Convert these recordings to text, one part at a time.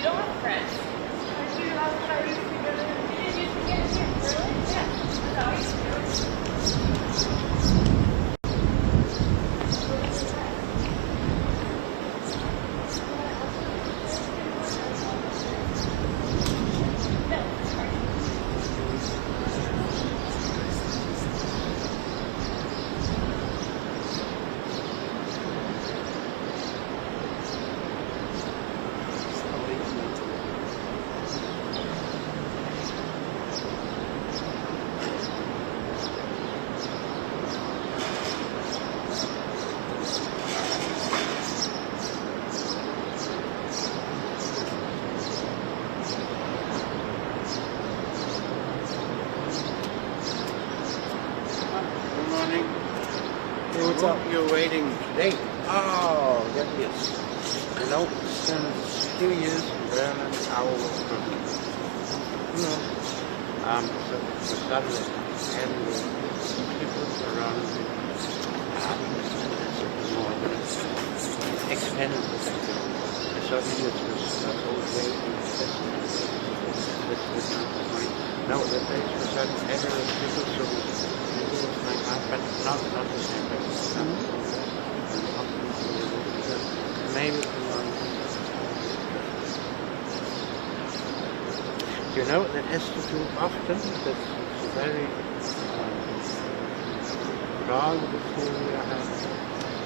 We don't have friends. I do. That's what I used to get in. You didn't used to get in here? Really? Yeah. That's how I used to do it. What's up? You're waiting today. Oh, that is. You know, since 2 years in Berlin, I was working. You know, so suddenly having people around me, more extended perspective. So it was not always very no, that makes for certain every people so like that, but not the same way. Maybe you know that has to do often. That's very wrong before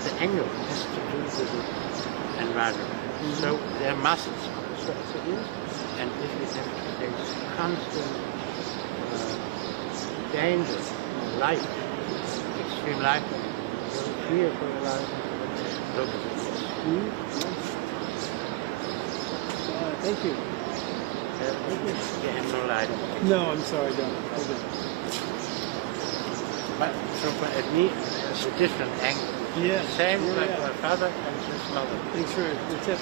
the angle has to do with the environment. So there are muscles on the surface of it, and if you have to face constant danger, life, extreme life, fear for your life, look at it. Thank you. You have no light. No, I'm sorry, I don't. But so for me, it's a different angle. Yeah. Same like my father and his mother. Thanks for the tip.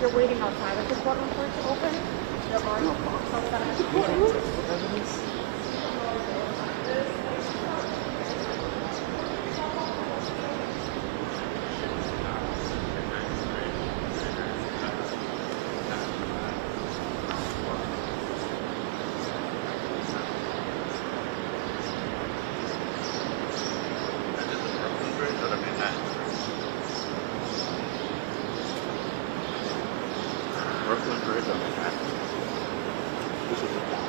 You're waiting outside of the courtroom for it to open. There are no clocks outside of the courtroom. Brooklyn Bridge on Manhattan. This is the top.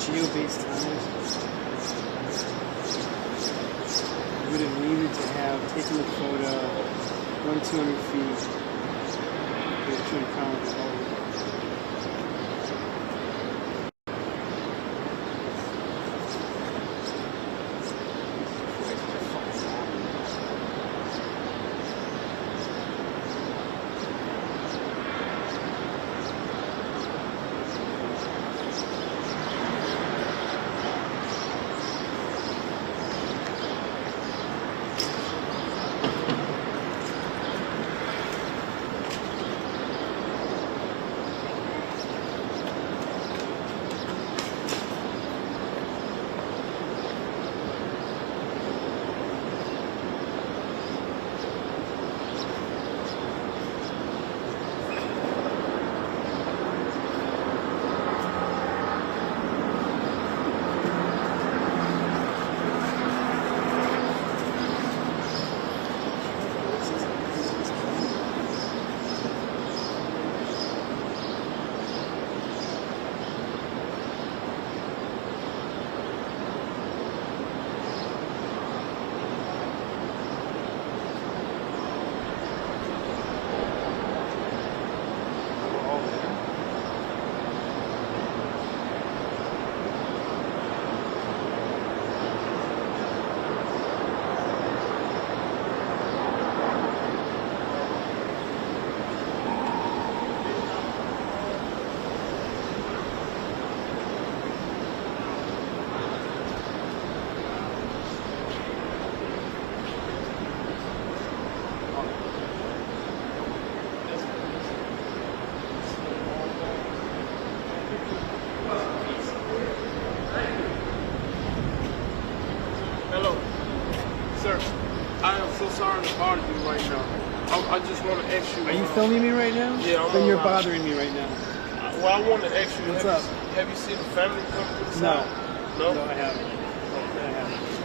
Geo-based times. You would have needed to have taken the photo, run 200 feet, and turn around the whole. Hello. Sir, I am so sorry to bother you right now. I just want to ask you. Are you filming me right now? Yeah, I'm Then you're on. bothering me right now. Well, I want to ask you. What's have up? Have you seen the family come to the No. side? No. No, I haven't. I haven't.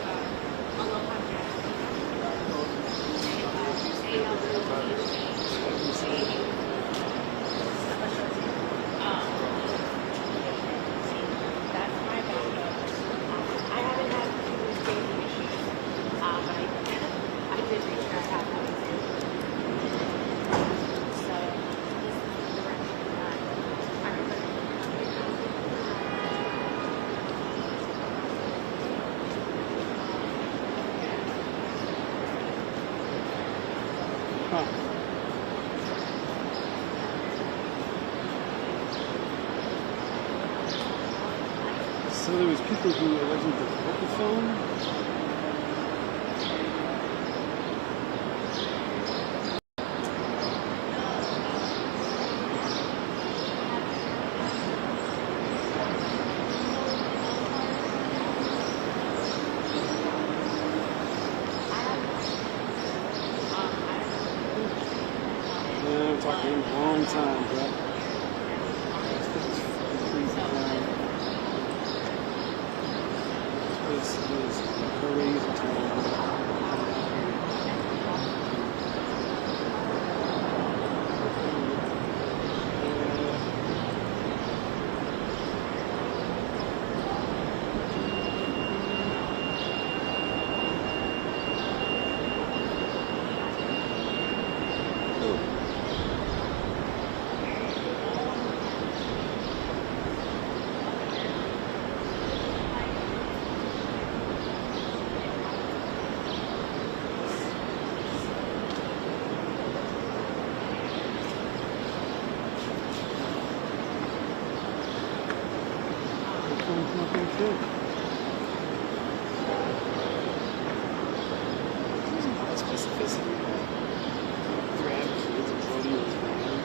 Huh. So there was people who allegedly took the phone. talked to him a long time, bro. This crazy guy. This is crazy time. Specificity. Grab kids and throw you with man.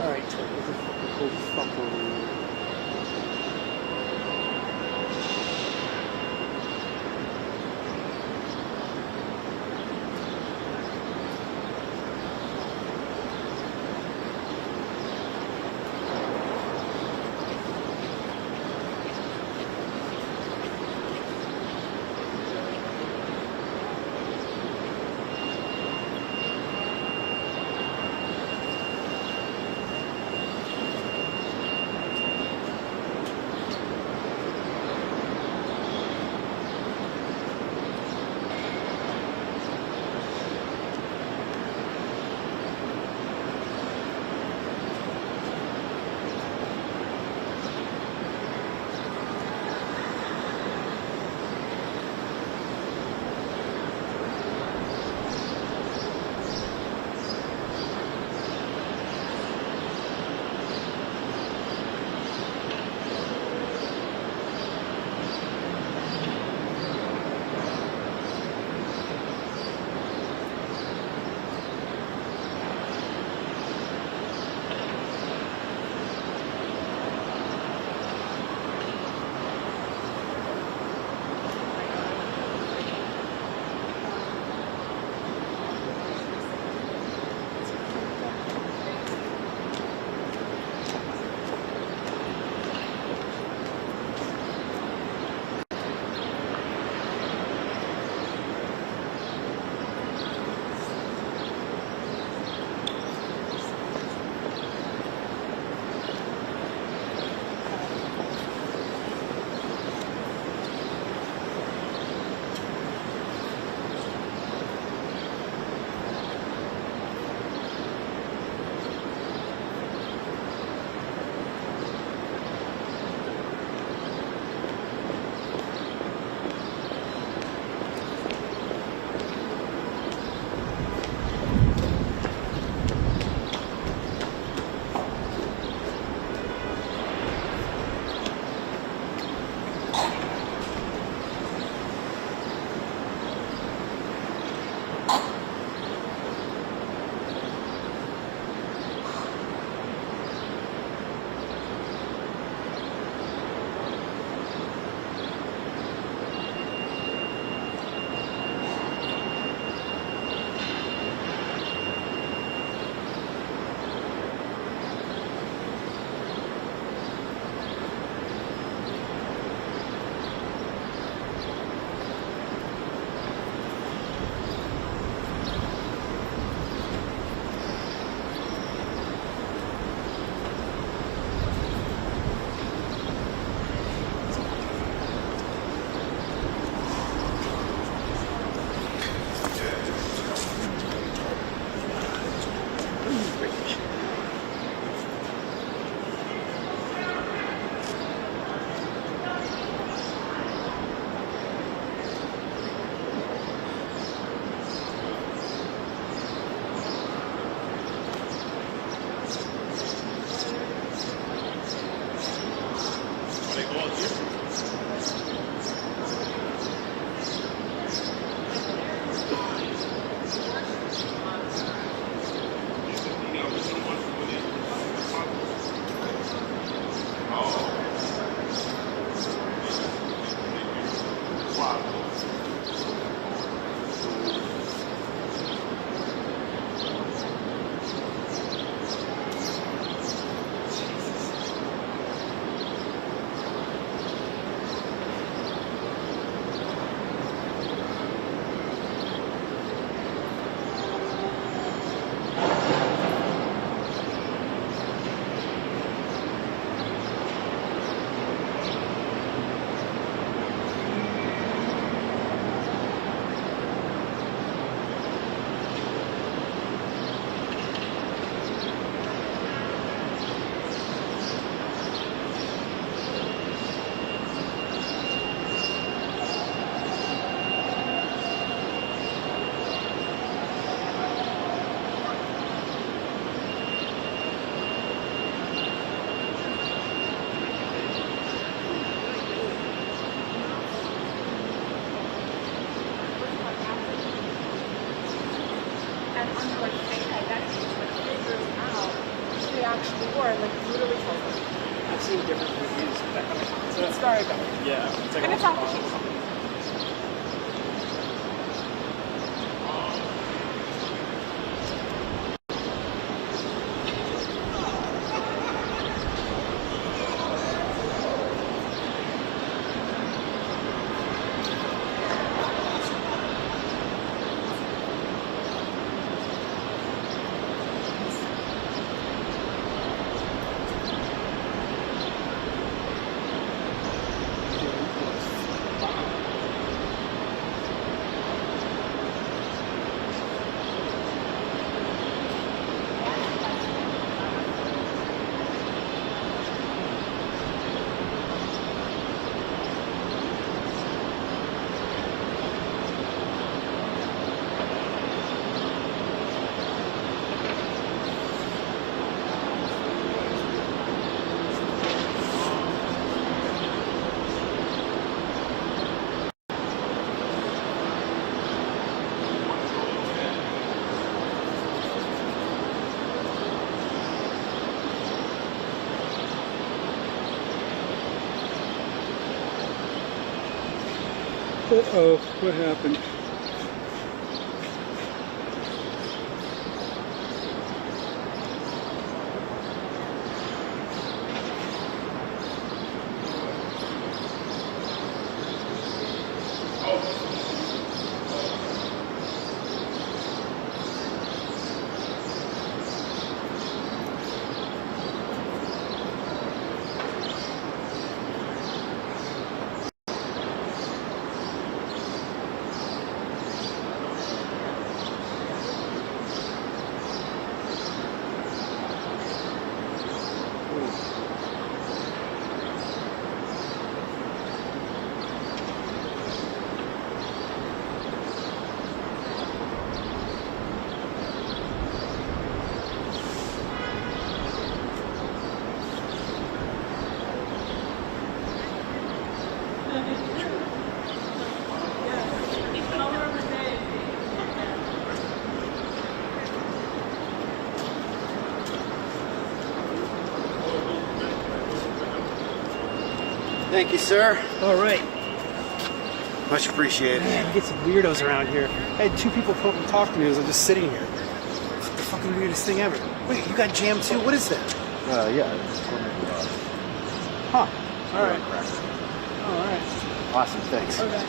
Alright, Ted, what the fucking cool fuck over here? actually wore, like literally told them. I've seen different reviews, but that kind of It's a story about it. yeah, it's like And it's also not possible. Uh-oh, what happened? Thank you, sir. All right. Much appreciated. Man, you get some weirdos around here. I had two people come up and talk to me as I'm just sitting here. It's the fucking weirdest thing ever. Wait, you got jammed too? What is that? Yeah. Huh. All right. All right. Awesome, thanks. Okay.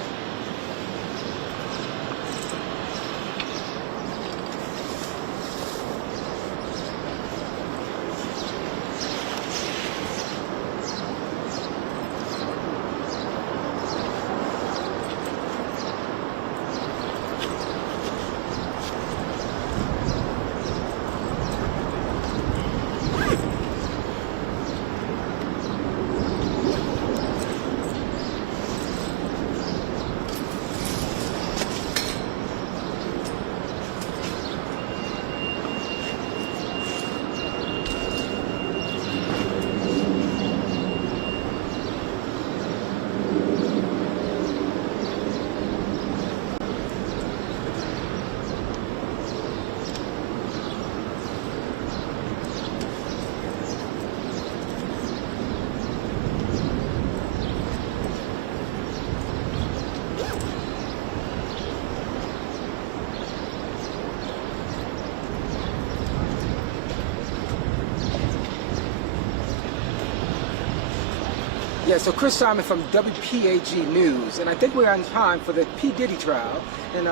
Yeah, so Chris Simon from WPAG News, and I think we're on time for the P. Diddy trial. And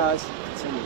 continue.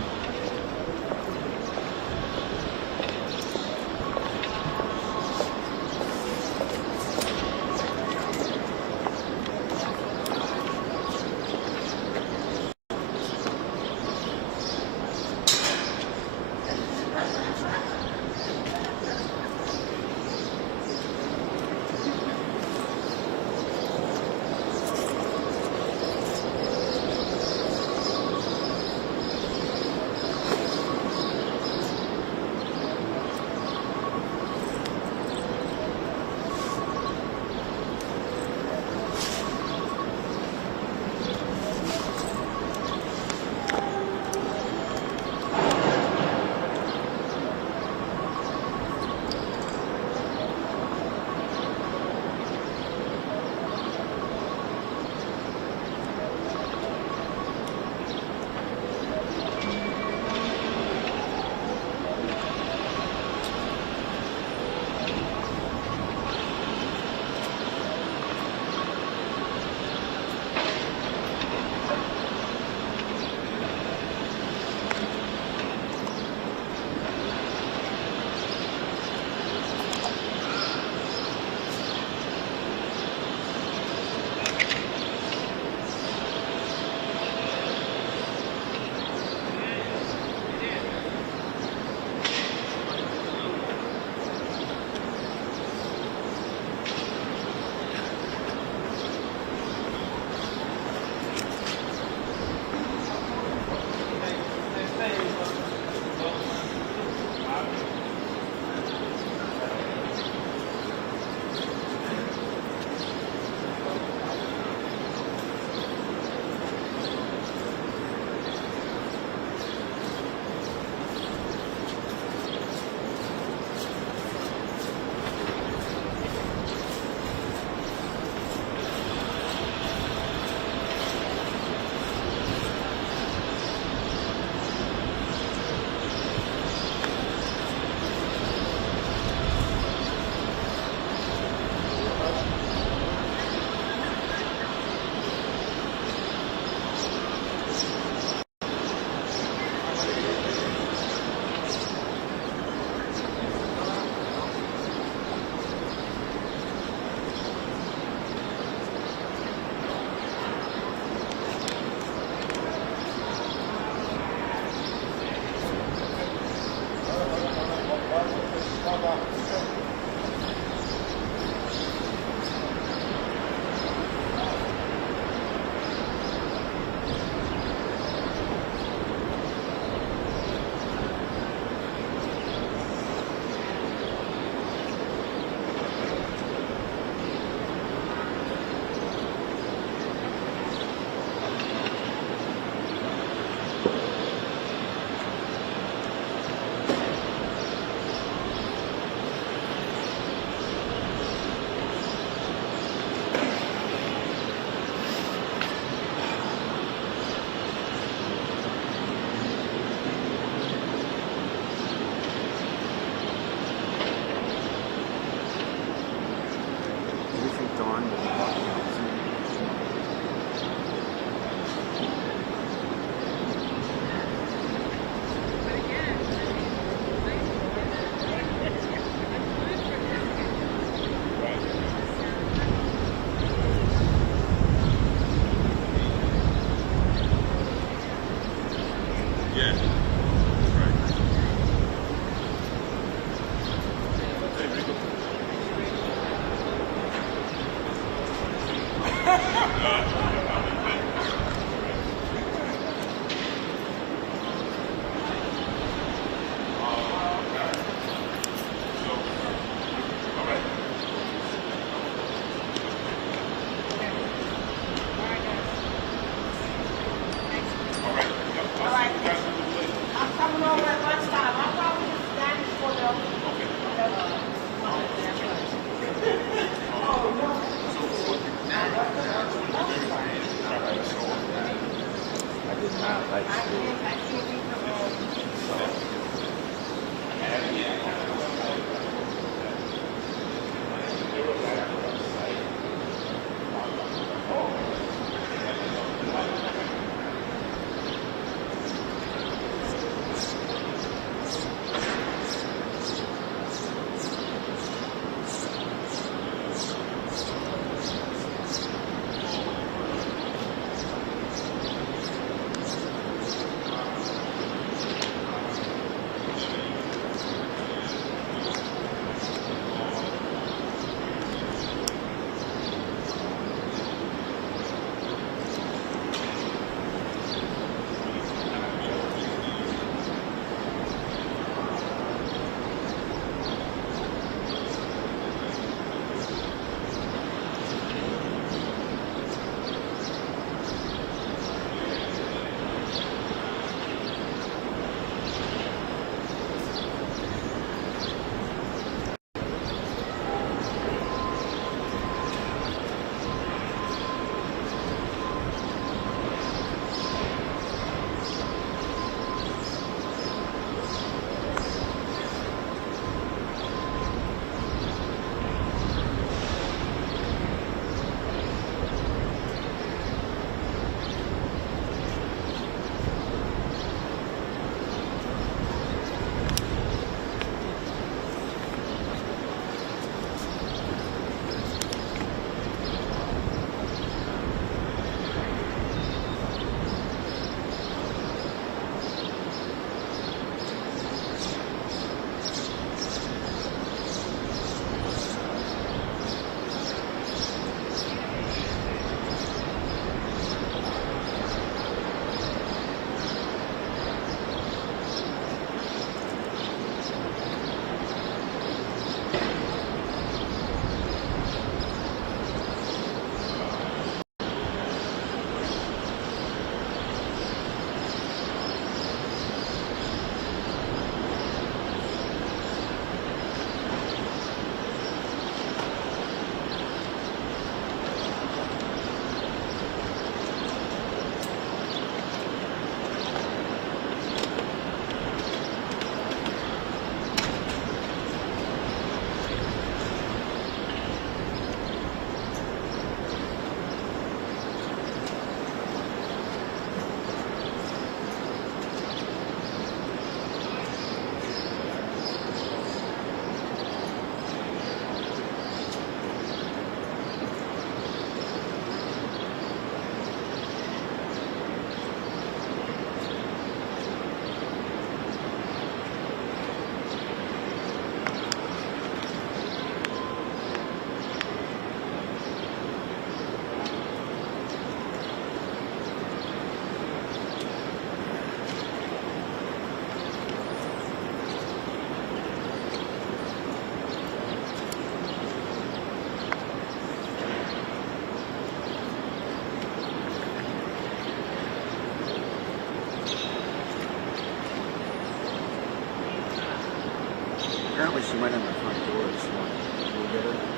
Apparently she went in the front door this morning. Did you get her?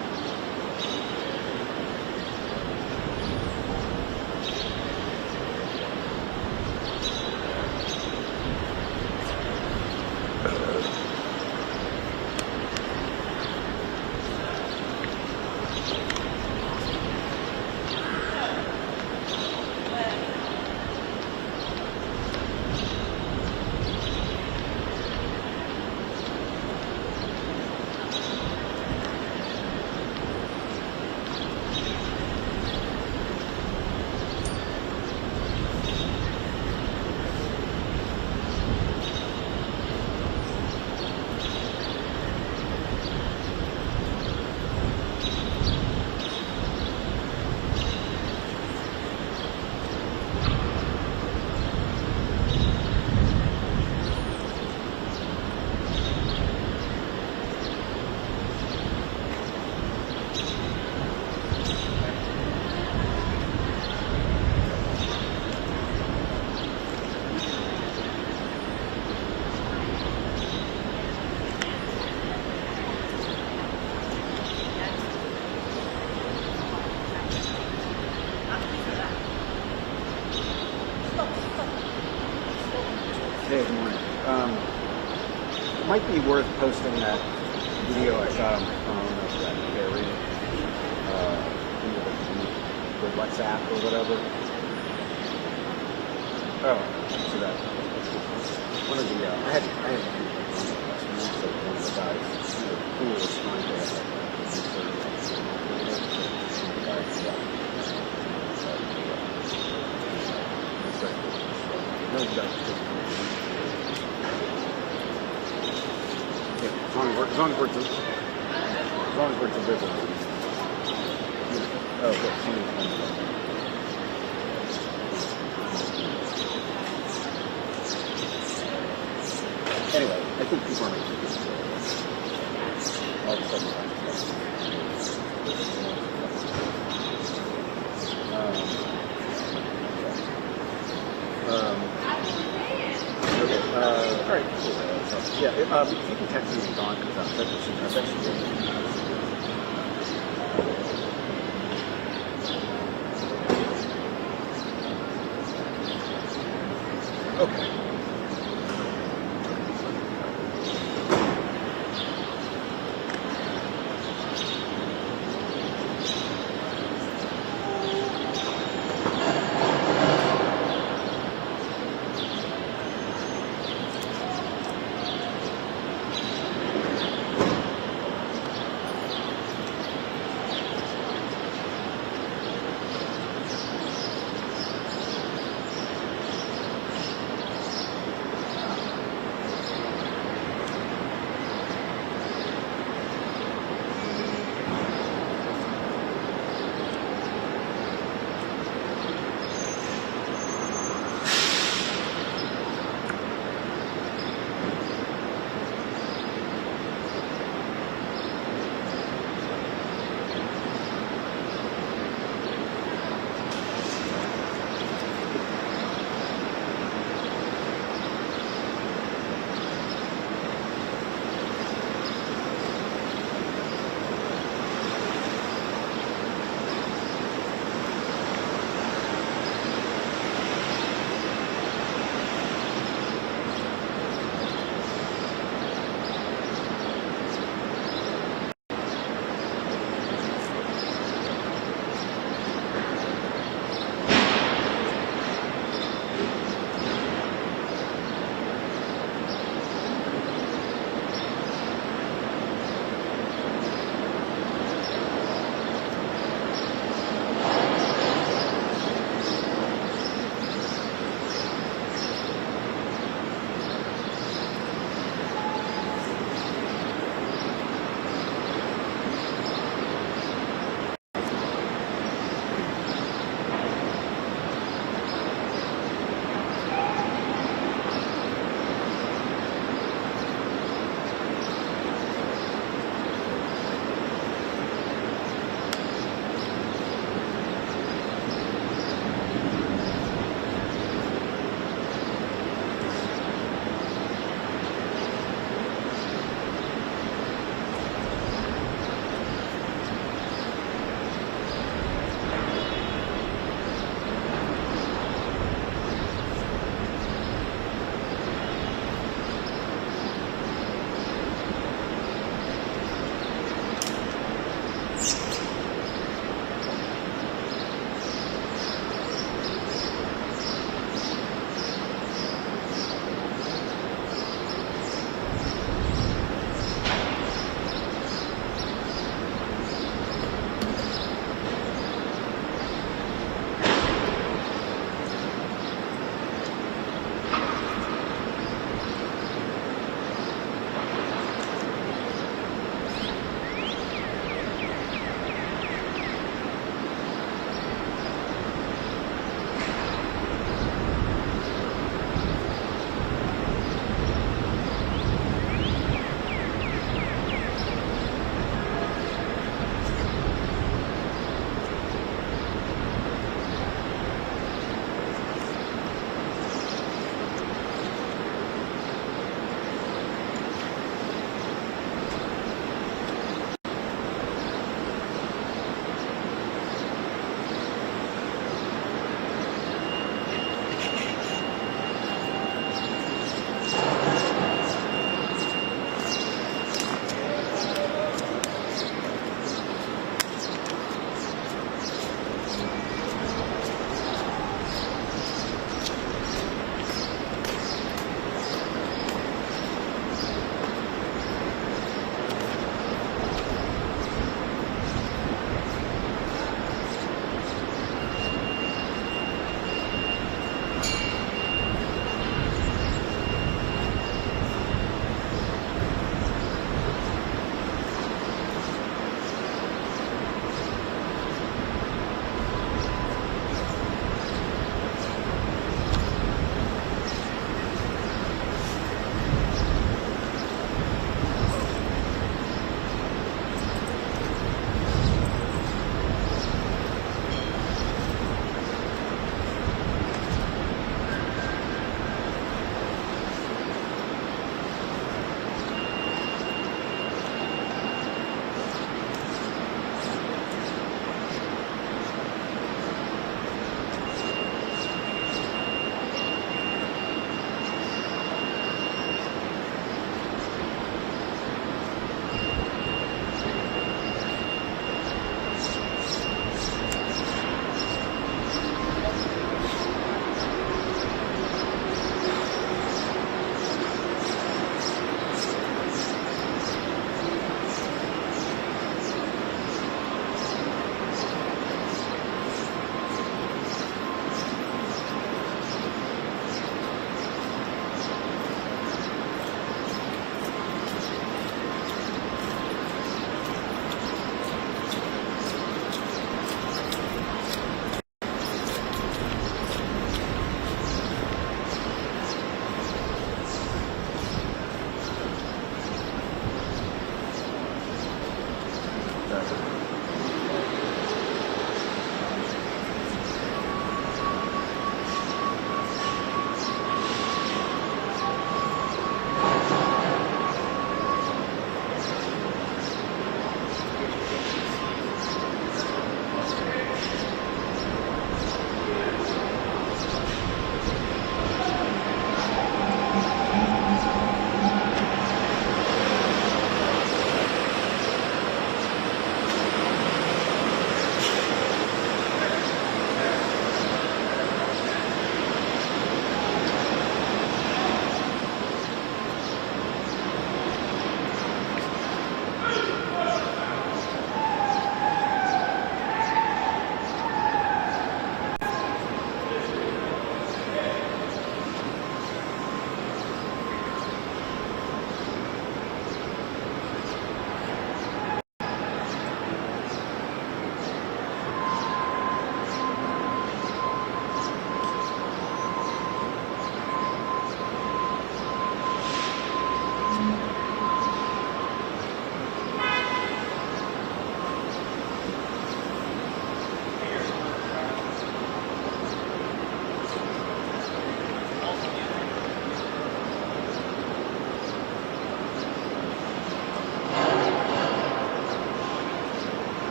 might be worth posting that video I shot on my phone of that ferry into the WhatsApp or whatever. Oh, so that one of the I had so one of the guys in the pool was trying to as long as we're delivered. Oh, look, somebody's coming. Anyway, I think people are making this all of a sudden. Okay, all right, cool. Yeah, if you can text me when Dawn comes out, that's actually good. Okay.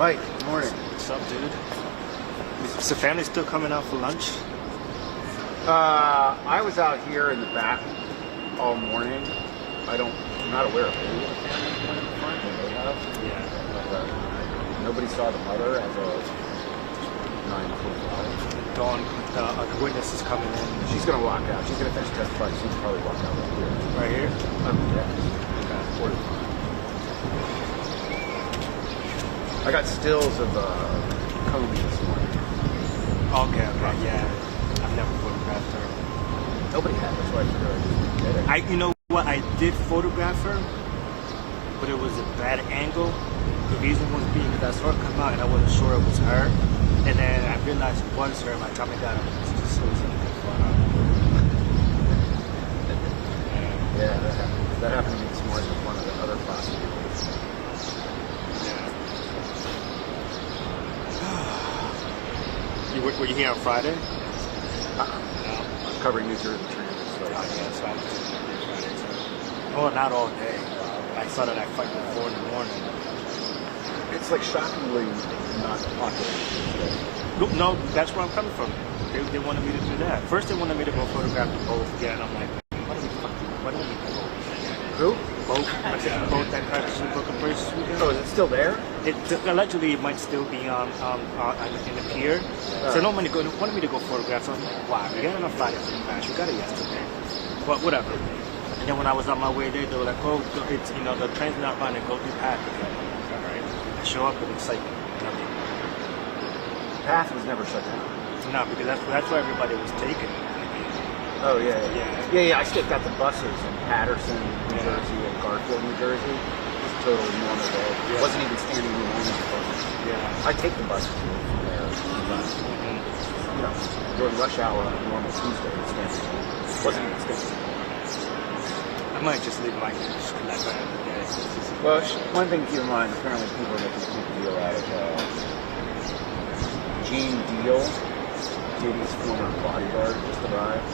Mike, good morning. What's up, dude? Is the family still coming out for lunch? I was out here in the back all morning. I'm not aware of who the family went in the front that they have. Yeah. But, nobody saw the mother as of 9:45. Dawn, the witness is coming in. She's gonna walk out. She's gonna finish testifying. She'll probably walk out right here. Right here? Yeah. Okay. I got stills of Comey this morning. Okay, yeah. I've never photographed her. Nobody had. That's why I figured I'd just get it. You know what? I did photograph her, but it was a bad angle. The reason was because I saw her come out and I wasn't sure it was her. And then I realized it was her. By the time I got her, it was a good photo. Yeah, that happened. That happened to me this morning with one of the other prosecutors. Were you here on Friday? No. I'm covering New Jersey transits. So well, not all day. I saw that at 4 in the morning. it's like shockingly not popular. No, that's where I'm coming from. They wanted me to do that. First, they wanted me to go photograph the both again. I'm like, why don't we go? Who? Both. I said both that crashed in Brooklyn Bridge this weekend. Oh, is it still there? Allegedly, it might still be in the pier. So no one wanted me to go photograph. So I'm like, wow, we got it on Friday for the crash. We got it yesterday. But whatever. And then when I was on my way there, they were like, oh, it's the train's not running. Go through Path. All right. I show up and it's like nothing. Path was never shut down. No, because that's where everybody was taken. Oh yeah. I sticked out the buses in Patterson, New Jersey, and Garfield, New Jersey. It was a totally normal day. It wasn't even standing room only. Yeah. I take the buses from there. During rush hour on a normal Tuesday, it's standing room. It wasn't even standing room. I might just leave mine just connect by the day. Well, one thing to keep in mind, apparently people are making a big deal out of Gene Deal, Diddy's former bodyguard, just arrived.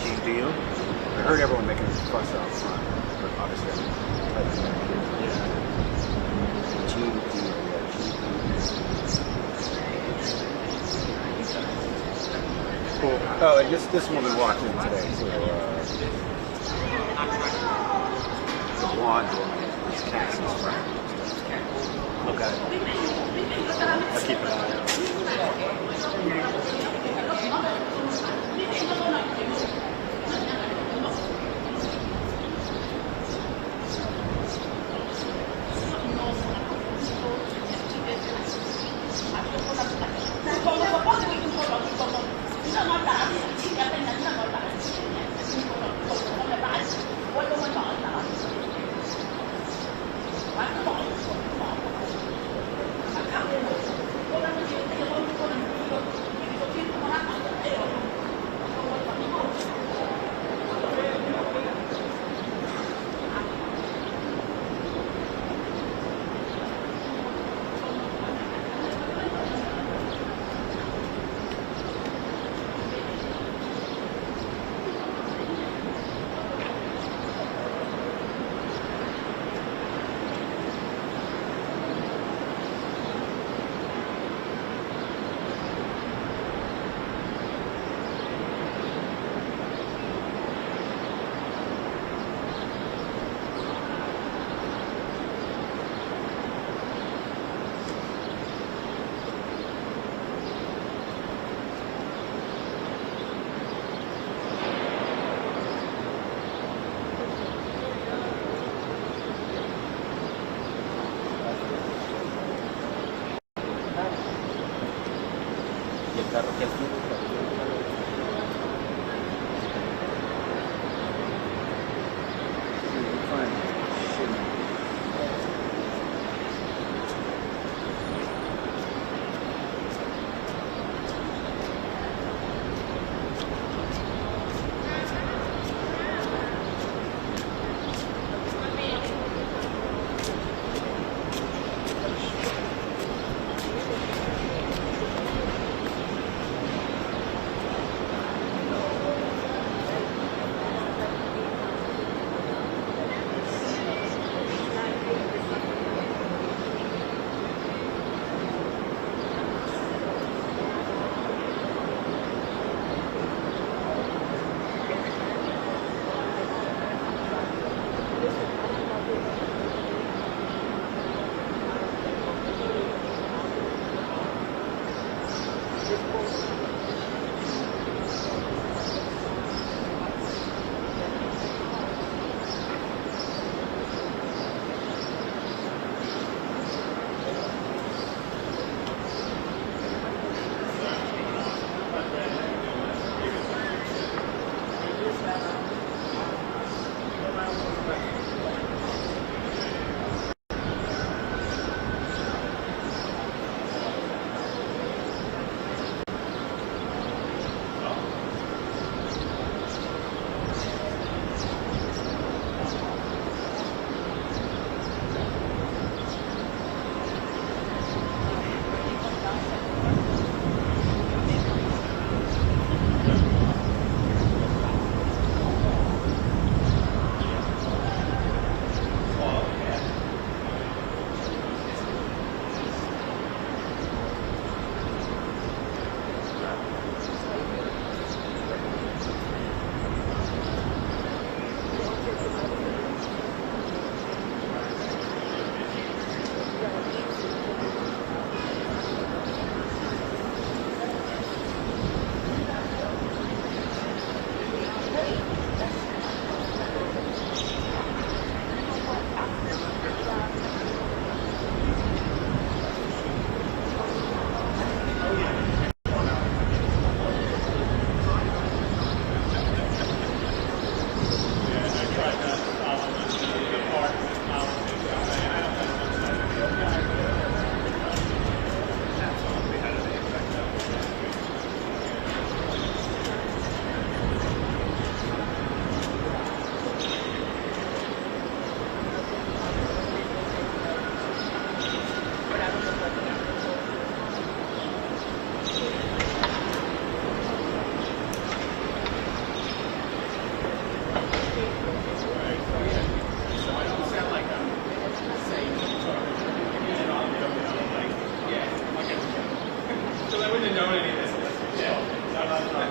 Gene Deal? I heard everyone making a fuss out front, but obviously I'm typing that here. Gene Deal, Cool. Oh, and this woman walked in today, too. The blonde woman is Cassie's friend. Okay. I'll keep an eye out.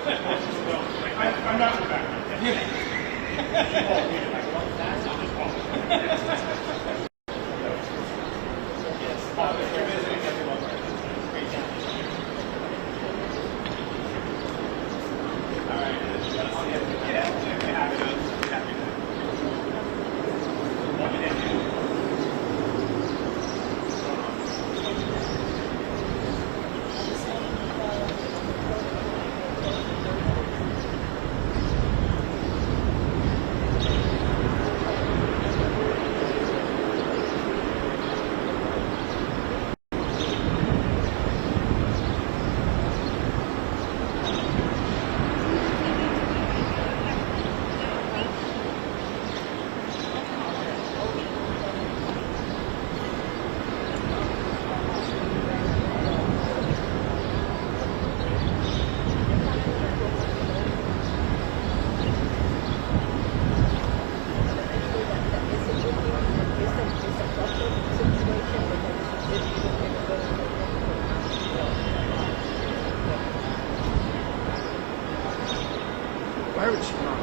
I'm not back. Why would she not?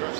Right,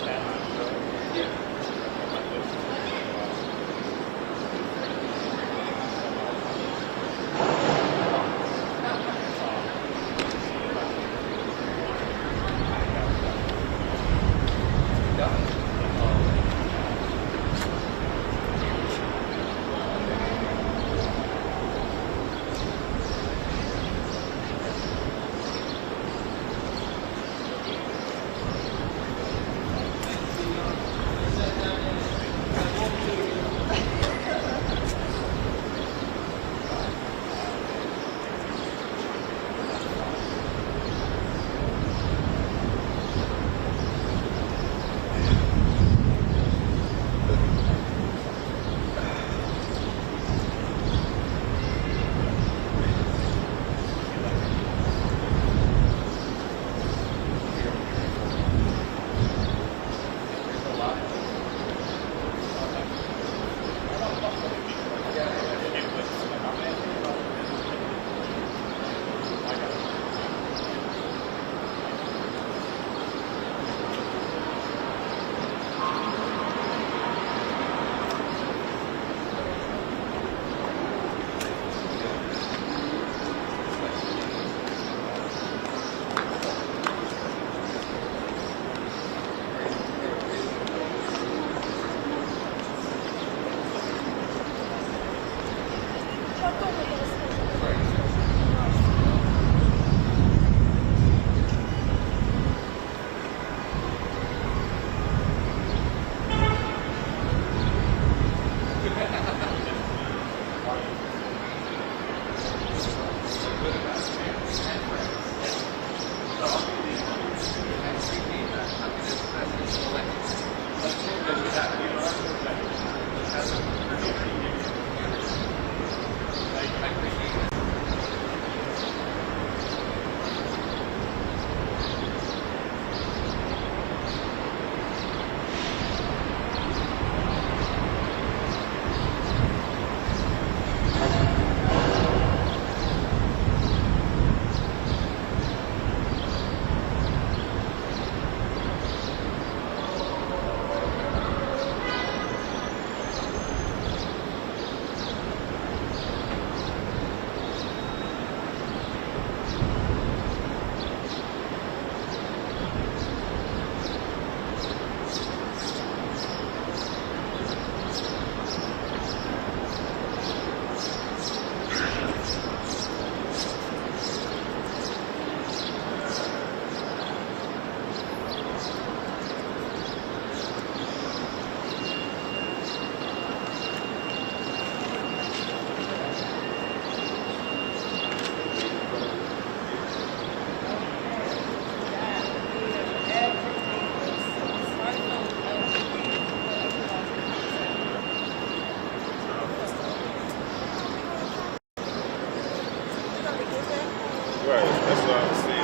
that's what I was saying.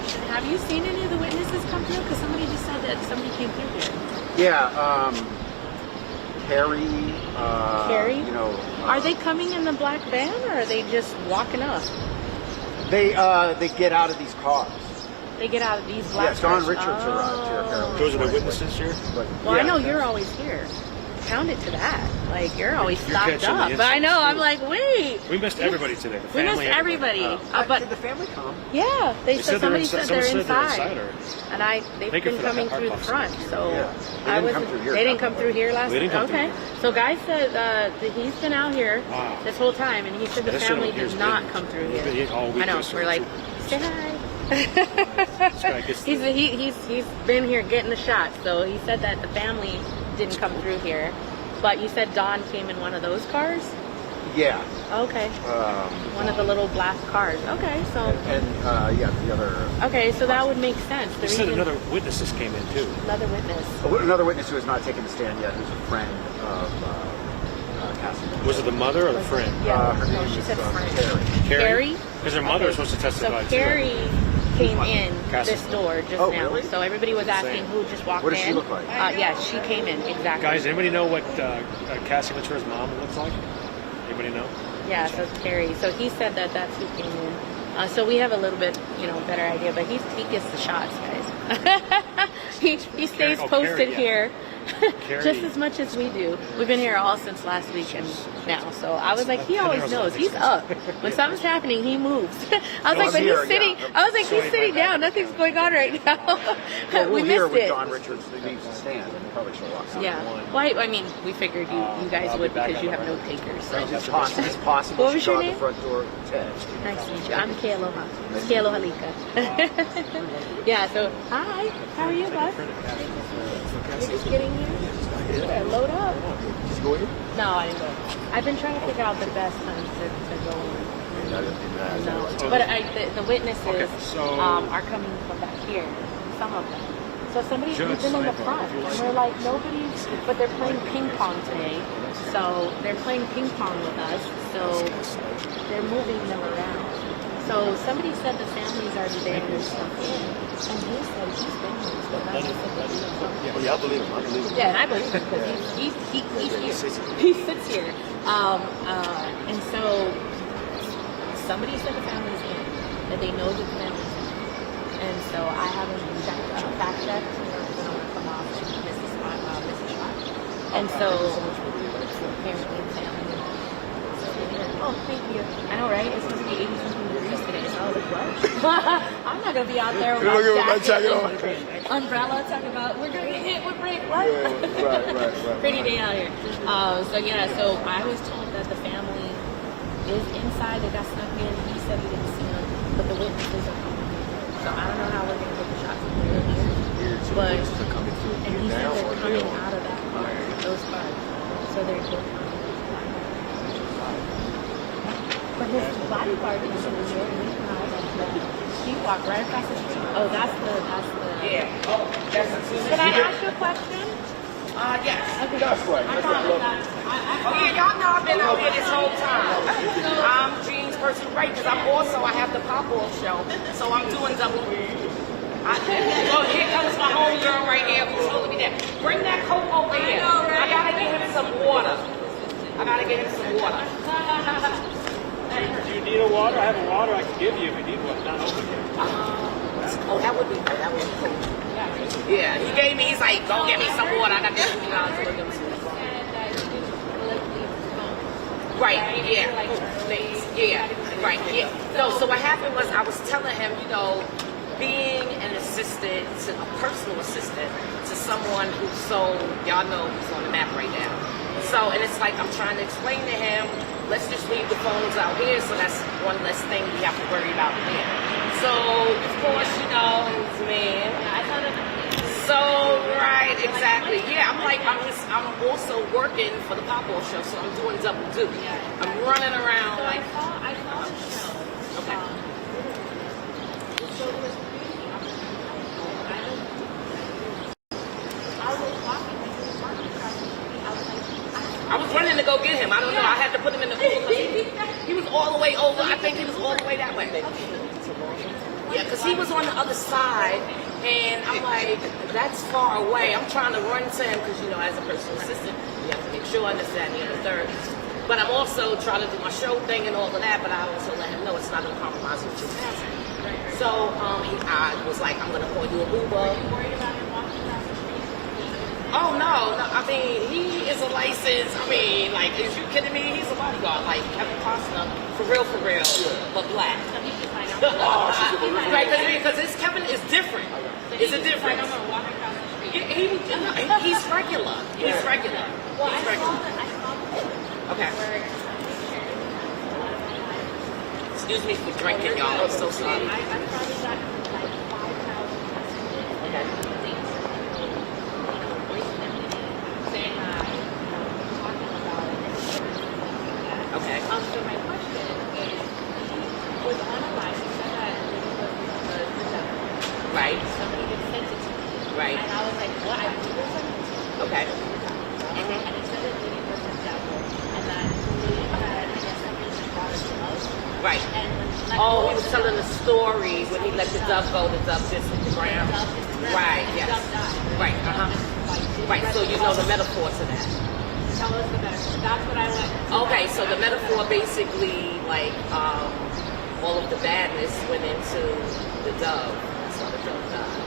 question. Have you seen any of the witnesses come through? Because somebody just said that somebody came through here. Yeah, Carrie. Carrie? You know. Are they coming in the black van, or are they just walking up? They get out of these cars. They get out of these black Yes, Don cars. Richards arrived here. Apparently. Those are the witnesses here? But, Well, yeah, I know you're always here. Count it to that. Like, you're always You're stocked catching the up. But I know, insides, I'm too. like, wait. We missed everybody today. The We family, missed everybody. But did the family come? yeah, they said somebody said they're inside. already. And they've Thank you been for that coming hard through the box. front. So Yeah. They I didn't was. come through here They didn't that come through here last. They didn't come okay. through So guy said that he's been out here Wow. this whole time, and he said the This family gentleman did here's not been- come through he's been here. here all week I know. or so, We're like, too. say hi. guy gets the- he's been here getting the shot. So he said that the family didn't come through here, but you said Don came in one of those cars. Yeah. Okay. One of the little black cars. Okay, so And yeah, the other. okay, so that would make sense. The They said reason- another witnesses came in too. another witness. Another witness who has not taken the stand yet, who's a friend of Cassie. Was it the mother or the friend? Yeah. Her No, name she is said friend. Carrie. Carrie? Because her mother was supposed to testify So too. Carrie came in Cassie. this door just Oh, now. really? So everybody was asking Same. who just walked What does in. she look like? Yeah, she came in, exactly. Guys, anybody know what Cassie Ventura's mom looks like? Anybody know? Yeah, so it's Carrie. So he said that that's who came in. So we have a little bit, better idea, but he gets the shots, guys. he stays Oh, posted Carrie, yeah. here Carrie. just as much as we do. We've been here all since last week and now. So I was like, he always knows. He's up. When something's happening, he moves. I was like, I'm but here, he's sitting. yeah. I was like, he's sitting down. Nothing's going on right now. Well, we we'll hear missed when it. Don Richards leaves the stand, and probably she'll walk out. Yeah. Well, I mean, we figured you guys I'll be would back because on you the have no record. takers. So. It's possible. What was she your got name? the front door. Ted. Nice to meet you. I'm Kay Aloha. Kay Aloha Lika. Yeah, so, hi. How are you, bud? You're just getting here? Yeah, load up. Did you go in? No, I didn't go. I've been trying to figure out the best times to go in. No. But the witnesses are coming from back here. Some of them. So somebody's been in the front. And we're like, nobody's, but they're playing ping pong today. So they're playing ping pong with us. So they're moving them around. So somebody said the family's already there and there's stuff in. And he said he's been here. So that's what he said. Yeah, I believe him. I believe him. Yeah, and I believe him because he sits here. And so somebody said the family's in, that they know the family's in. And so I haven't fact checked, because I don't want to come off and miss a shot. And so apparently the family. Oh, thank you. I know, right? It's supposed to be 80-something degrees today. So I was like, what? I'm not going to be out there with my jacket and umbrella talking about, we're going to get hit with rain. What? Right. Pretty day out here. So I was told that the family is inside. They got snuck in. He said he didn't see them, but the witnesses are coming. So I don't know how we're going to get the shots from here. But, and he said they're coming out of that car, those cars. So they're coming. But his bodyguard is in here, and he walked right across the street. Oh, that's the. Yeah. Oh, that's the Can I ask you a question? yes. Okay. That's right. I promise. Oh, yeah, y'all know I've been out here this whole time. I'm Jean's person, right? Because I have the pop-off show, so I'm doing double. Oh, here comes my homegirl right here who's holding me down. Bring that coat over here. I gotta get him some water. Do you need a water? I have a water I can give you if you need one. Not open yet. Oh, that would be cool. Yeah, he gave me, he's like, go get me some water. I got this $2 to give him some water. Right, yeah. Thanks. Yeah, right, yeah. No, so what happened was I was telling him, being an assistant, a personal assistant to someone who's y'all know who's on the map right now. So, and it's like I'm trying to explain to him, let's just leave the phones out here, so that's one less thing we have to worry about here. So, of course, his man. So, right, exactly. Yeah, I'm also working for the pop-off show, so I'm doing double duty. I'm running around like. I saw the show. Okay. I was running to go get him. I don't know. I had to put him in the Uber. He was all the way over. I think he was all the way that way. Yeah, because he was on the other side, and I'm like, that's far away. I'm trying to run to him because, you know, as a personal assistant, you have to make sure I understand the other third. But I'm also trying to do my show thing and all of that, but I also let him know it's not going to compromise with your passing. So I was like, I'm going to call you a Uber. Are you worried about him walking across the street? Oh, no. I mean, he is a licensed, I mean, like, is you kidding me? He's a bodyguard, like Kevin Costner, for real, but black. So he just like, I'm gonna Right, because this Kevin is different. It's a difference. I'm gonna walk across the street. He's regular. He's regular. Well, He's I regular. saw the Okay. Excuse me for drinking, y'all. I'm so sorry. I probably got like 5,000 messages. Okay. Saying hi, talking about it. Okay. So my question is, he was on a live, he said that it was the devil. Right. Somebody had sent it to me. Right. And I was like, what? I Googled something. Okay. And it said that Diddy was the devil. And that Diddy had, I guess, somebody that brought it to us. Right. And Oh, he was telling the stories when he let the dove go, the dove just hit the ground. Right, yes. Right, Right, so you know the metaphor to that. Tell us the metaphor. That's what I went. Okay, so the metaphor basically, like, all of the badness went into the dove. That's why the dove died.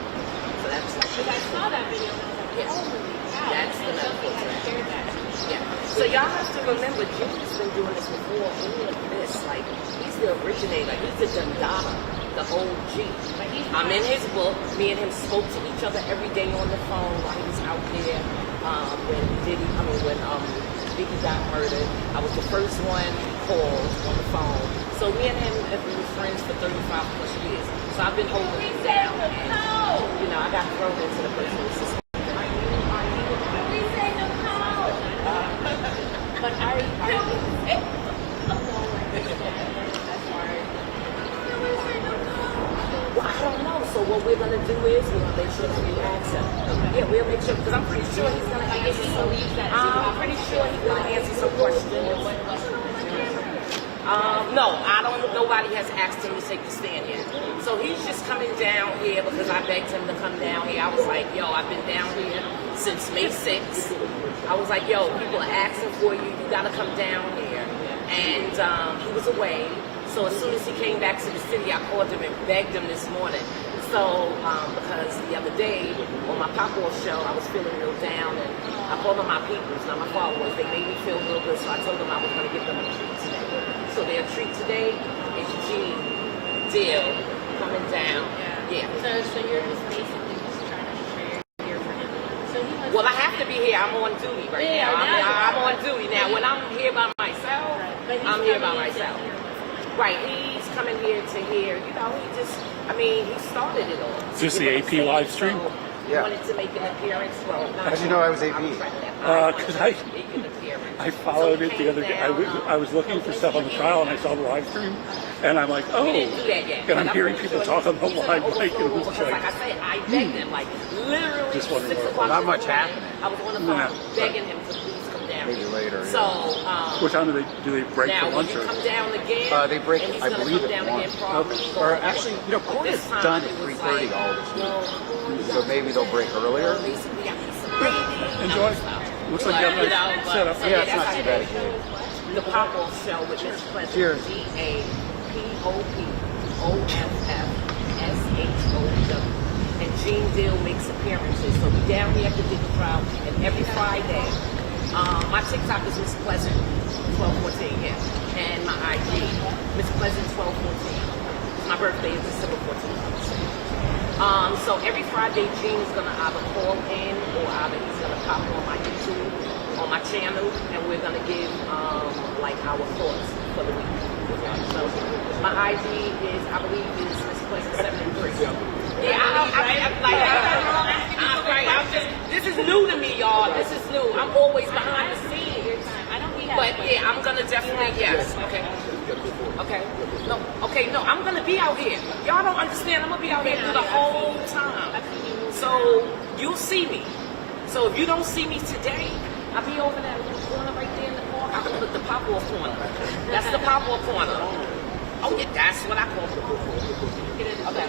So that's Because I saw that video and I was like, holy cow. That's the And metaphor somebody to had that. shared that. Yeah. So y'all have to remember, Jimmy's been doing this before any of this. Like, he's the originator. He's the Dundada, the OG. I'm in his book. Me and him spoke to each other every day on the phone while he was out there. When Biggie got murdered, I was the first one called on the phone. So me and him have been friends for 35 plus years. So I've been holding him down. And, you know, I got thrown into the personal assistant. But are you Well, I don't know. So what we're gonna do is we're gonna make sure that we ask him. Yeah, we'll make sure because I'm pretty sure he's gonna answer some. I'm pretty sure he's gonna answer some questions. No, I don't. Nobody has asked him to take the stand yet. So he's just coming down here because I begged him to come down here. I was like, yo, I've been down here since May 6th. I was like, yo, people are asking for you. You gotta come down here. And he was away. So as soon as he came back to the city, I called him and begged him this morning. So, because the other day on my pop-off show, I was feeling real down, and I called them my peoples, not my followers. They made me feel real good, so I told them I was going to give them a treat today. So their treat today is G, Dill, coming down. Yeah. So you're just basically just trying to share here for him. So he was Well, I have to be here. I'm on duty right now. I'm on duty now. When I'm here by myself, I'm here by myself. Right, he's coming here to hear, you know, he started it all. Is this the AP live stream? So he Yeah. wanted to make an appearance. Well, How'd you know I was AP? Because I followed it the other day. I was looking for stuff on the trial and I saw the live stream, and I'm like, oh, We didn't do that yet. and I'm hearing people talk on the live mic, and it was Because like I like, said, I begged him, like literally Just wondering 6 where- o'clock. Not this much morning, happening. I was on the phone begging him to please come down. Maybe later, So, what time do they break now for when lunch? you Or come down again, They break, and he's I gonna believe, come down at 1. again probably. Or actually, you know, court is This done time at it was 3:30 like, all this week. no, So maybe they'll break earlier. basically, I need some gravy. Enjoy. Looks like you have a nice setup. Yeah, it's not too bad. The pop-off show with Miss Pleasant. Cheers. GAPOPOFFSHOW. And Gene Dill makes appearances. So we down here at the Diddy trial, and every Friday, my TikTok is Miss Pleasant 1214, yeah. And my IG, Miss Pleasant 1214. My birthday is December 14th. So every Friday, Gene's gonna either call in or either he's gonna pop on my YouTube, on my channel, and we're gonna give like our thoughts for the week. So my IG is, I believe, is Miss Pleasant 73. Yeah, this is new to me, y'all. This is new. I'm always behind the scenes. But yeah, I'm gonna definitely, yes. Okay, no, I'm gonna be out here. Y'all don't understand, I'm gonna be out here through the whole time. So you'll see me. So if you don't see me today, I'll be over that little corner right there in the park. I can look the pop-off corner. That's the pop-off corner. Oh yeah, that's what I call it. Okay.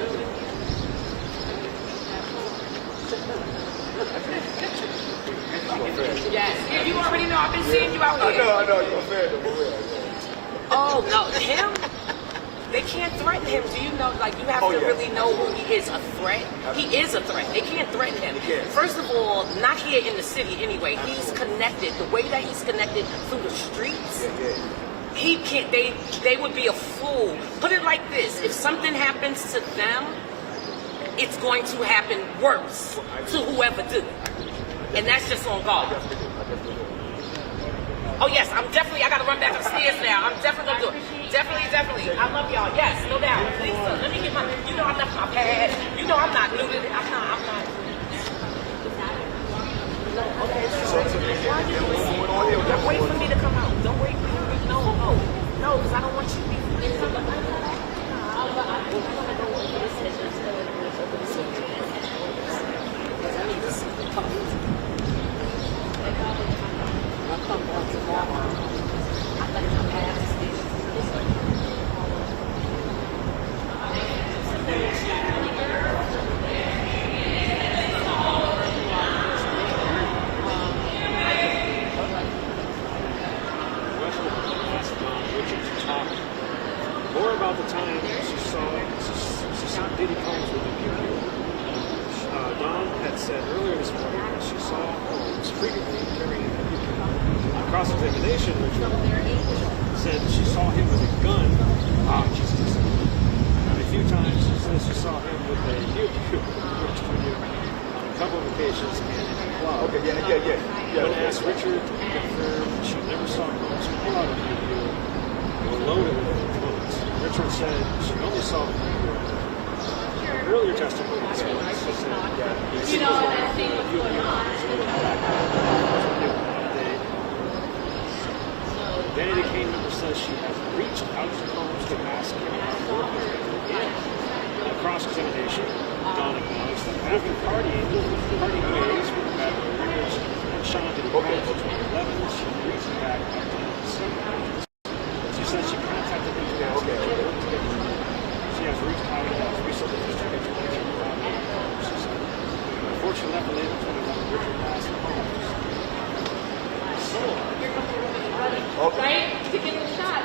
Yes, you already know. I've been seeing you out here. I know, you're a fan of him. Oh no, him? They can't threaten him. Do you know? Like, you have to really know who he is. A threat? He is a threat. They can't threaten him. First of all, not here in the city anyway. He's connected. The way that he's connected through the streets, he can't. They would be a fool. Put it like this: if something happens to them, it's going to happen worse to whoever did it, and that's just on God. Oh yes, I gotta run back upstairs now. I'm definitely gonna do it. Definitely. I love y'all. Yes, no doubt. Lisa, let me get my, you know I left my pad. You know I'm not new to it. I'm not. No, okay. Don't wait for me to come out. Don't wait for me. No, because I don't want you to be. More about the time she saw Diddy Kane with the people. Dawn had said earlier this morning that she saw Holmes frequently carrying a on cross-examination, Richard said she saw him with a gun. A few times she says she saw him with a pew-pew on a couple of occasions and in a club. When asked, Richard confirmed she never saw Holmes pull out a pew-pew or load it with bullets. Richard said she only saw him earlier testimony this morning. She said Danity Kane member says she has reached out to Holmes to ask him for again. In a cross-examination, Dawn acknowledged that after partying ways with Madam Rivers and Sean Diddy Kane in 2011, she reached back up to him. She says she contacted him to ask him to work together. She has reached out and has recently issued a information about him. She said, unfortunately, after late in 2011, Richard asked Holmes. Right? To get the shot.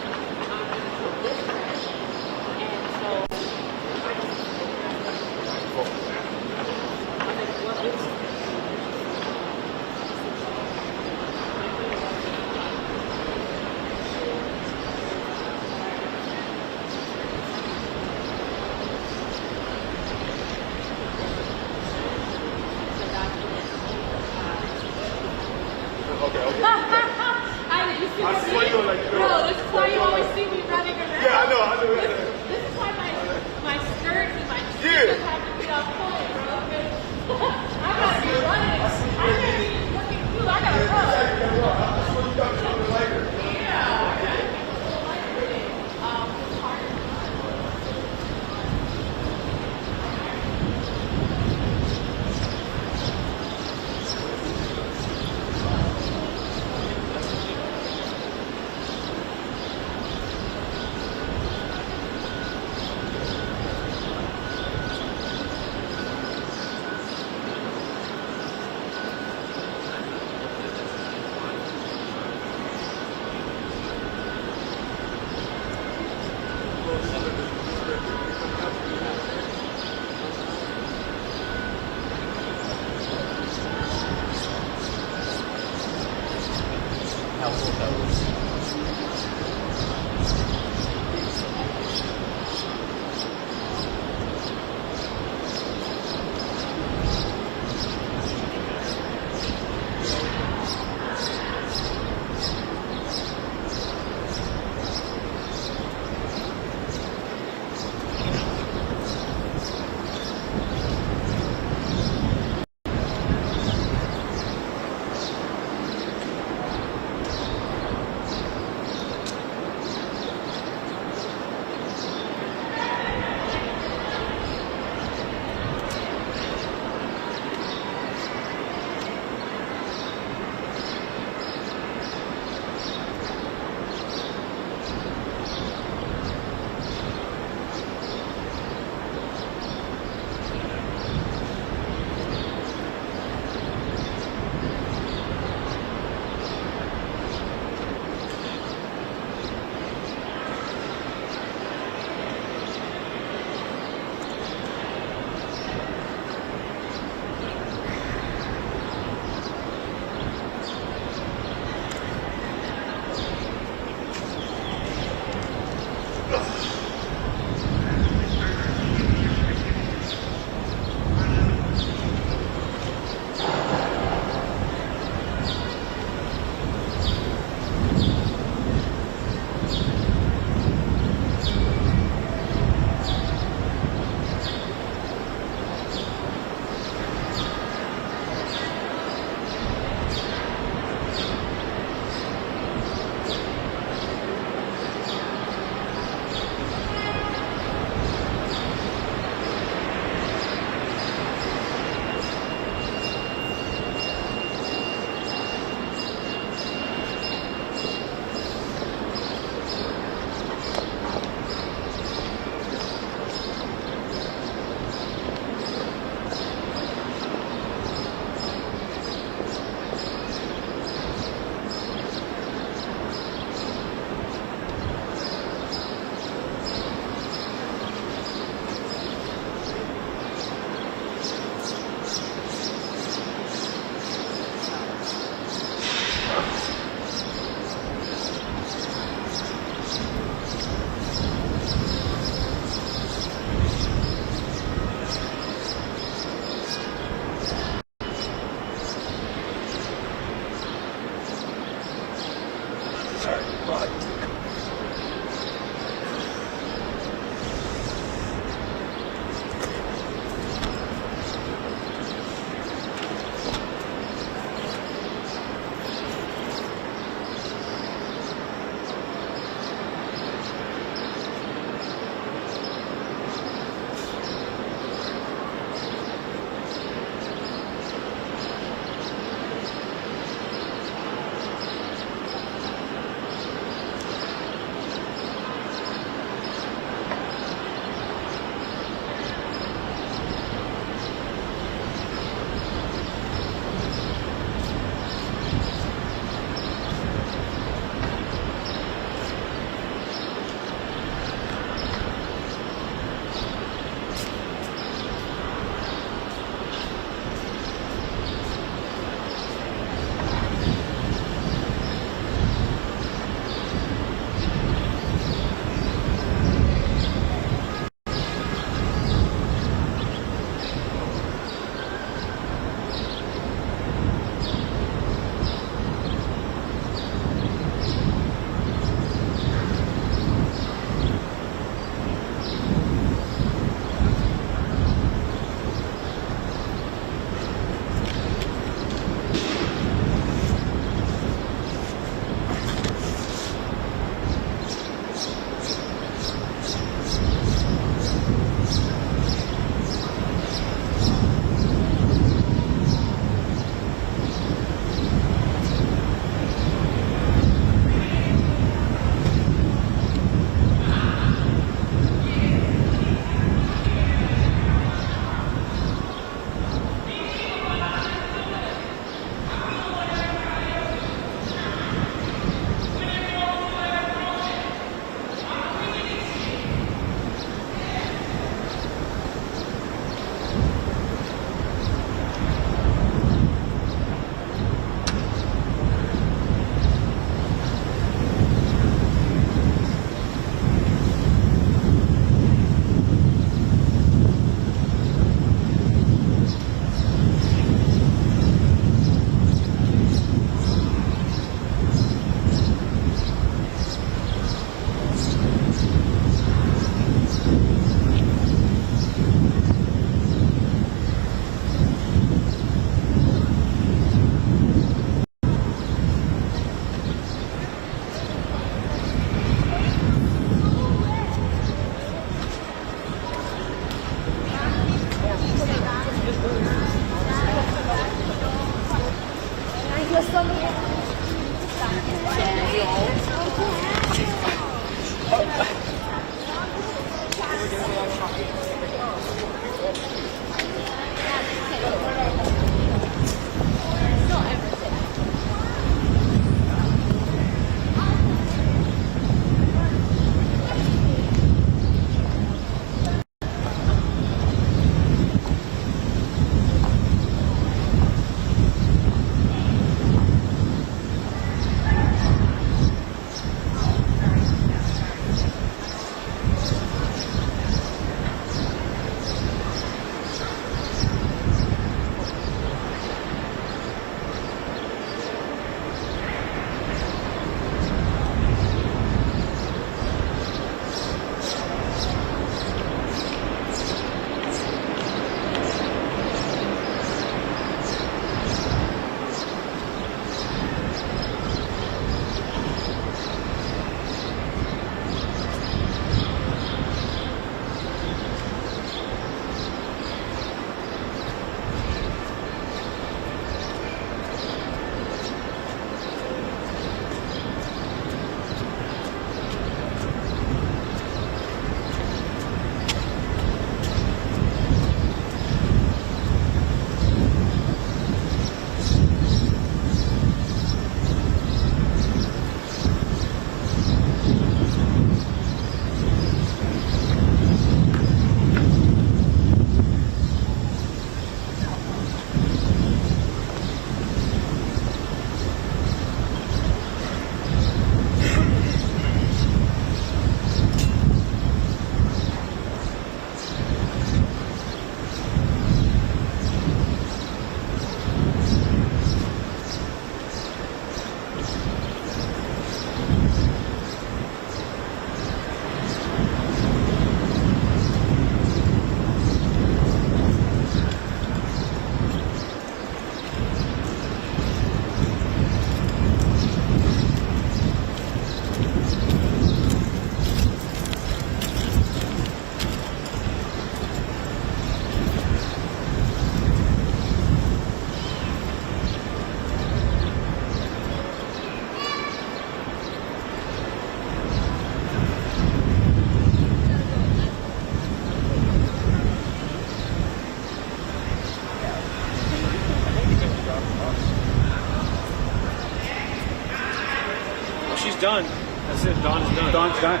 She's done. That's it. Dawn is done. Dawn's done.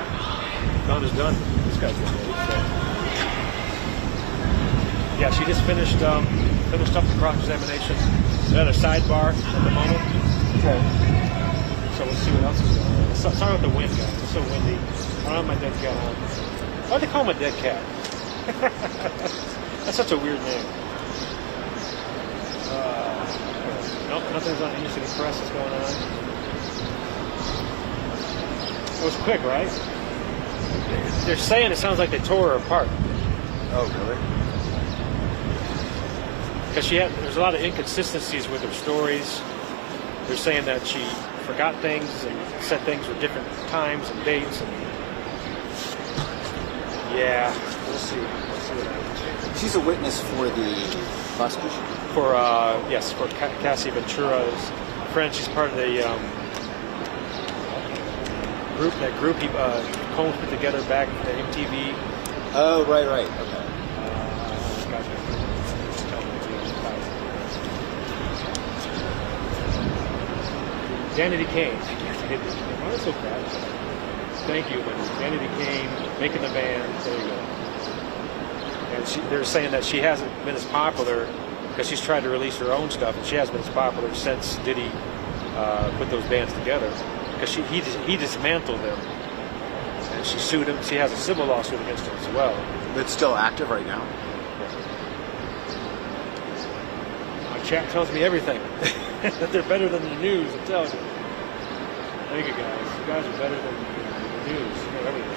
Dawn is done. This guy's done. So. Yeah, she just finished up the cross-examination. Another sidebar at the moment. Okay. So we'll see what else is going on. Sorry about the wind, guys. It's so windy. I don't have my dead cat on. Why'd they call him a dead cat? That's such a weird name. Nope, nothing's on Inner City Press is going on. It was quick, right? They're saying it sounds like they tore her apart. Oh, really? Because there's a lot of inconsistencies with her stories. They're saying that she forgot things and said things with different times and dates. And yeah, we'll see. We'll see what happens. She's a witness for the prosecution? Yes, for Cassie Ventura's friend. She's part of the group Combs put together back at MTV. Oh, right. Okay. Danity Kane. Oh, that's so bad. Thank you, Danity Kane, making the band. There you go. And they're saying that she hasn't been as popular because she's tried to release her own stuff, and she hasn't been as popular since Diddy put those bands together. Because he dismantled them, and she sued him. She has a civil lawsuit against him as well. It's still active right now? My chat tells me everything. That they're better than the news, I'm telling you. Thank you, guys. You guys are better than the news. You know everything.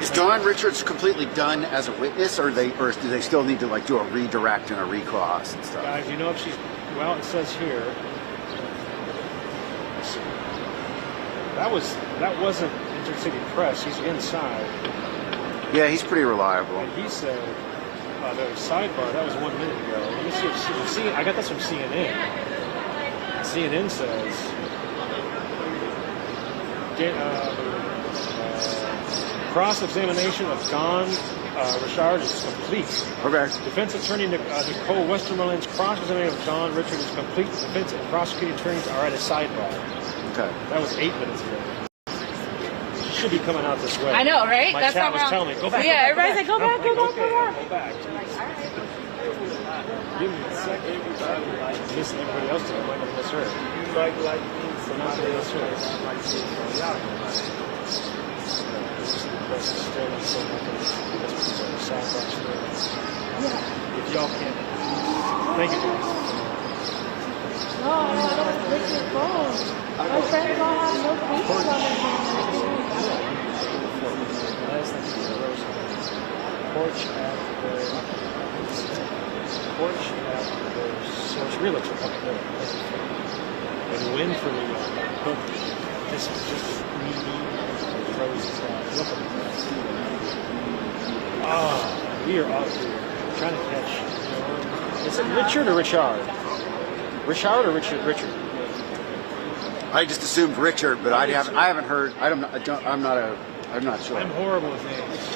Is Dawn Richards completely done as a witness, or do they still need to do a redirect and a recross and stuff? Guys, you know if she's... Well, it says here... Let's see. That wasn't Inter City Press. He's inside. Yeah, he's pretty reliable. And he said... the sidebar, that was 1 minute ago. Let me see if I got this from CNN. CNN says cross-examination of Don Richard is complete. Okay. Defense attorney Nicole Westermoreland's cross-examination of Don Richard is complete. Defense and prosecuting attorneys are at a sidebar. Okay. That was 8 minutes ago. Should be coming out this way. I know, right? My That's chat how was telling me, go back. Yeah, go back, everybody's like, go back, go back, go back. Give me a second. Miss everybody else today. Might not miss her. Like so not to miss her. If y'all can't, thank you guys. No, I don't fix your phone. My friends all have no features on their phone. Porch at the Source Realtor up there. And win for New York. This is just me, roses. Look at that. Ah, we are out here trying to catch. Is it Richard or Richard? Richard or Richard? I just assumed Richard, but I haven't heard. I'm not sure. I'm horrible with names.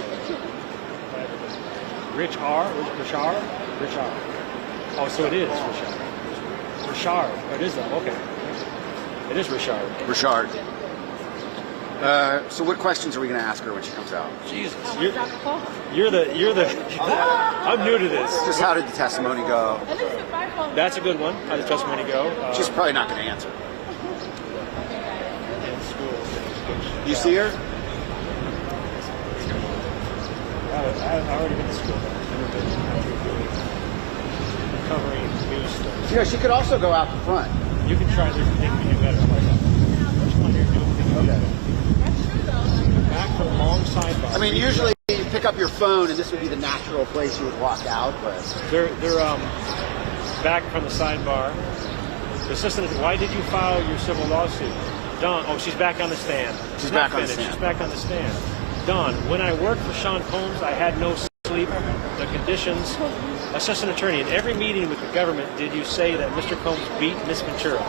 Richard. Oh, so it is Richard. Richard. Oh, it is that. Okay. It is Richard. Richard. So what questions are we going to ask her when she comes out? Jesus. You're the. I'm new to this. Just how did the testimony go? That's a good one. How did the testimony go? She's probably not going to answer. You see her? I've already been to school. Covering news stories. Yeah, she could also go out the front. You can try to do better. Okay. Back from long sidebar. I mean, usually you pick up your phone, and this would be the natural place you would walk out. But they're back from the sidebar. The assistant, why did you file your civil lawsuit? Don, oh, she's back on the stand. She's back on the stand. She's back on the stand. Don, when I worked for Sean Combs, I had no sleep. The conditions. Assistant attorney, in every meeting with the government, did you say that Mr. Combs beat Miss Ventura?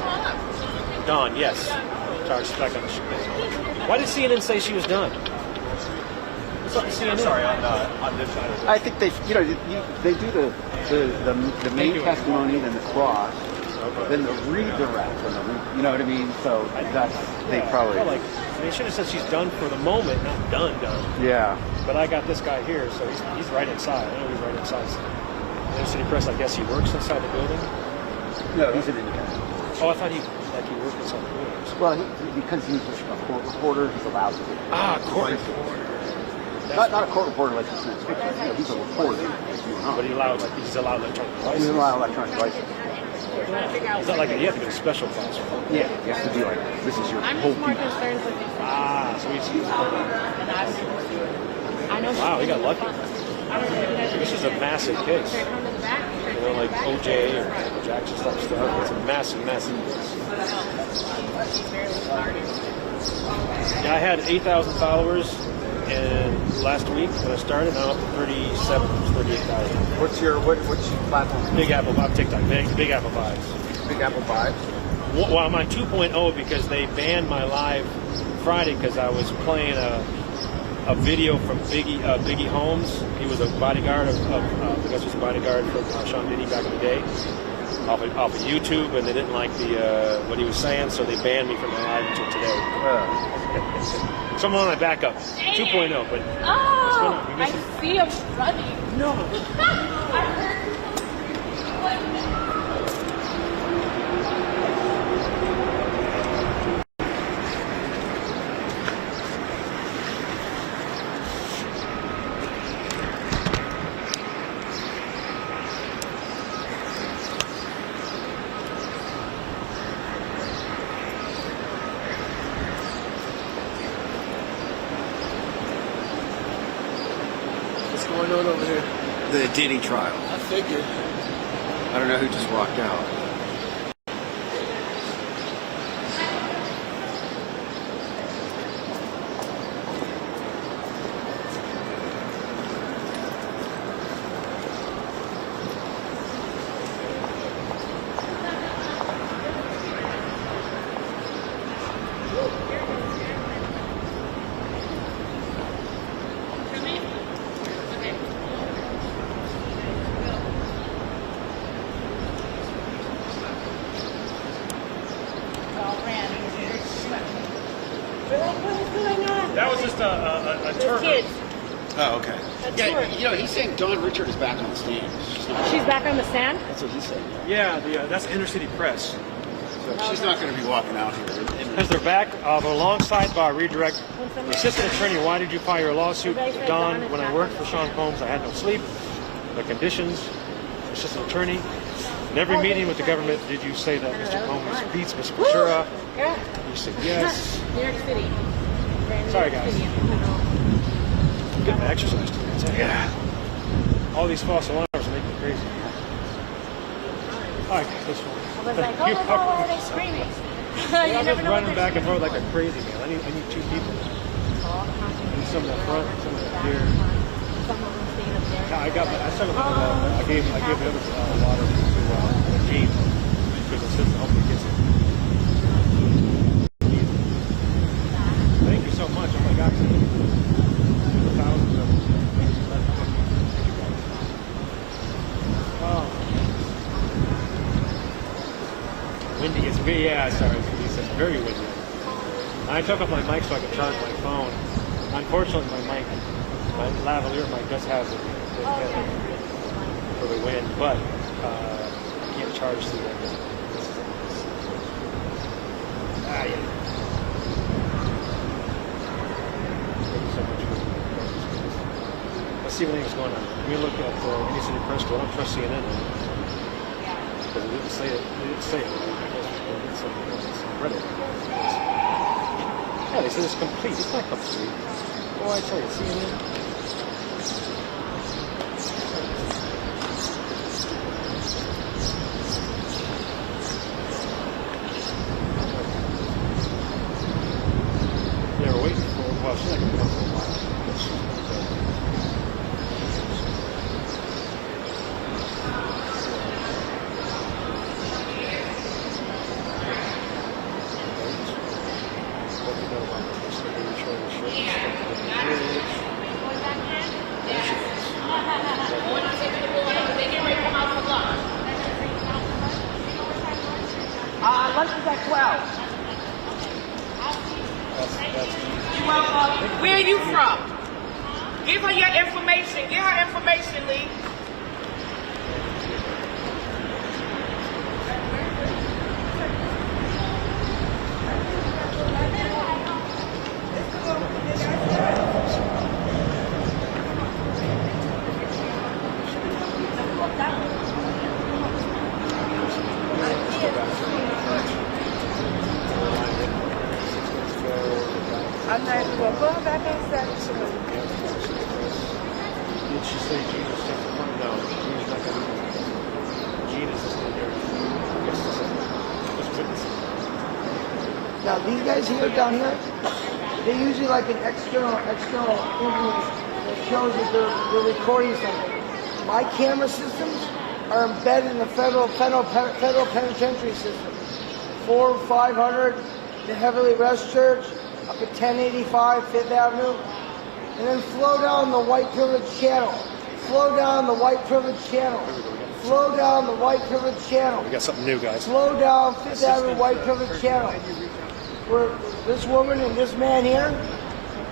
Don, yes. Sorry, she's back on the stand. Why did CNN say she was done? What's up with CNN? I'm sorry, on this side of it. I think they do the main testimony, then the cross, then the redirect, you know what I mean? So that's they probably. Well, they should have said she's done for the moment, not done. Yeah. But I got this guy here, so he's right inside. I know he's right inside. In the city press, I guess he works inside the building. No, he's an independent. Oh, I thought he worked inside the building. Well, because he's a court reporter, he's allowed to. Court reporter. Not a court reporter like this. He's a reporter. But he's allowed electronic devices. He's allowed electronic devices. Is that like you have to go to special class? Yeah, you have to be like, this is your whole more concerned with this. So he's. I know. Wow, he got lucky. This is a massive case. Like OJ or Michael Jackson stuff. It's a massive case. Yeah, I had 8,000 followers last week when I started. Now I'm up to 37, 38,000. What's your platform? Big Apple, I'm TikTok. Big Apple Vibes. Big Apple Vibes. Well, I'm on 2.0 because they banned my live Friday because I was playing a video from Biggie Holmes. He was a bodyguard because he was a bodyguard for Sean Diddy back in the day, off of YouTube, and they didn't like what he was saying, so they banned me from my live until today. So I'm on my backup, 2.0, but I see him running. No. What's going on over here? The Diddy trial. I figured. I don't know who just walked out. just a There's Turner. kids. Oh, okay. Yeah, you know, he's saying Dawn Richard is back on the stand. She's back on the stand? That's what he said. Yeah, that's Inner City Press. So she's not going to be walking out here. Because they're back, they're alongside by redirect. Assistant attorney, why did you file your lawsuit? Don, when I worked for Sean Combs, I had no sleep. The conditions. Assistant attorney. In every meeting with the government, did you say that Mr. Combs beats Ms. Ventura? Yeah. You said yes. New York City. Sorry, guys. Getting exercise today. Yeah. All these false alarms are making me crazy. All right, this one. I was like, oh, why are they screaming? I'm just running back and forth like a crazy man. I need two people. I need some in the front, some in the rear. I started with I gave the other water to Gene because it says to help the kids. Thank you so much. Oh my God. Thousands of them. Oh. Windy is very, yeah, sorry. He said very windy. I took off my mic so I could charge my phone. Unfortunately, my lavalier mic does have it for the wind, but I can't charge through that. Yeah. Thank you so much for let's see what is going on. Let me look at Inner City Press. I don't trust CNN because it didn't say it. It didn't say it. It's Reddit. Yeah, they said it's complete. It's not complete. Oh, I tell you, CNN. Yeah, we're waiting for. Well, she's not going to come for a while. Lunch is at 12. Where are you from? Give her your information. Give her information, Lee. I'm not even going to go back inside. Did she say Gene was testifying? No, Gene's not going to be. Gene is just in there. Yes, just witnessing. Now these guys here down here, they usually like an external influence that shows that they're recording something. My camera systems are embedded in the federal penitentiary system. 400, 500, the Heavenly Rest Church, up at 1085 Fifth Avenue, and then flow down the white privilege channel. Flow down the white privilege channel. Flow down the white privilege channel. We got something new, guys. Flow down Fifth Avenue white privilege channel. Where this woman and this man here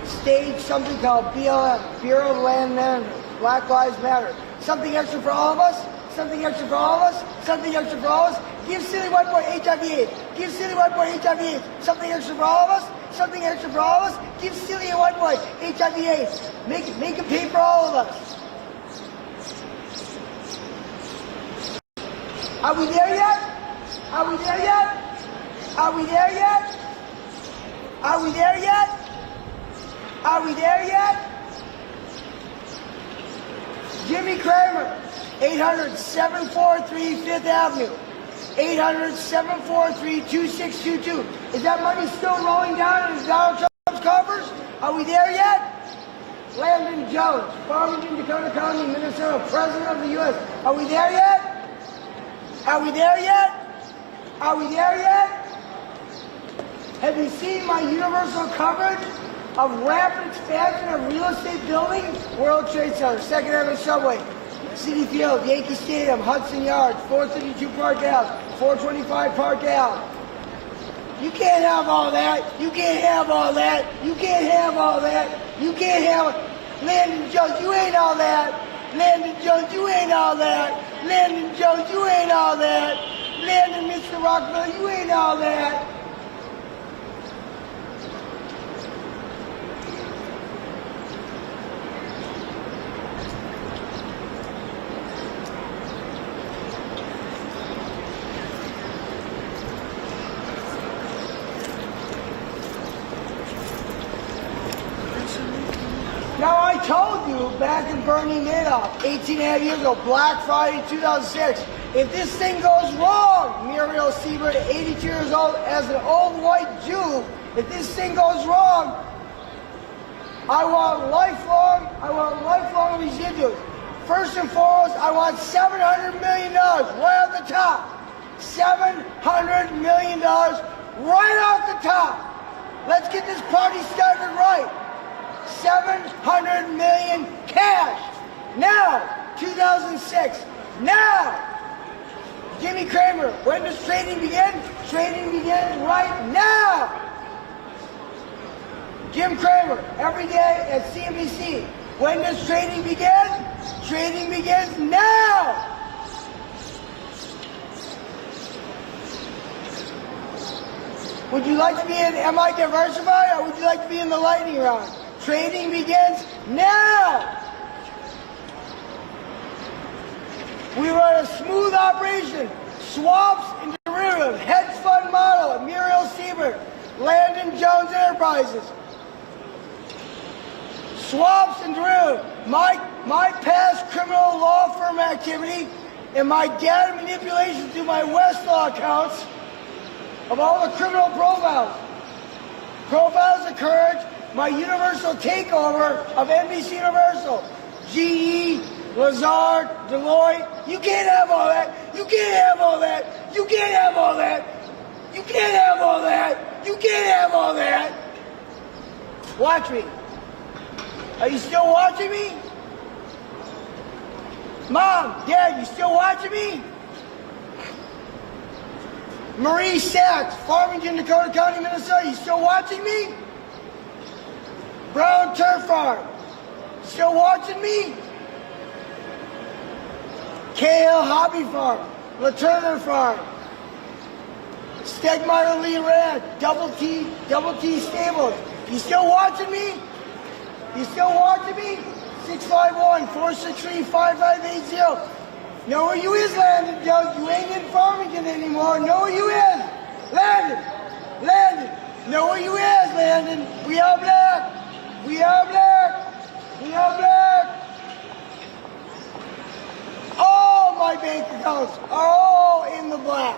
staged something called BLM, Bureau of Land Management, Black Lives Matter. Something extra for all of us. Something extra for all of us. Something extra for all of us. Give silly white boy HIV/AIDS. Give silly white boy HIV/AIDS. Something extra for all of us. Something extra for all of us. Give silly white boy HIV/AIDS. Make it pay for all of us. Are we there yet? Are we there yet? Are we there yet? Are we there yet? Are we there yet? Jimmy Kramer, 800-743 Fifth Avenue. 800-743-2622. Is that money still rolling down into Donald Trump's coffers? Are we there yet? Landon Jones, Farmington, Dakota County, Minnesota, President of the U.S. Are we there yet? Are we there yet? Are we there yet? Have you seen my universal coverage of rapid expansion of real estate building? World Trade Center, 2nd Avenue Subway, Citi Field, Yankee Stadium, Hudson Yards, 432 Park Ave, 425 Park Ave. You can't have all that. You can't have all that. You can't have all that. You can't have Landon Jones, you ain't all that. Landon Jones, you ain't all that. Landon Jones, you ain't all that. Landon, Mr. Rockefeller, you ain't all that. Now, I told you back in Bernie Madoff, 18 and a half years ago, Black Friday 2006, if this thing goes wrong, Muriel Siebert, 82 years old, as an old white Jew, if this thing goes wrong, I want lifelong residuals. First and foremost, I want $700 million right off the top. $700 million right off the top. Let's get this party started right. 700 million cash. Now, 2006. Now, Jimmy Cramer, when does trading begin? Trading begins right now. Jim Cramer, every day at CNBC. When does trading begin? Trading begins now. Would you like to be in Am I Diversified, or would you like to be in the lightning round? Trading begins now. We run a smooth operation. Swaps and derivatives. Hedge fund model. Muriel Siebert. Landon Jones Enterprises. Swaps and derivatives. My past criminal law firm activity and my data manipulation through my Westlaw accounts of all the criminal profiles. Profiles of courage. My universal takeover of NBC Universal, GE, Lazard, Deloitte. You can't have all that. You can't have all that. You can't have all that. You can't have all that. You can't have all that. Watch me. Are you still watching me? Mom, Dad, you still watching me? Marie Sachs, Farmington, Dakota County, Minnesota, you still watching me? Brown Turf Farm, still watching me? Cahill Hobby Farm, LaTurner Farm, Stegmeyer Lee Ranch, Double T Stables. You still watching me? You still watching me? 651-463-5580. Know where you is, Landon Jones. You ain't in Farmington anymore. Know where you is. Landon. Know where you is, Landon. We are black. We are black. We are black. All my bank accounts are all in the black.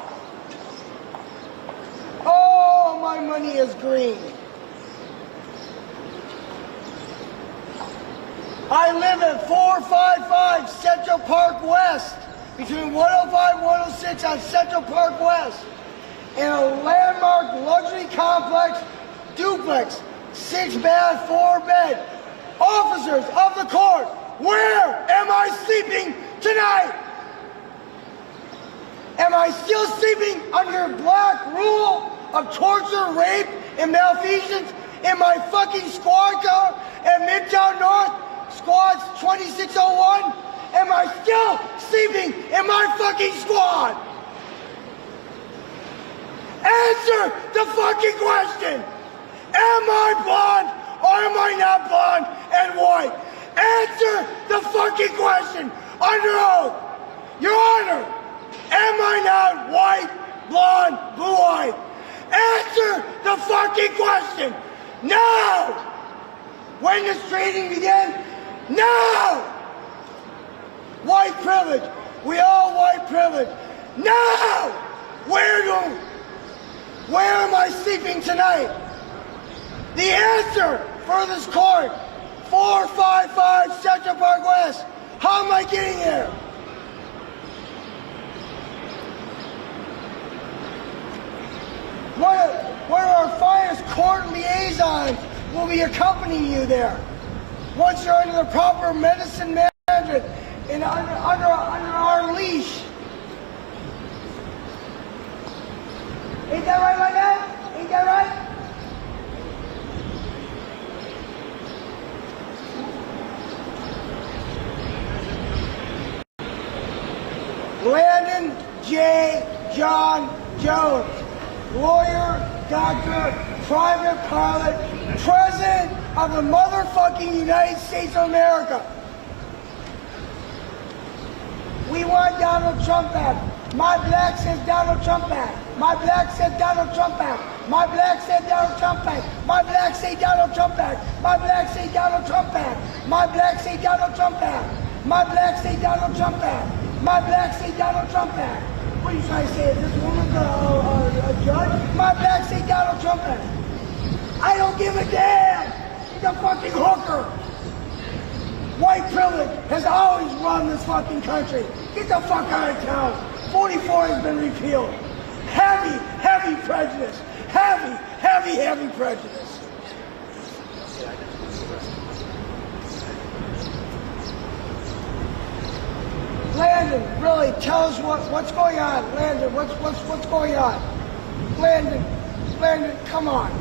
All my money is green. I live at 455 Central Park West, between 105 and 106 on Central Park West, in a landmark luxury complex duplex, 6-bath, 4-bed. Officers of the court, where am I sleeping tonight? Am I still sleeping under black rule of torture, rape, and malfeasance in my fucking squad car at Midtown North? Squad 2601? Am I still sleeping in my fucking squad? Answer the fucking question! Am I blonde or am I not blonde and white? Answer the fucking question under oath. Your Honor, am I not white, blonde, blue-eyed? Answer the fucking question now! When does trading begin? Now! White privilege. We all white privilege. Now! Where am I sleeping tonight? The answer for this court, 455 Central Park West. How am I getting there? One of our finest court liaisons will be accompanying you there. Once you're under the proper medicine management and under our leash. Ain't that right, my dad? Landon J. John Jones, lawyer, doctor, private pilot, President of the motherfucking United States of America. We want Donald Trump back. My black says Donald Trump back. My black said Donald Trump back. My black said Donald Trump back. My black say Donald Trump back. My black say Donald Trump back. My black say Donald Trump back. My black say Donald Trump back. My black say Donald Trump back. What are you trying to say? Is this woman a judge? My black say Donald Trump back. I don't give a damn. She's a fucking hooker. White privilege has always run this fucking country. Get the fuck out of town. 44 has been repealed. Heavy, heavy prejudice. Heavy, heavy, heavy prejudice. Landon, really, tell us what's going on. Landon, what's going on? Landon, come on.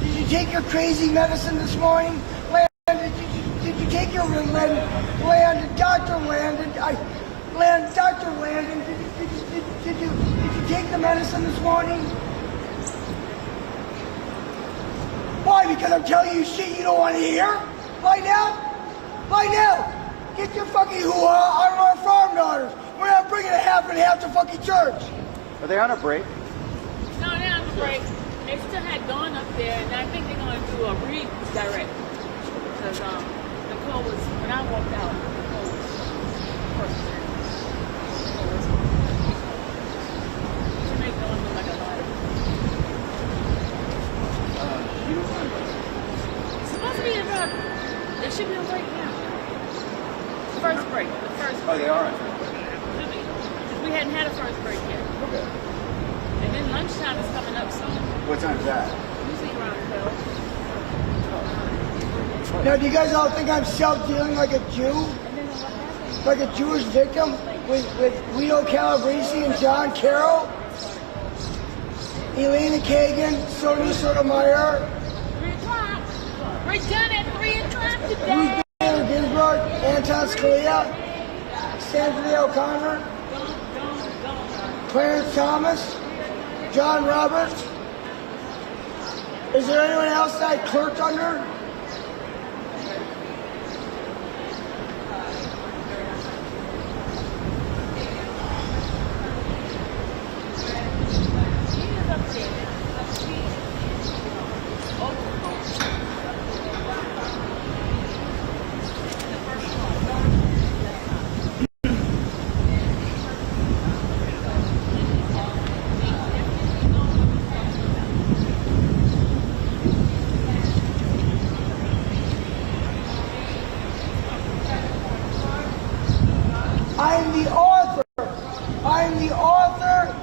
Did you take your crazy medicine this morning? Landon, did you take your Landon, Dr. Landon, Dr. Landon, did you take the medicine this morning? Why? Because I'm telling you shit you don't want to hear? Right now? Right now? Get your fucking hoo-ha out of our farm daughters. We're not bringing a half and half to fucking church. Are they on a break? No, they're on the break. They still had gone up there, and I think they're going to do a redirect. Because Nicole was, when I walked out, Nicole was first. She made no one look like a liar. It's supposed to be about, they should be on break now. First break. The first break. Oh, they are on We hadn't had a first break yet. Okay. And then lunchtime is coming up soon. What time is that? Usually around 12. Now, do you guys all think I'm self-dealing like a Jew? Like a Jewish victim with Guido Calabresi and John Carroll? Elena Kagan, Sonia Sotomayor? 3 o'clock. We're done at 3 o'clock today. Ruth Bader Ginsburg, Anton Scalia, Sandra O'Connor, Clarence Thomas, John Roberts. Is there anyone else that I clerked under? I'm the author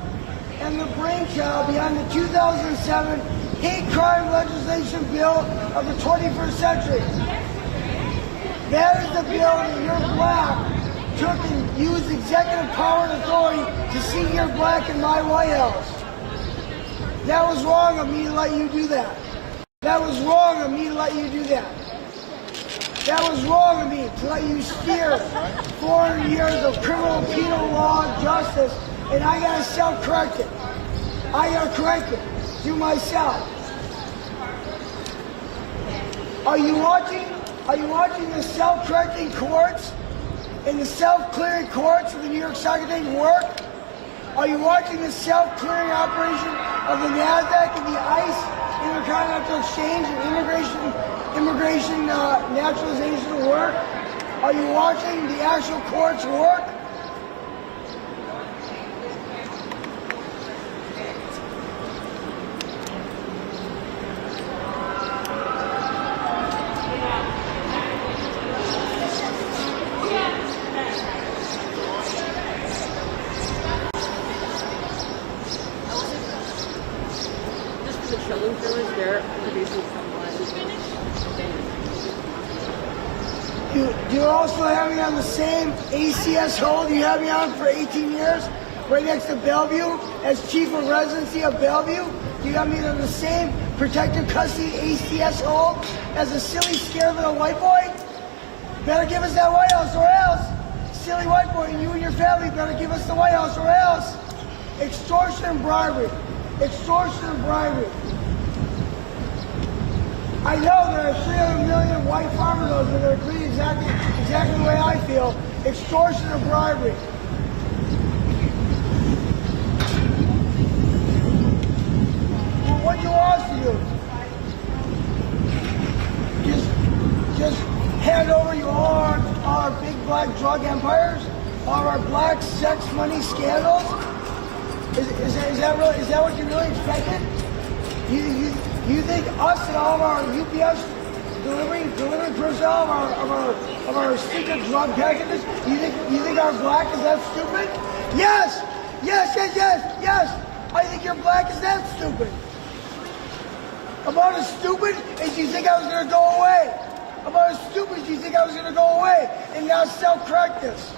and the brainchild behind the 2007 hate crime legislation bill of the 21st century. That is the bill that your black took and used executive power and authority to seat your black in my White House. That was wrong of me to let you do that. That was wrong of me to let you do that. That was wrong of me to let you steer 400 years of criminal penal law justice, and I gotta self-correct it. I gotta correct it to myself. Are you watching the self-correcting courts and the self-clearing courts of the New York Stock Exchange work? Are you watching the self-clearing operation of the NASDAQ and the ICE Intercontinental Exchange and immigration naturalization work? Are you watching the actual courts work? Do you also have me on the same ACS hold you had me on for 18 years, right next to Bellevue, as chief of residency of Bellevue? Do you have me on the same protective custody ACS hold as a silly, scared little white boy? Better give us that White House or else. silly white boy, and you and your family better give us the White House or else. Extortion and bribery. Extortion and bribery. I know there are 300 million white farmers out there that agree exactly the way I feel. Extortion and bribery. Well, what do you want us to do? Just hand over you all our big black drug empires, all our black sex money scandals? Is that what you really expected? You think us and all of our UPS delivery personnel of our secret drug packages, you think our black is that stupid? Yes! I think your black is that stupid. About as stupid as you think I was gonna go away. About as stupid as you think I was gonna go away and now self-correct this.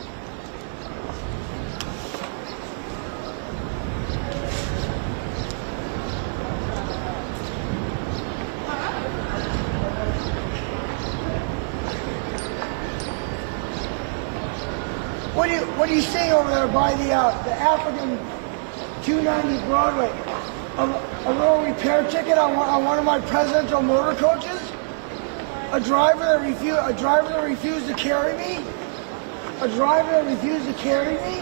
What are you seeing over there by the African 290 Broadway? A little repair ticket on one of my presidential motor coaches? A driver that refused to carry me? A driver that refused to carry me?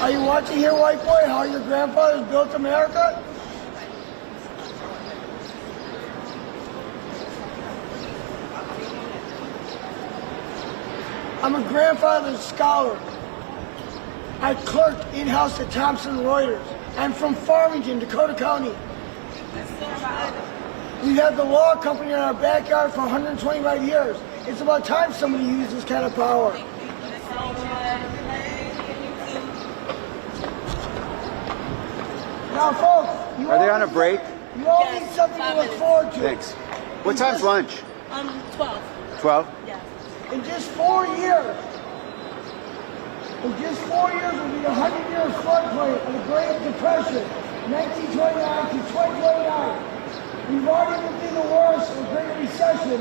Are you watching here, white boy, how your grandfathers built America? I'm a grandfather's scholar. I clerked in-house at Thomson Reuters. I'm from Farmington, Dakota County. We've had the law company in our backyard for 125 years. It's about time somebody used this kind of power. Now, folks, Are they on a break? You all need something to look forward to. Thanks. What time's lunch? 12. 12? Yeah. In just 4 years, will be 100-year floodplain of the Great Depression, 1929 to 2029. We've already been through the worst of the Great Recession.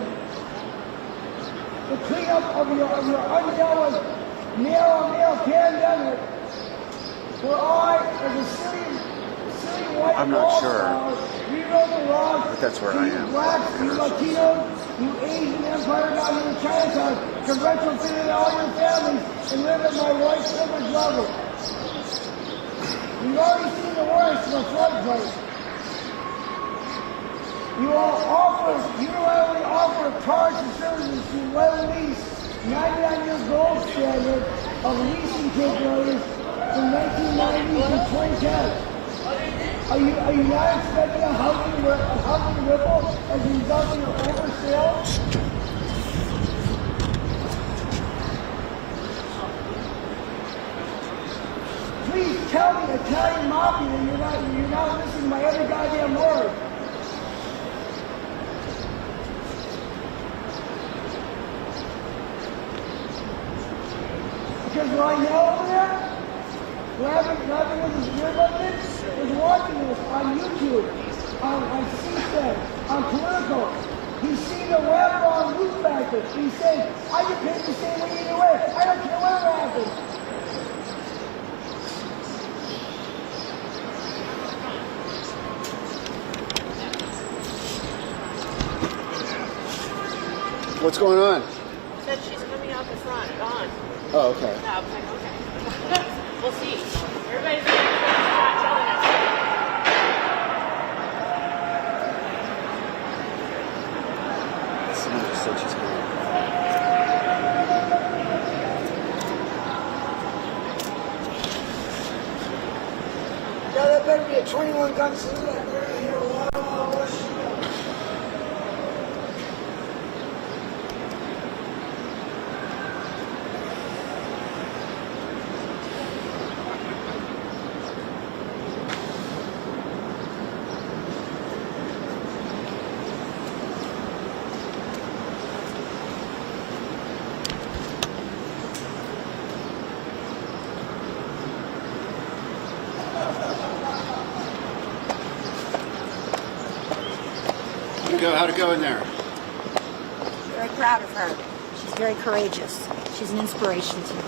The cleanup of your undealt with male pandemic, where I, as a silly white I'm not sure. rewrote the laws. But that's where I you am. blacks, you Latinos, you Asian empire down here in Chinatown can retrofit into all your families and live at my white privilege level. We've already seen the worst of the floodplain. You all unilaterally offer products and services to let lease 99 years gold standard of leasing capabilities from 1990 to 2010. Are you not expecting a housing ripple as a result of your oversale? Please tell me, Italian mafia, that you're not listening to my every goddamn word. Because what I know over there, laughing with his ear budget, is watching this on YouTube, on C-SPAN, on Political. He's seen the rapper on Loot Factor. He's saying, I get paid the same way either way. I don't care whatever happens. What's going on? Said she's coming out the front, gone. Oh, okay. Yeah, I was like, okay. We'll see. Everybody's not telling us. Someone just said she's coming. Yeah, that better be a 21 gun salute. I better hear a lot of West. go? How'd it go in there? Very proud of her. She's very courageous. She's an inspiration to me.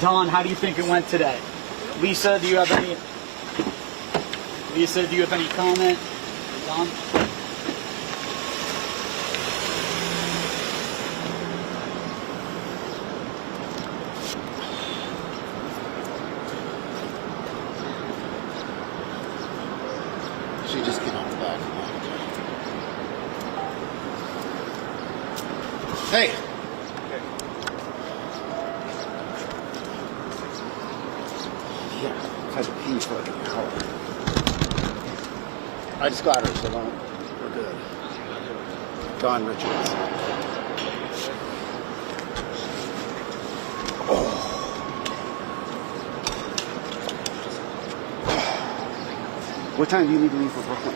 Dawn, how do you think it went today? Lisa, do you have any comment? Dawn? She just came off the back. Hey! Yeah, I've had to pee for like an hour. I just got her, so we're good. Don Richards. Oh. What time do you need to leave for Brooklyn?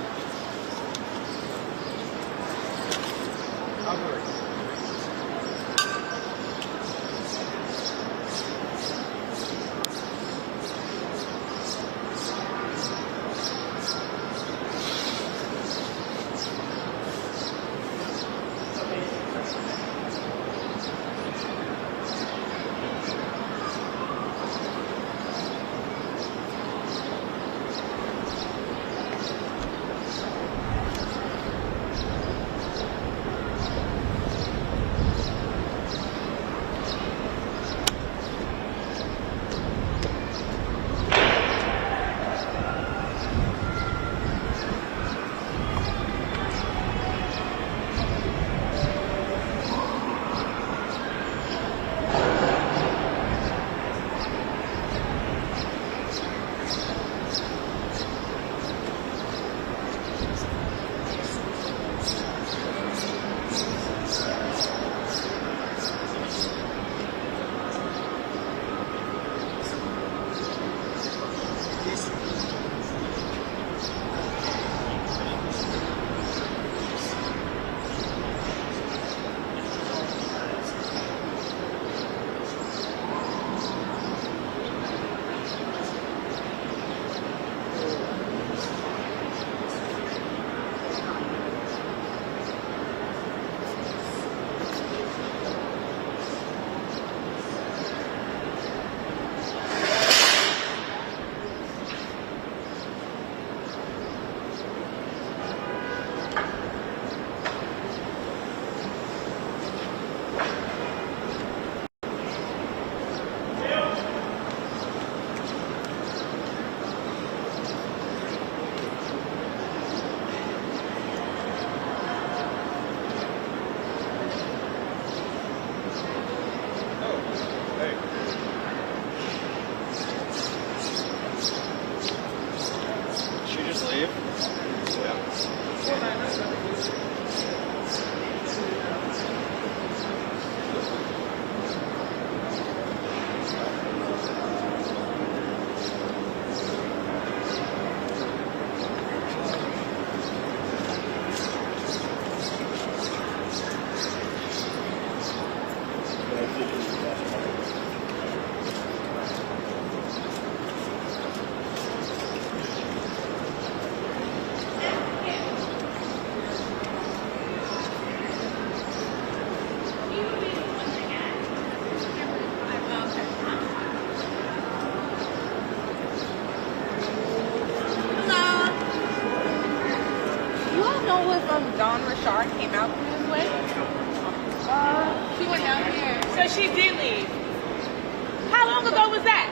Dawn Richard came out from this way? She went down here. So she did leave. How long ago was that?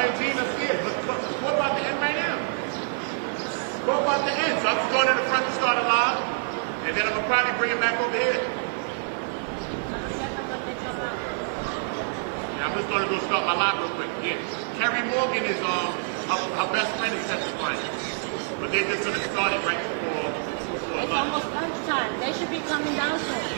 hygiene upstairs. What about the end right now? What about the end? So I'm just going to the front to start a live, and then I'm going to probably bring it back over here. Yeah, I'm just going to go start my live real quick. Yeah. Carrie Morgan is, her best friend is testifying. But they're just going to start it right before It's almost lunchtime. They should be coming down soon.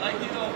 Like, you know,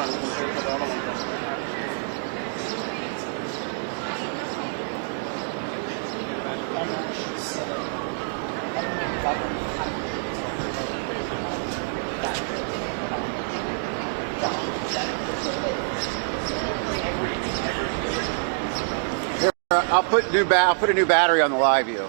Here, I'll put a new battery on the live view.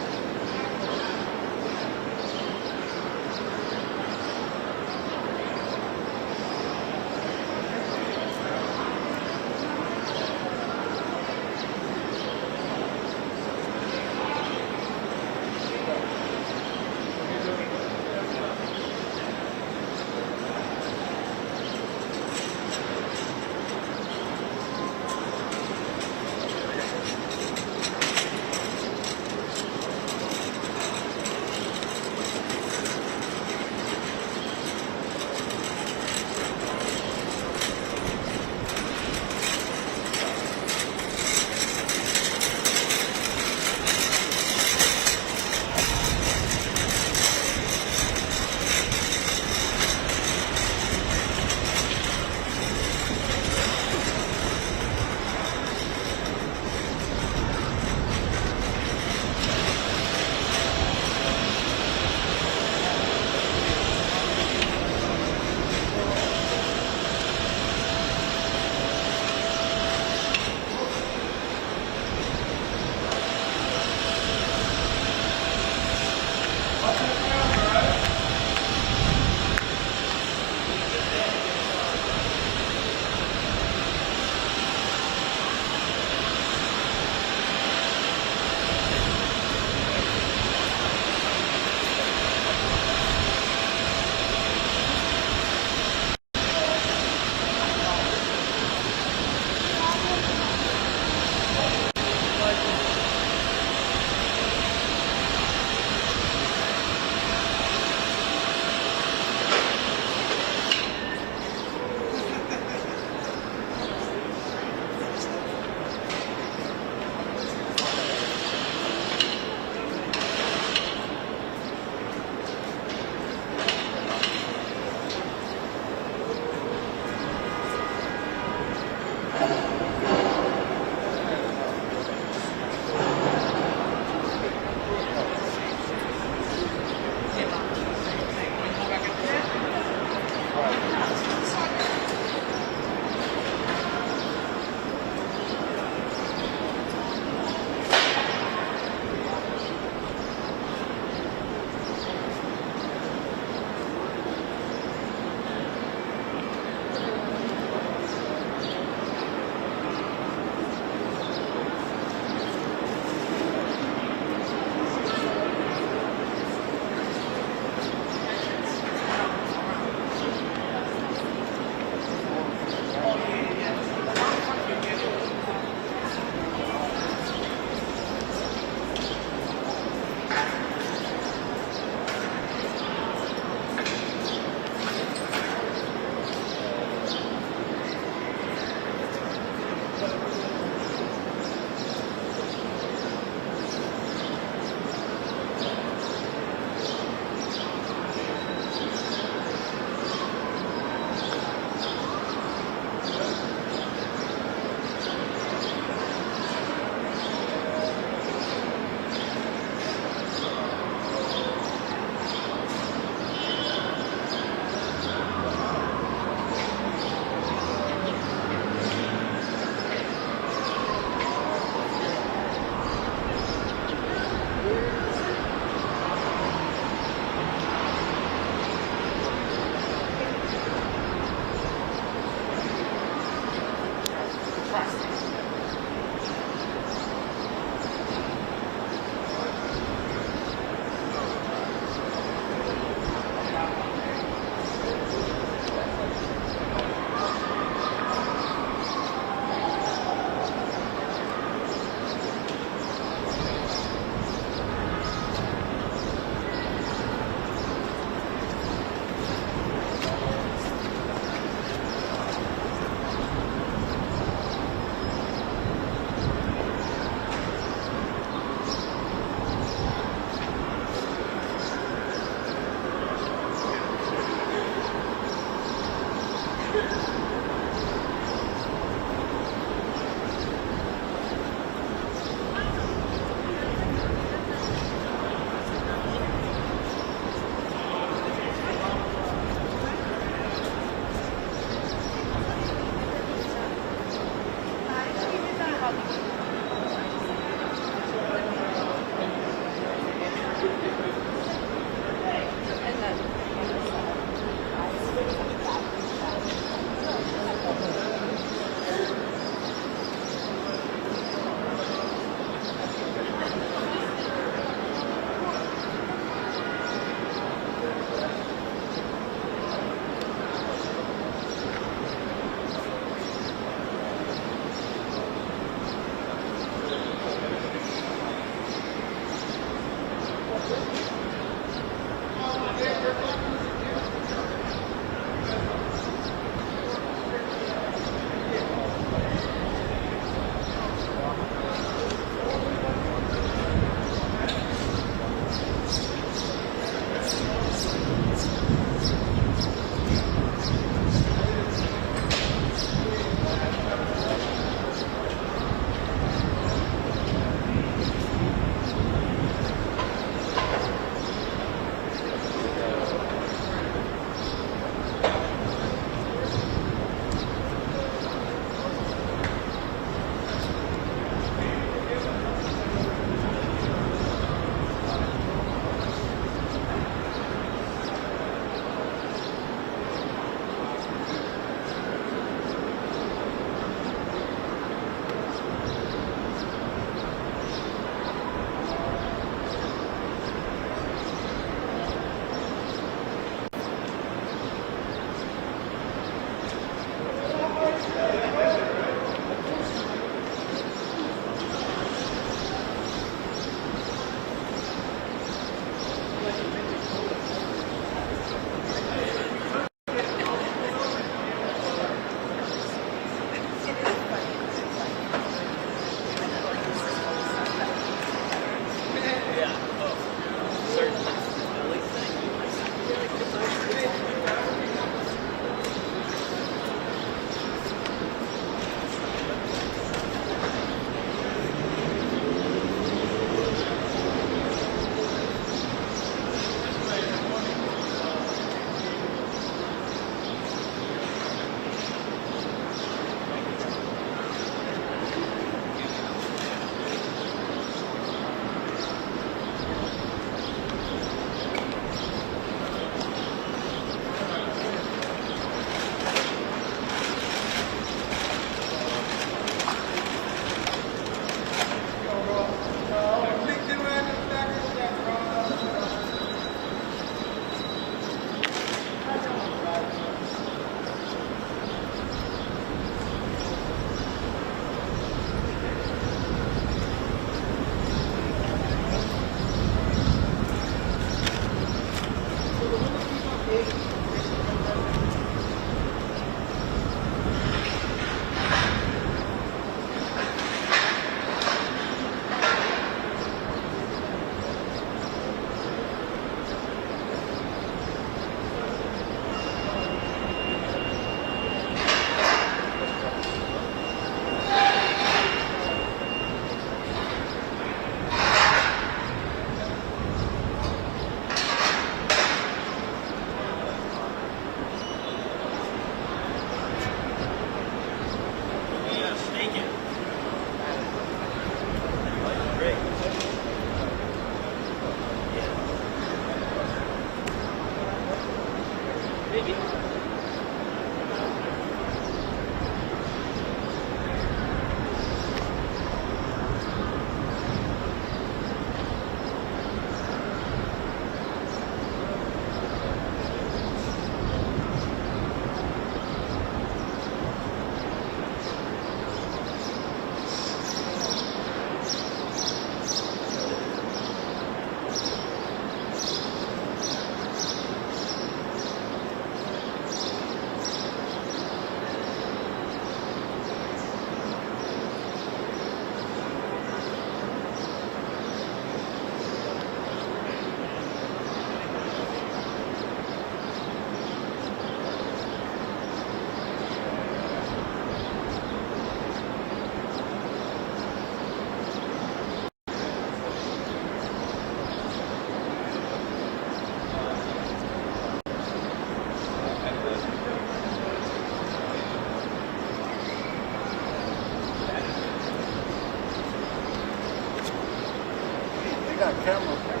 got cameras.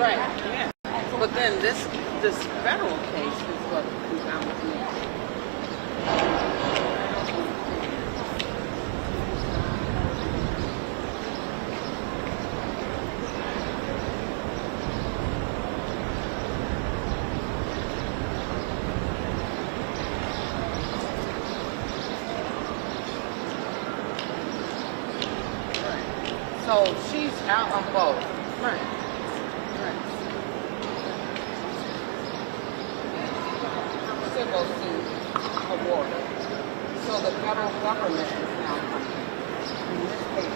Right, yeah. But then this federal case is what confounds me. So she's out on both. Right. Civil suit awarded. So the federal government is now in this case.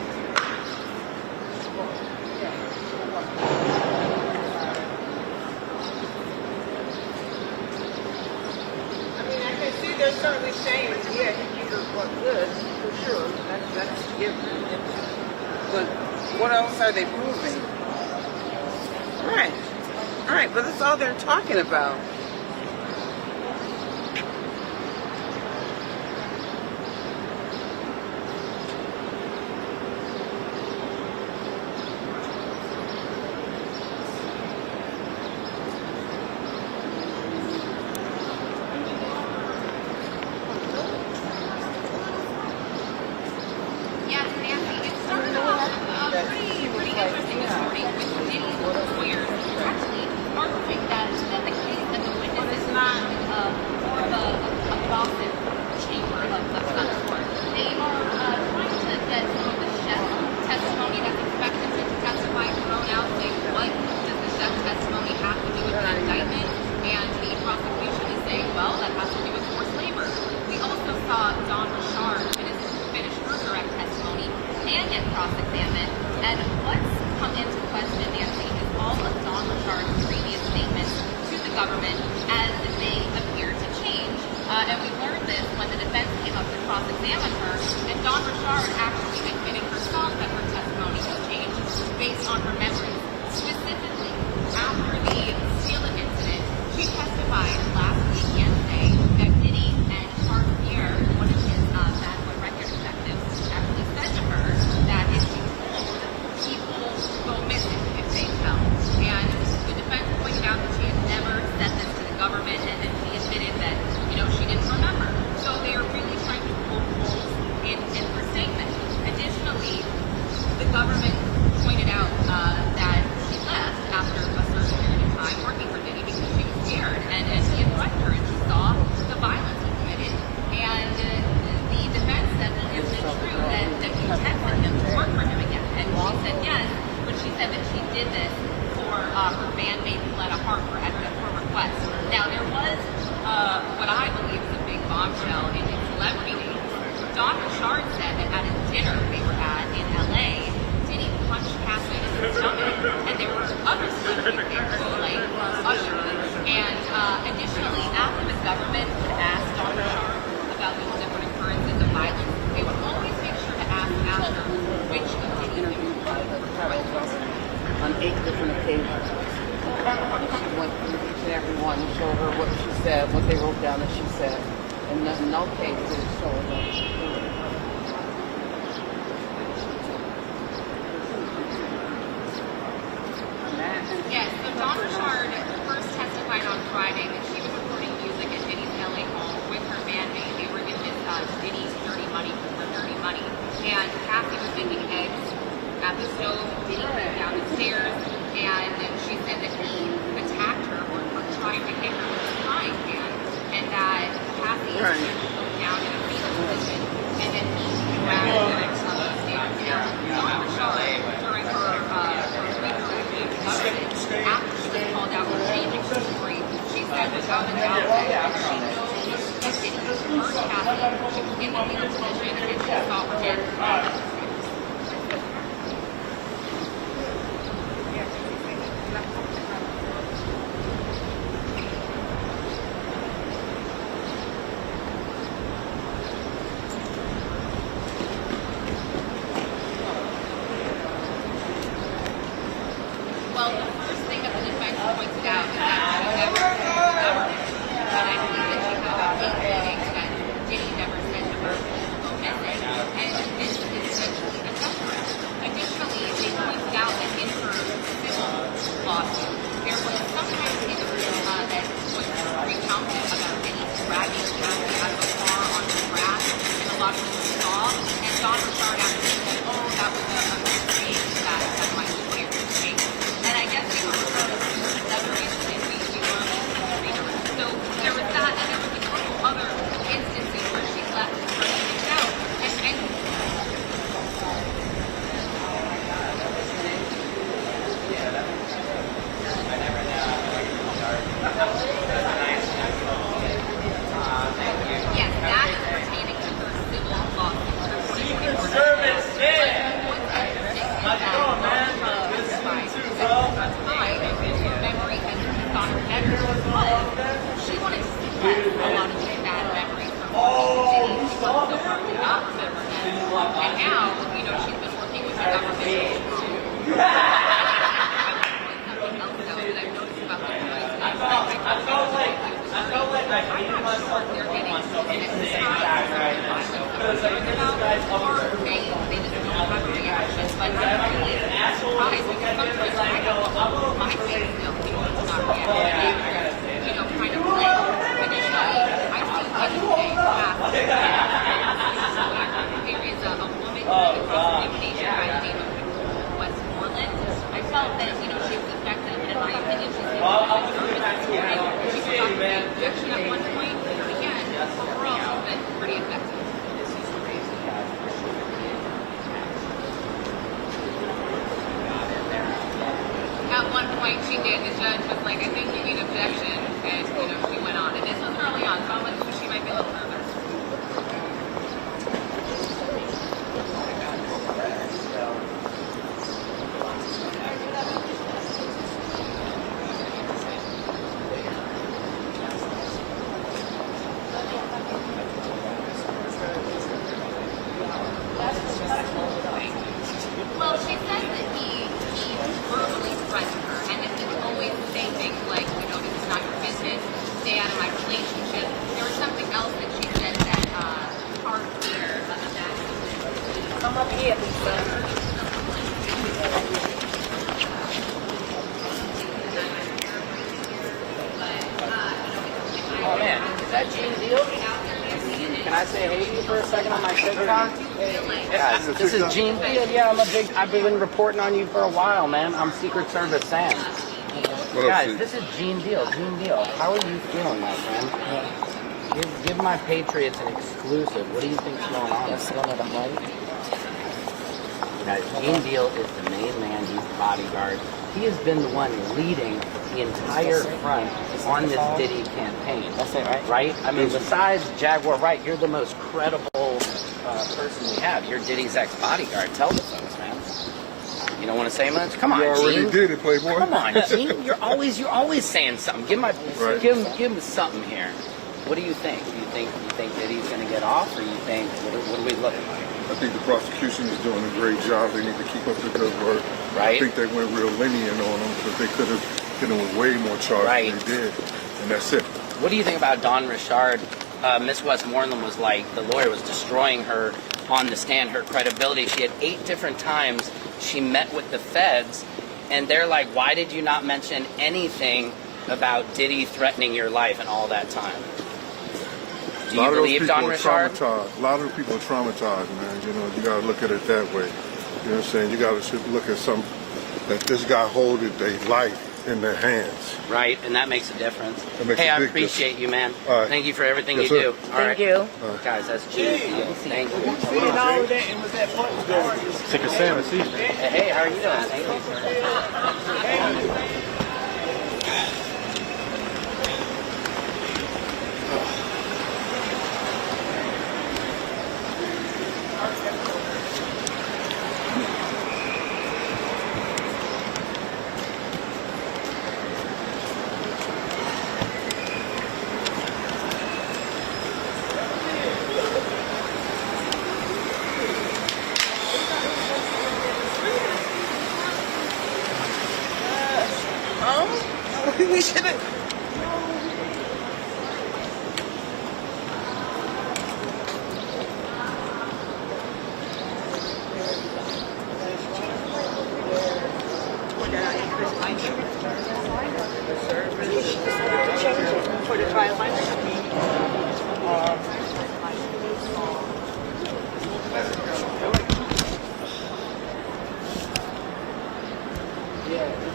I mean, I can see they're certainly saying, yeah, he did what good, for sure. That's given. But what else are they proving? Right, but that's all they're talking about. Yes, Nancy, it started off pretty interesting this morning with Diddy's lawyers actually arguing that the case and the witness is not more of a gossip chamber of some sort. They are trying to get some of the chef's testimony that's expected to testify thrown out, saying what does the chef's testimony have to do with the indictment, and the prosecution is saying, well, that has to do with forced labor. We also saw Don Richard finish her direct testimony and get cross-examined. And what's come into question, Nancy, is all of Don Richard's previous statements to the government as they appear to change. And we learned this when the defense came up to cross-examine her, and Don Richard actually admitted herself that her testimony was changed based on her memories. Specifically, after the stealing incident, she testified last week Wednesday that Diddy and Pierre, one of his bad boy record detectives, actually said to her that if she told, people go missing if they tell. And the defense pointed out that she had never said this to the government, and then she admitted that, she didn't remember. So they are really trying to pull holes in her statement. Additionally, the government pointed out that she left after a certain period of time working for Diddy because she was scared, and he had threatened her, and she saw the violence he committed. And the defense said, well, is it true that he texted him to work for him again? And she said yes, but she said that she did this for her bandmate Letta Harper at her request. Now, there was what I believe is a big bombshell in celebrity news. Don Richard said that at a dinner they were at in LA, Diddy punched Cassie in the stomach, and there were other celebrities there too, like Usher. And additionally, after the government would ask Don Richard about these different occurrences of violence, they would always make sure to ask after which of Diddy's on 8 different occasions. She went through each and every one and showed her what she said, what they wrote down that she said. And in no case did it show her that. Yes, so Don Richard first testified on Friday that she was recording music at Diddy's LA home with her bandmate. They were in his Diddy's Dirty Money for Dirty Money. And Cassie was making eggs at the stove. Diddy came down the stairs, and she said that he attacked her or tried to hit her with a frying pan, and that Cassie was down in a fetal position, and then he grabbed the next on the stairs. Now, Don Richard, during her after she was called out for changing her story, she said without a doubt that she knows that Diddy hurt Cassie. She was in the fetal position, and she saw her dead. Well, the first thing that the defense pointed out is that she never told the government, and I believe that she has a tape meeting that Diddy never said to her Don Richard actually said, oh, that was a mistake that my lawyer made. And I guess they were another reason is we learned this in the redirect. So there was that, and there was a couple other instances where she left and started things out. And yes, that is pertaining to her civil lawsuit. Secret Service, how's it going, man? Memory has gotten better because she wanted to suppress a lot of these bad memories from her. She was so hard to not remember them. And now, you know, she's been working with the government to something else though that I've noticed about the police. I'm not sure they're getting exercise or they just don't have reaction. But I'm really surprised because sometimes I know my face still is not reacting. You know, kind of like initially I see anything happen. There is a woman who was cross-examination by the name of Westmoreland. I felt that, you know, she was effective, and in my opinion, she's the only service. She was on the objection at one point. Again, overall, she's been pretty effective. At one point, she did. The judge was like, I think you need objection, and, you know, she went on. And this was early on, so I'm like, she might be a little further. Well, she says that he verbally threatened her, and it would always say things like, you know, this is not your business, stay out of my relationship. There was something else that she said that hard fear that Come up here, Lisa. Oh man, is that Gene Deal? Can I say hey to you for a second on my sitcom? Guys, this is Gene Deal. Yeah, I've been reporting on you for a while, man. I'm Secret Service Sam. Guys, this is Gene Deal. Gene Deal. How are you feeling, my friend? Give my Patriots an exclusive. What do you think's going on? That's one of them, right? Guys, Gene Deal is the main man. He's the bodyguard. He has been the one leading the entire front on this Diddy campaign. That's it, right? Right? I mean, besides Jaguar Wright, you're the most credible person we have. You're Diddy's ex-bodyguard. Tell the folks, man. You don't want to say much? Come on, You already Gene. did it, Playboy. Come on, Gene. You're always saying something. Give him something here. What do you think? Do you think Diddy's going to get off, or you think what are we looking like? I think the prosecution is doing a great job. They need to keep up the good work. Right. I think they went real lenient on them because they could have hit them with way more charges than they did. And that's it. What do you think about Don Richard? Miss Westmoreland was like, the lawyer was destroying her on the stand, her credibility. She had 8 different times she met with the feds, and they're like, why did you not mention anything about Diddy threatening your life and all that time? Do you believe Don Richard? A lot of those people are traumatized, man. You know, you got to look at it that way. You know what I'm saying? You got to look at that this guy holding their life in their hands. Right, and that makes a difference. Hey, I appreciate you, man. Thank you for everything you Yes, sir. do. Thank you. Guys, that's Gene. Thank you. And all of that, and was that button? Secret Sam, see. Hey, how are you doing? Thank you, sir. We should have. For the trial line.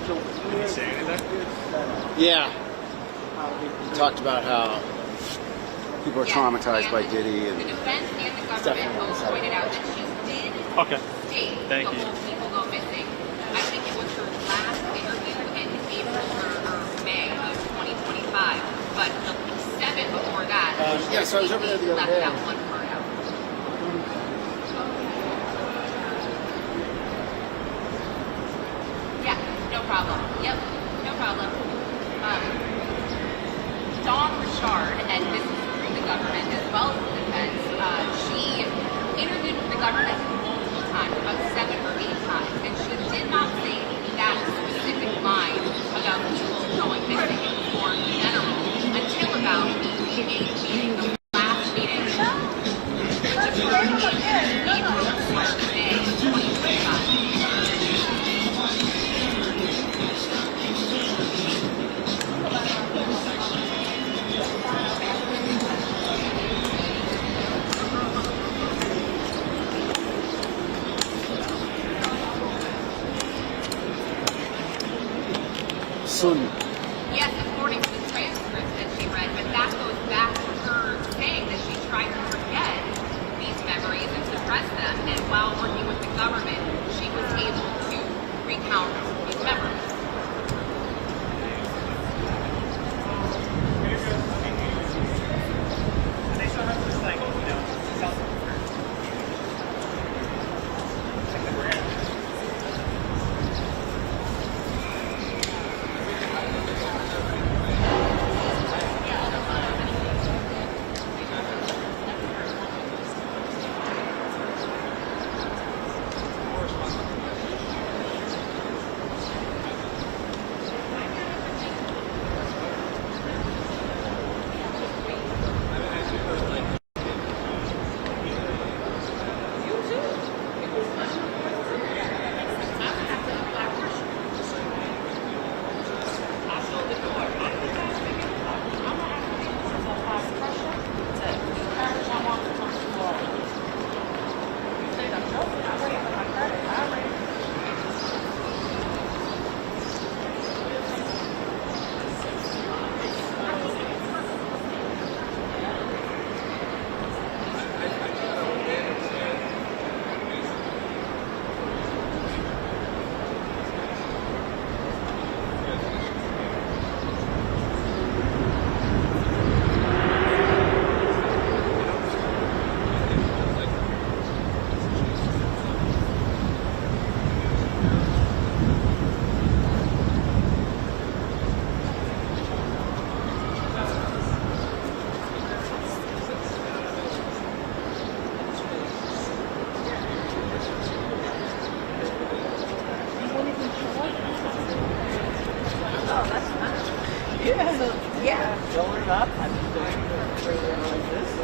Did he say anything? Yeah. He talked about how people are traumatized by Diddy, and The defense and the it's government definitely both upsetting. pointed out that she did Okay. state Thank the you. whole people go missing. I think it was her last interview in April or May of 2025, but the 7 before that, Yeah, so I was over there the other left day. that one part out. Yeah, no problem. Yep, no problem. Dawn Richard, and this is through the government as well as the defense, she interviewed with the government multiple times, about 7 or 8 times, and she did not say that specific line about people going missing. It was more general until about the last meeting, which occurred in April or May of 2025. Sun. Yes, according to the transcript that she read, but that goes back to her saying that she tried to forget these memories and suppress them, and while working with the government, she was able to recount these memories. Yeah. Going up. I'm going like this.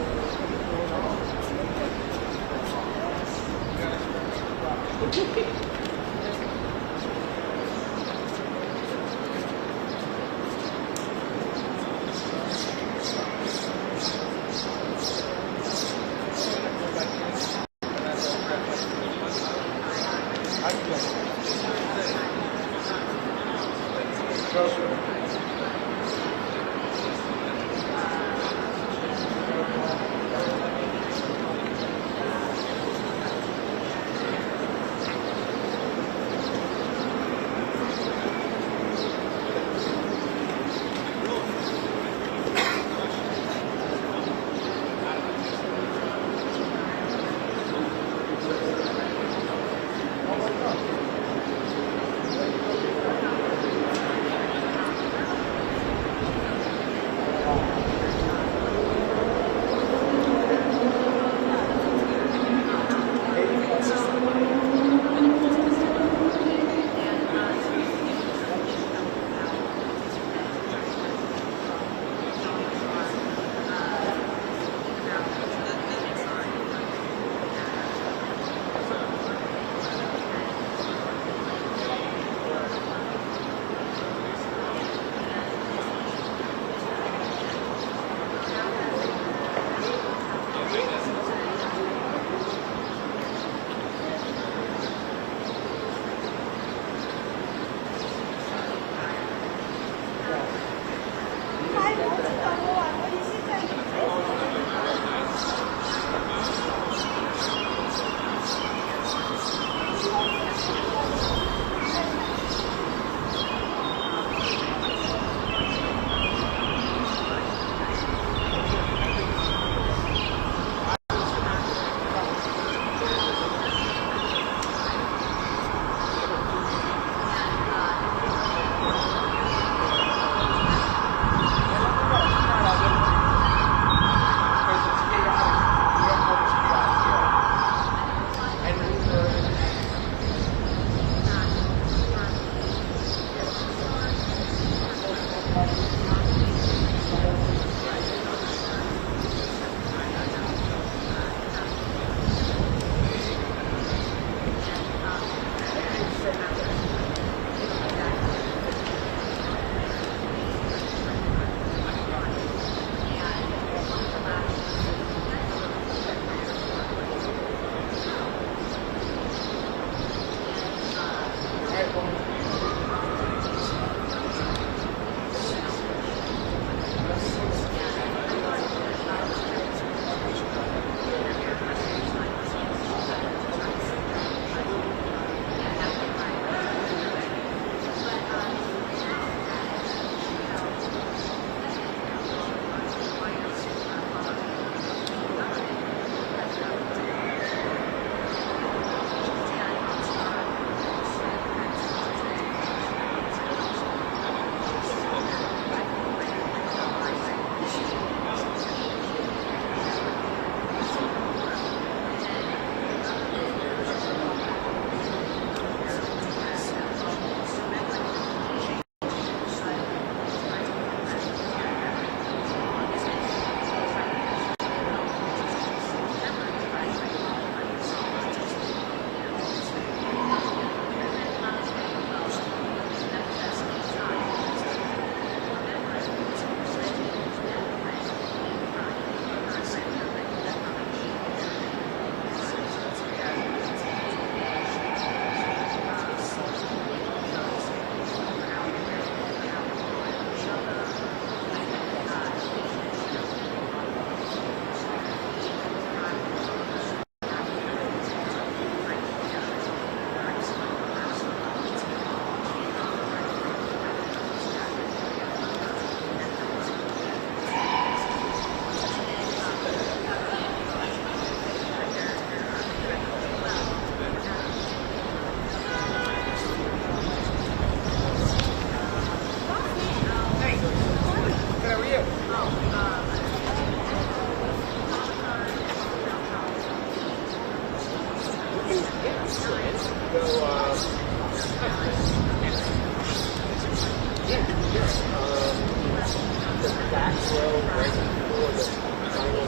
back row right before the final,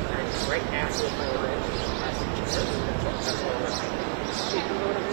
right after the final range. That's all right. You know what I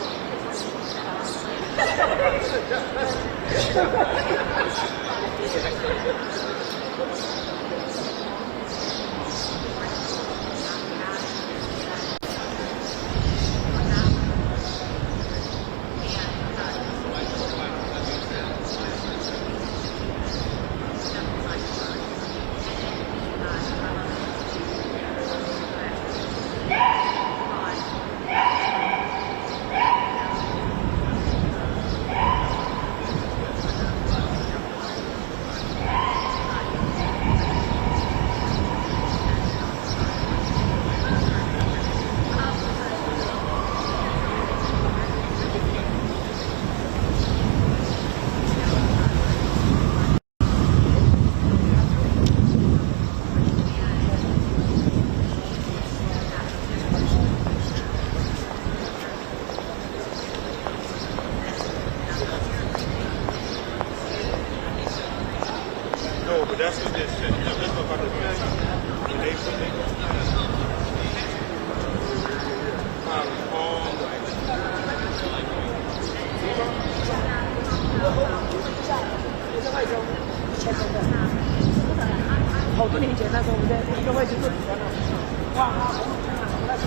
No, but that's what they said. That's what about the thing. When they put it好多年前，那时候我们在一个外籍做比赛呢，哇，那是。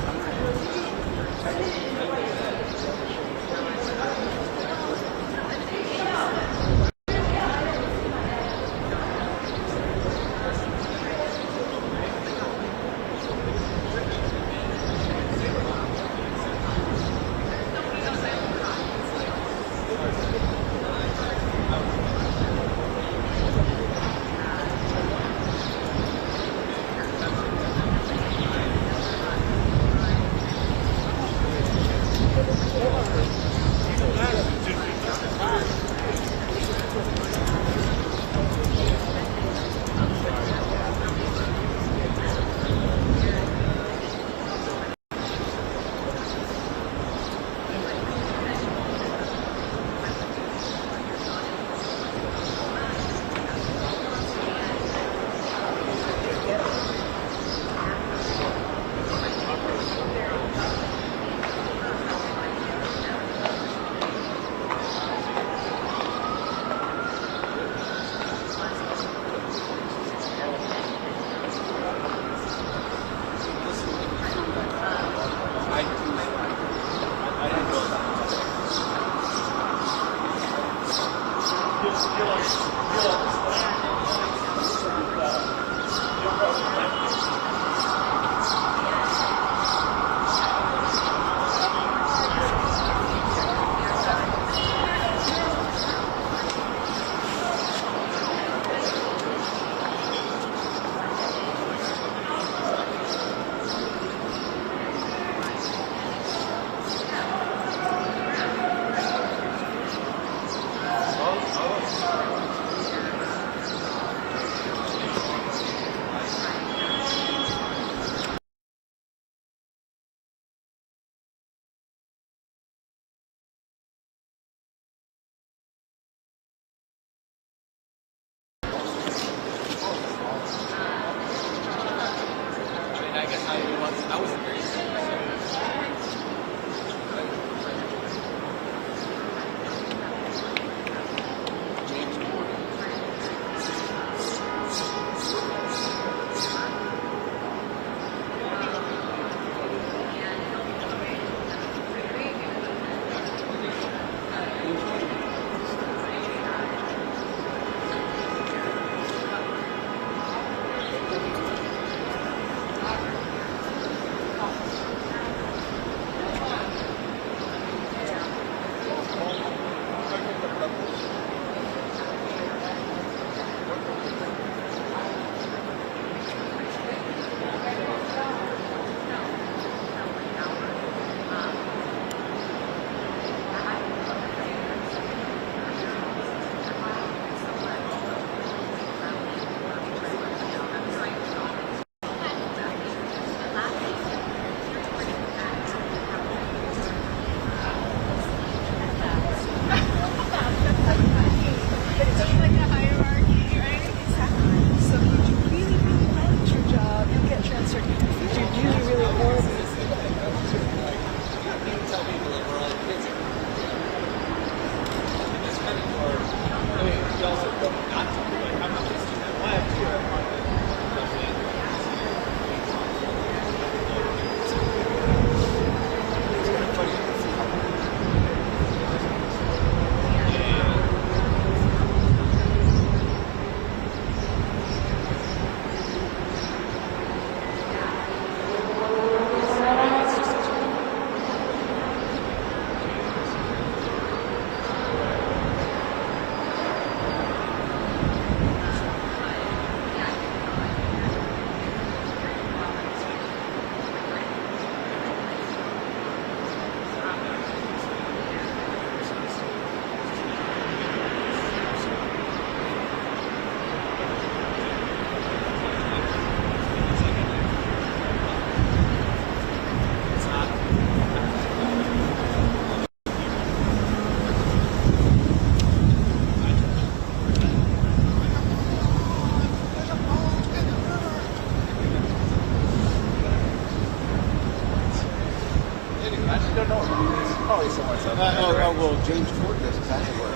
Well, James Ford does exactly what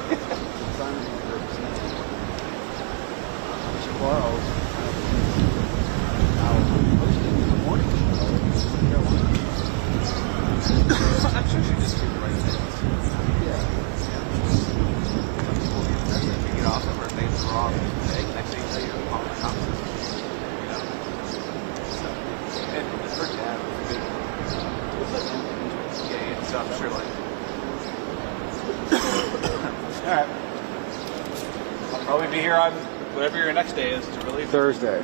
Simon represents. Charles, now hosting the morning show. I'm sure she just did the right things. Yeah. Some people get off of her things wrong. Next thing you know, you're calling the cops. And her dad was big. Yeah, so I'm sure like. All right. I'll probably be here on whatever your next day is to release. Thursday.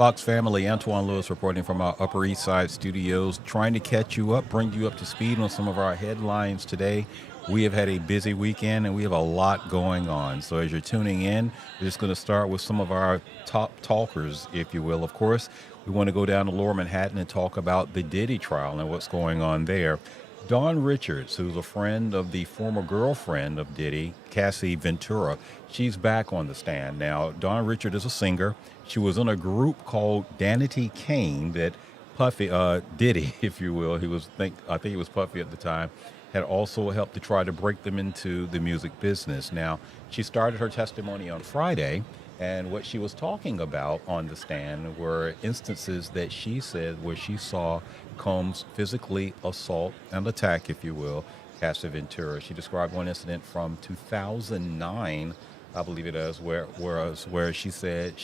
Fox family, Antoine Lewis reporting from our Upper East Side studios, trying to catch you up, bring you up to speed on some of our headlines today. We have had a busy weekend and we have a lot going on. So as you're tuning in, we're just going to start with some of our top talkers, if you will. Of course, we want to go down to Lower Manhattan and talk about the Diddy trial and what's going on there. Dawn Richards, who's a friend of the former girlfriend of Diddy, Cassie Ventura, she's back on the stand. Now, Dawn Richards is a singer. She was in a group called Danity Kane that Puffy, Diddy, if you will, I think he was Puffy at the time, had also helped to try to break them into the music business. Now, she started her testimony on Friday, and what she was talking about on the stand were instances that she said where she saw Combs physically assault and attack, if you will, Cassie Ventura. She described one incident from 2009, I believe it is, where she said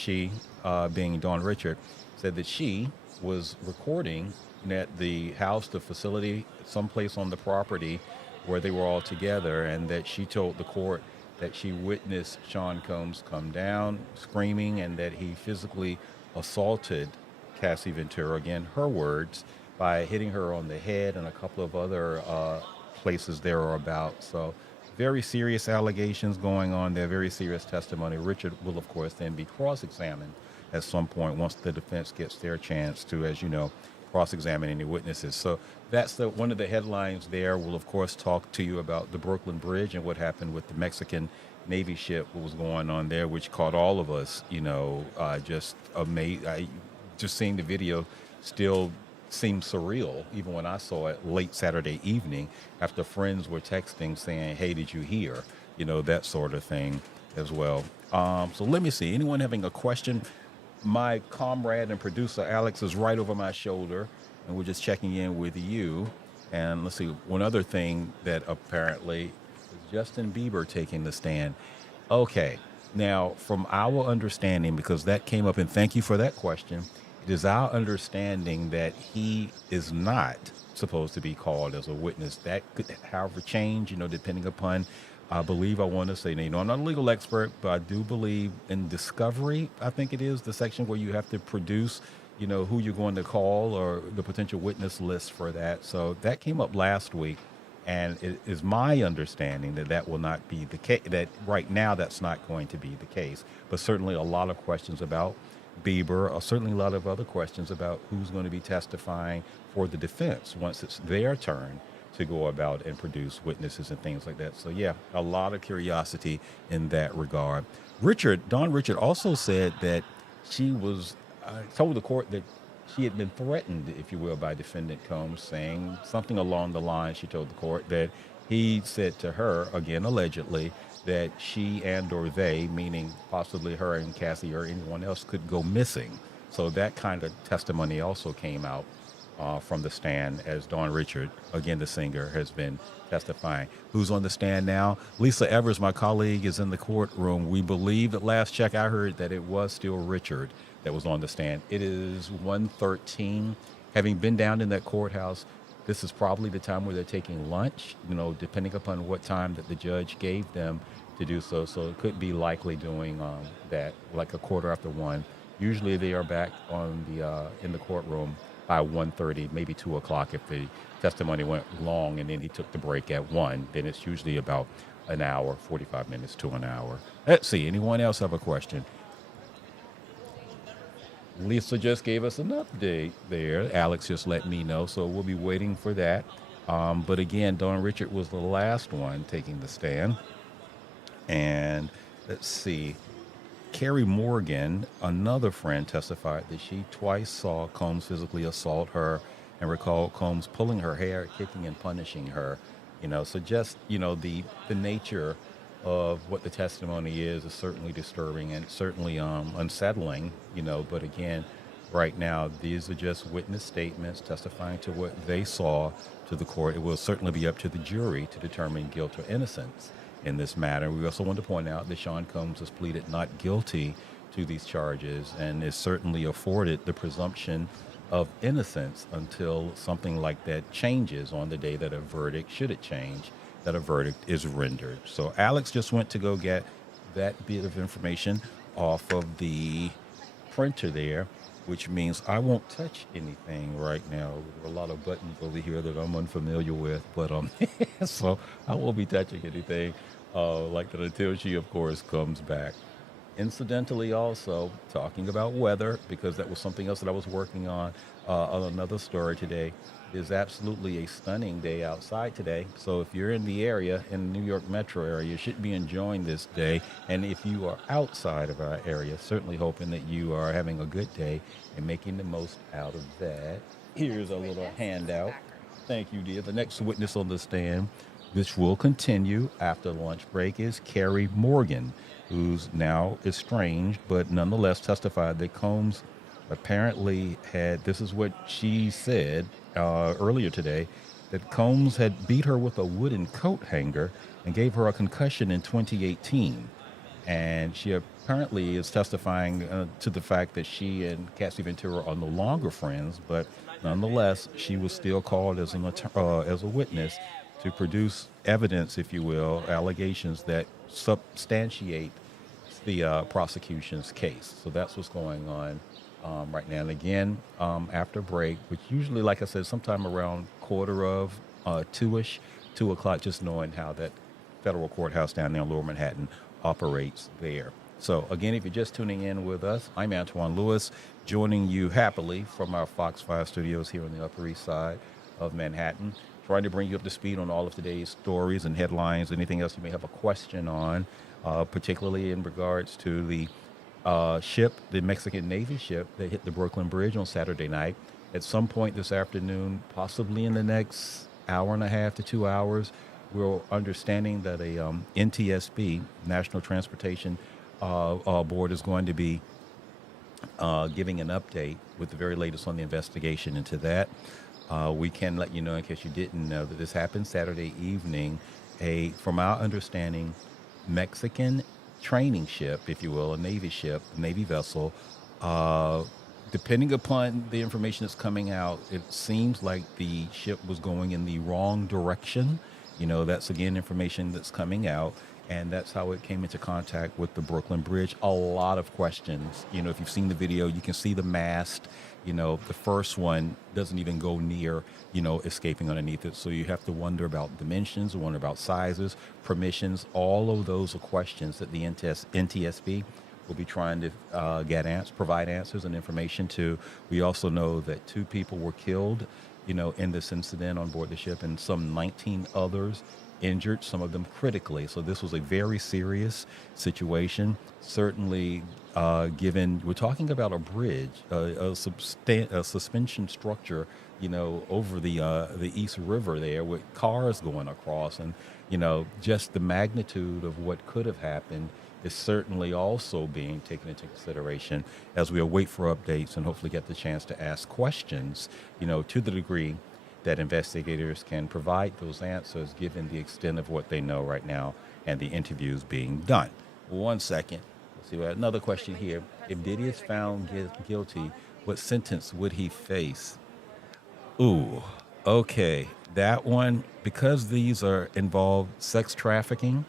being Dawn Richard, said that she was recording at the house, the facility, someplace on the property where they were all together, and that she told the court that she witnessed Sean Combs come down screaming and that he physically assaulted Cassie Ventura, again, her words, by hitting her on the head and a couple of other places there or about. So very serious allegations going on there, very serious testimony. Richard will, of course, then be cross-examined at some point once the defense gets their chance to, as you know, cross-examine any witnesses. So that's one of the headlines there. We'll, of course, talk to you about the Brooklyn Bridge and what happened with the Mexican Navy ship, what was going on there, which caught all of us, just amazed. Just seeing the video still seemed surreal, even when I saw it late Saturday evening after friends were texting saying, hey, did you hear? That sort of thing as well. So let me see. Anyone having a question? My comrade and producer, Alex, is right over my shoulder, and we're just checking in with you. And let's see, one other thing that apparently is Justin Bieber taking the stand. Okay, now, from our understanding, because that came up, and thank you for that question, it is our understanding that he is not supposed to be called as a witness. That could, however, change, depending upon, I want to say, I'm not a legal expert, but I do believe in discovery. I think it is the section where you have to produce, who you're going to call or the potential witness list for that. So that came up last week, and it is my understanding that will not be the case, that right now that's not going to be the case. But certainly a lot of questions about Bieber, or certainly a lot of other questions about who's going to be testifying for the defense once it's their turn to go about and produce witnesses and things like that. So yeah, a lot of curiosity in that regard. Dawn Richard also said that she was told the court that she had been threatened, if you will, by defendant Combs, saying something along the line. She told the court that he said to her, again allegedly, that she and or they, meaning possibly her and Cassie or anyone else, could go missing. So that kind of testimony also came out from the stand as Dawn Richard, again the singer, has been testifying. Who's on the stand now? Lisa Evers, my colleague, is in the courtroom. We believe, at last check I heard, that it was still Richard that was on the stand. It is 1:13. Having been down in that courthouse, this is probably the time where they're taking lunch, depending upon what time that the judge gave them to do so. So it could be likely doing that, like a 1:15. Usually they are back on in the courtroom by 1:30, maybe 2 o'clock if the testimony went long and then he took the break at 1. Then it's usually about an hour, 45 minutes to an hour. Let's see, anyone else have a question? Lisa just gave us an update there. Alex just let me know, so we'll be waiting for that. But again, Dawn Richard was the last one taking the stand. And let's see, Carrie Morgan, another friend, testified that she twice saw Combs physically assault her and recalled Combs pulling her hair, kicking and punishing her. So just, the nature of what the testimony is certainly disturbing and certainly unsettling, but again, right now, these are just witness statements testifying to what they saw to the court. It will certainly be up to the jury to determine guilt or innocence in this matter. We also want to point out that Sean Combs has pleaded not guilty to these charges and is certainly afforded the presumption of innocence until something like that changes on the day that a verdict, should it change, that a verdict is rendered. So Alex just went to go get that bit of information off of the printer there, which means I won't touch anything right now. There are a lot of buttons over here that I'm unfamiliar with, but so I won't be touching anything like that until she, of course, comes back. Incidentally, also talking about weather, because that was something else that I was working on another story today. It is absolutely a stunning day outside today. So if you're in the area, in the New York metro area, you should be enjoying this day. And if you are outside of our area, certainly hoping that you are having a good day and making the most out of that. Here's a little handout. Thank you, dear. The next witness on the stand, which will continue after the lunch break, is Carrie Morgan, who's now estranged, but nonetheless testified that Combs apparently had, this is what she said earlier today, that Combs had beat her with a wooden coat hanger and gave her a concussion in 2018. And she apparently is testifying to the fact that she and Cassie Ventura are no longer friends, but nonetheless, she was still called as a witness to produce evidence, if you will, allegations that substantiate the prosecution's case. So that's what's going on right now. And again, after break, which usually, like I said, sometime around quarter of 2-ish, 2 o'clock, just knowing how that federal courthouse down there in Lower Manhattan operates there. So again, if you're just tuning in with us, I'm Antoine Lewis, joining you happily from our Fox 5 studios here on the Upper East Side of Manhattan, trying to bring you up to speed on all of today's stories and headlines, anything else you may have a question on, particularly in regards to the ship, the Mexican Navy ship that hit the Brooklyn Bridge on Saturday night. At some point this afternoon, possibly in the next hour and a half to 2 hours, we're understanding that a NTSB, National Transportation Board, is going to be giving an update with the very latest on the investigation into that. We can let you know, in case you didn't know, that this happened Saturday evening. From our understanding, Mexican training ship, if you will, a Navy ship, a Navy vessel. Depending upon the information that's coming out, it seems like the ship was going in the wrong direction. You know, that's again information that's coming out, and that's how it came into contact with the Brooklyn Bridge. A lot of questions. You know, if you've seen the video, you can see the mast. You know, the first one doesn't even go near, you know, escaping underneath it. So you have to wonder about dimensions, wonder about sizes, permissions. All of those are questions that the NTSB will be trying to provide answers and information to. We also know that 2 people were killed, you know, in this incident on board the ship, and some 19 others injured, some of them critically. So this was a very serious situation. Certainly, given we're talking about a bridge, a suspension structure, you know, over the East River there, with cars going across, and you know, just the magnitude of what could have happened is certainly also being taken into consideration as we await for updates and hopefully get the chance to ask questions, you know, to the degree that investigators can provide those answers given the extent of what they know right now and the interviews being done. 1 second. Let's see, we have another question here. If Diddy is found guilty, what sentence would he face? Ooh, okay. That one, because these are involved sex trafficking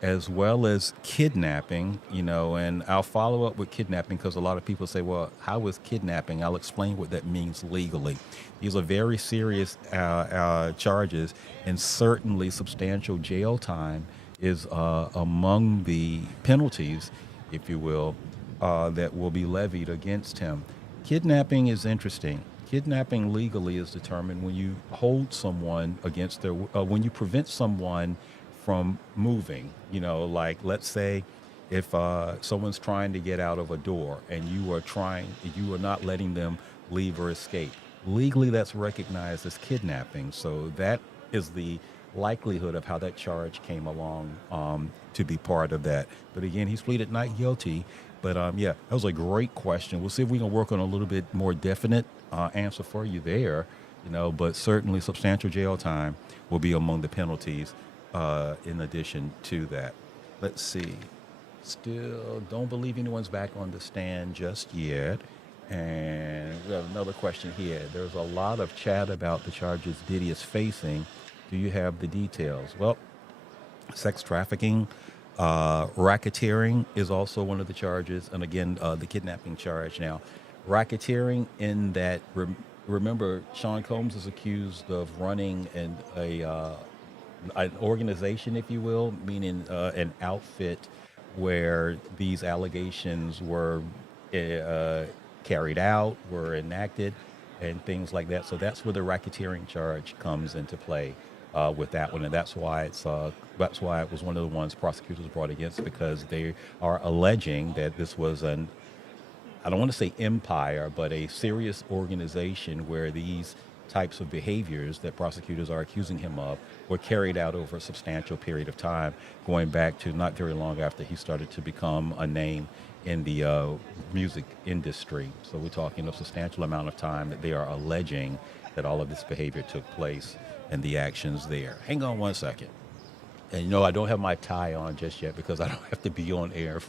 as well as kidnapping, you know, and I'll follow up with kidnapping because a lot of people say, well, how is kidnapping? I'll explain what that means legally. These are very serious charges, and certainly substantial jail time is among the penalties, if you will, that will be levied against him. Kidnapping is interesting. Kidnapping legally is determined when you hold someone against their, when you prevent someone from moving. You know, like let's say if someone's trying to get out of a door and you are not letting them leave or escape. Legally, that's recognized as kidnapping. So that is the likelihood of how that charge came along to be part of that. But again, he's pleaded not guilty. But yeah, that was a great question. We'll see if we can work on a little bit more definite answer for you there. You know, but certainly substantial jail time will be among the penalties in addition to that. Let's see. Still don't believe anyone's back on the stand just yet. And we have another question here. There's a lot of chat about the charges Diddy is facing. Do you have the details? Well, sex trafficking, racketeering is also one of the charges. And again, the kidnapping charge. Now, racketeering in that, remember, Sean Combs is accused of running an organization, if you will, meaning an outfit where these allegations were carried out, were enacted, and things like that. So that's where the racketeering charge comes into play with that one, and that's why it was one of the ones prosecutors brought against, because they are alleging that this was I don't want to say empire, but a serious organization where these types of behaviors that prosecutors are accusing him of were carried out over a substantial period of time, going back to not very long after he started to become a name in the music industry. So we're talking a substantial amount of time that they are alleging that all of this behavior took place and the actions there. Hang on 1 second. And you know, I don't have my tie on just yet because I don't have to be on air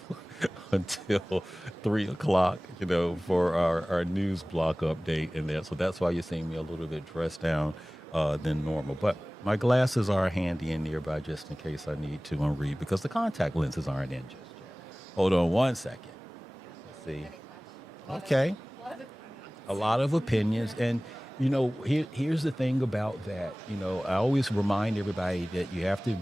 until 3 o'clock, you know, for our news block update and that. So that's why you're seeing me a little bit dressed down than normal. But My glasses are handy and nearby just in case I need to read because the contact lenses aren't in just yet. Hold on one second. Let's see. Okay. A lot of opinions. And, here's the thing about that. I always remind everybody that you have to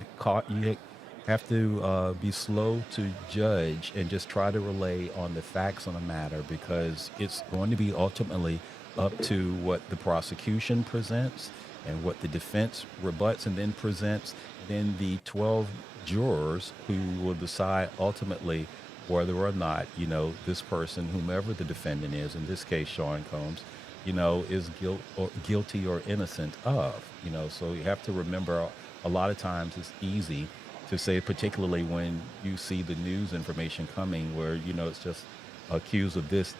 be slow to judge and just try to relay on the facts on the matter because it's going to be ultimately up to what the prosecution presents and what the defense rebuts and then presents, then the 12 jurors who will decide ultimately whether or not, this person, whomever the defendant is, in this case, Sean Combs, is guilty or innocent of, so you have to remember a lot of times it's easy to say, particularly when you see the news information coming where, it's just accused of this,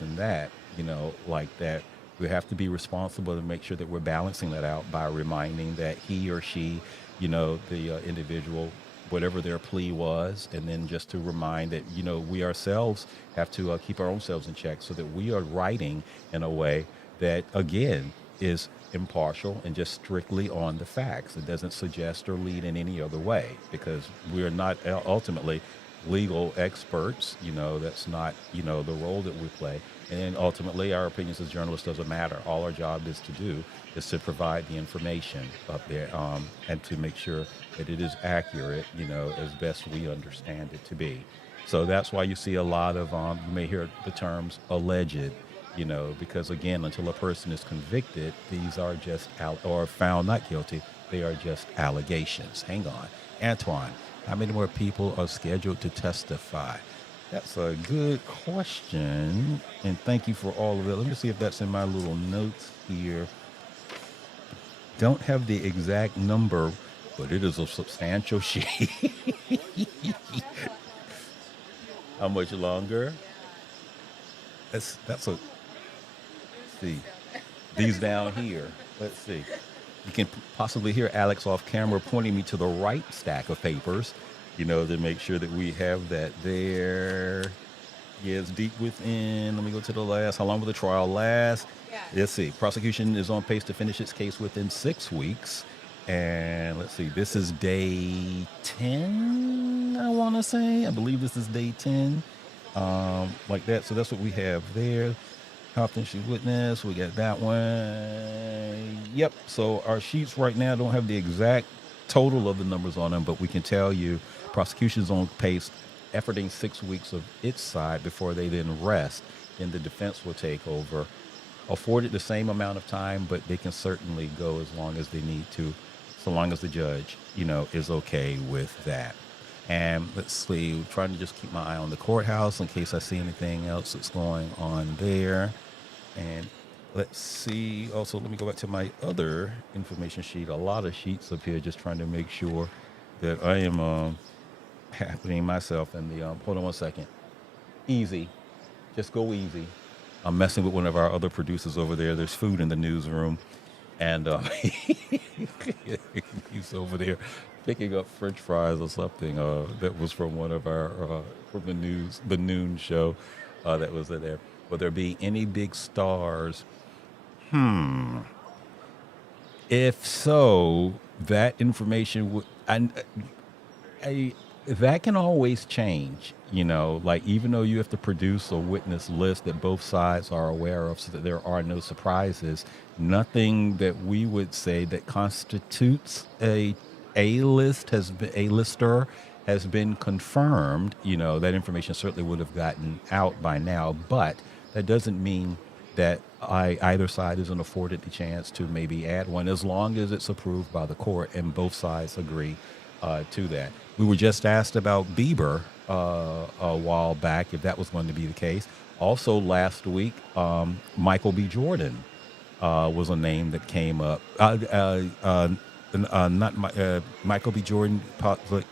and that, like that. We have to be responsible to make sure that we're balancing that out by reminding that he or she, the individual, whatever their plea was, and then just to remind that, we ourselves have to keep our own selves in check so that we are writing in a way that, again, is impartial and just strictly on the facts. It doesn't suggest or lead in any other way because we're not ultimately legal experts. That's not, the role that we play. And ultimately, our opinions as journalists doesn't matter. All our job is to do is to provide the information up there and to make sure that it is accurate, as best we understand it to be. So that's why you see a lot of, you may hear the terms alleged, because again, until a person is convicted, these are just or found not guilty, they are just allegations. Hang on. Antoine, how many more people are scheduled to testify? That's a good question, and thank you for all of it. Let me see if that's in my little notes here. Don't have the exact number, but it is a substantial sheet. How much longer? That's let's see. These down here. Let's see. You can possibly hear Alex off camera pointing me to the right stack of papers, to make sure that we have that there. Yeah, it's deep within. Let me go to the last. How long will the trial last? Yeah. Let's see. Prosecution is on pace to finish its case within 6 weeks. And let's see. This is day 10, I want to say. I believe this is day 10. Like that. So that's what we have there. Competency witness. We got that one. Yep. So our sheets right now don't have the exact total of the numbers on them, but we can tell you prosecution's on pace, efforting 6 weeks of its side before they then rest. Then the defense will take over, afforded the same amount of time, but they can certainly go as long as they need to, so long as the judge, is okay with that. And let's see, trying to just keep my eye on the courthouse in case I see anything else that's going on there. And let's see. Also, let me go back to my other information sheet. A lot of sheets up here, just trying to make sure that I am happening myself. And the hold on one second. Easy, just go easy. I'm messing with one of our other producers over there. There's food in the newsroom, and he's over there picking up French fries or something. That was from one of our from the noon show that was in there. Will there be any big stars? If so, that information would, that can always change, like even though you have to produce a witness list that both sides are aware of so that there are no surprises, nothing that we would say that constitutes a lister has been confirmed. That information certainly would have gotten out by now, but that doesn't mean that either side isn't afforded the chance to maybe add one as long as it's approved by the court and both sides agree to that. We were just asked about Bieber a while back, if that was going to be the case. Also last week, Michael B. Jordan was a name that came up. Michael B. Jordan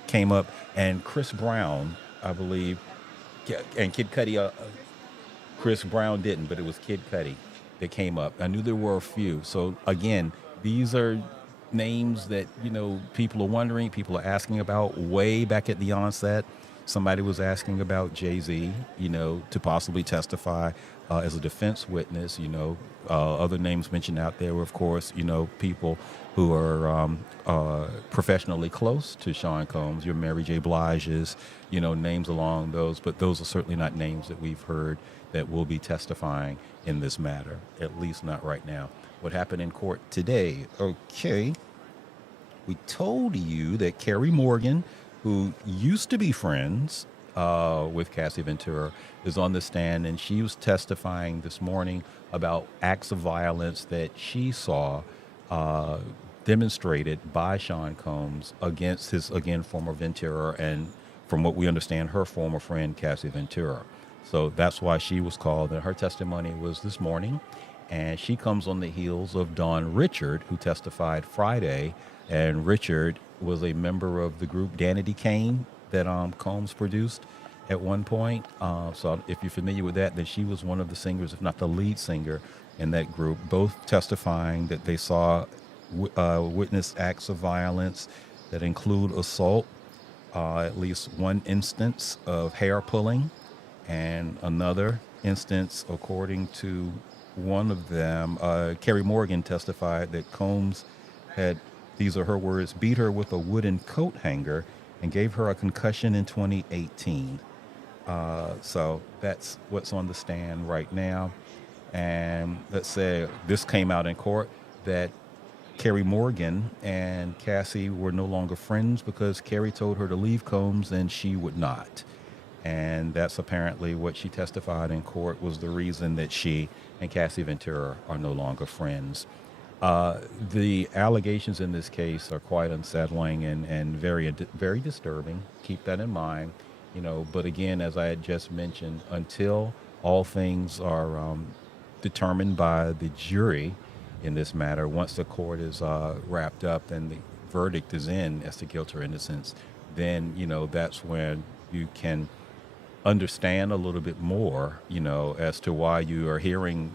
came up, and Chris Brown, I believe, and Kid Cudi. Chris Brown didn't, but it was Kid Cudi that came up. I knew there were a few. So again, these are names that people are wondering, people are asking about way back at the onset. Somebody was asking about Jay-Z, to possibly testify as a defense witness. Other names mentioned out there were, of course, people who are professionally close to Sean Combs. Your Mary J. Blige's, names along those, but those are certainly not names that we've heard that will be testifying in this matter, at least not right now. What happened in court today? Okay. We told you that Carrie Morgan, who used to be friends with Cassie Ventura, is on the stand, and she was testifying this morning about acts of violence that she saw demonstrated by Sean Combs against his, again, former Ventura, and from what we understand, her former friend, Cassie Ventura. So that's why she was called, and her testimony was this morning, and she comes on the heels of Dawn Richard, who testified Friday, and Richard was a member of the group Danity Kane that Combs produced at one point. So if you're familiar with that, then she was one of the singers, if not the lead singer in that group, both testifying that they saw witness acts of violence that include assault, at least one instance of hair pulling, and another instance, according to one of them, Carrie Morgan testified that Combs had, these are her words, beat her with a wooden coat hanger and gave her a concussion in 2018. So that's what's on the stand right now. And let's say this came out in court that Carrie Morgan and Cassie were no longer friends because Carrie told her to leave Combs and she would not. And that's apparently what she testified in court was the reason that she and Cassie Ventura are no longer friends. The allegations in this case are quite unsettling and very, very disturbing. Keep that in mind, but again, as I had just mentioned, until all things are determined by the jury in this matter, once the court is wrapped up and the verdict is in as to guilt or innocence, then, that's when you can understand a little bit more, as to why you are hearing,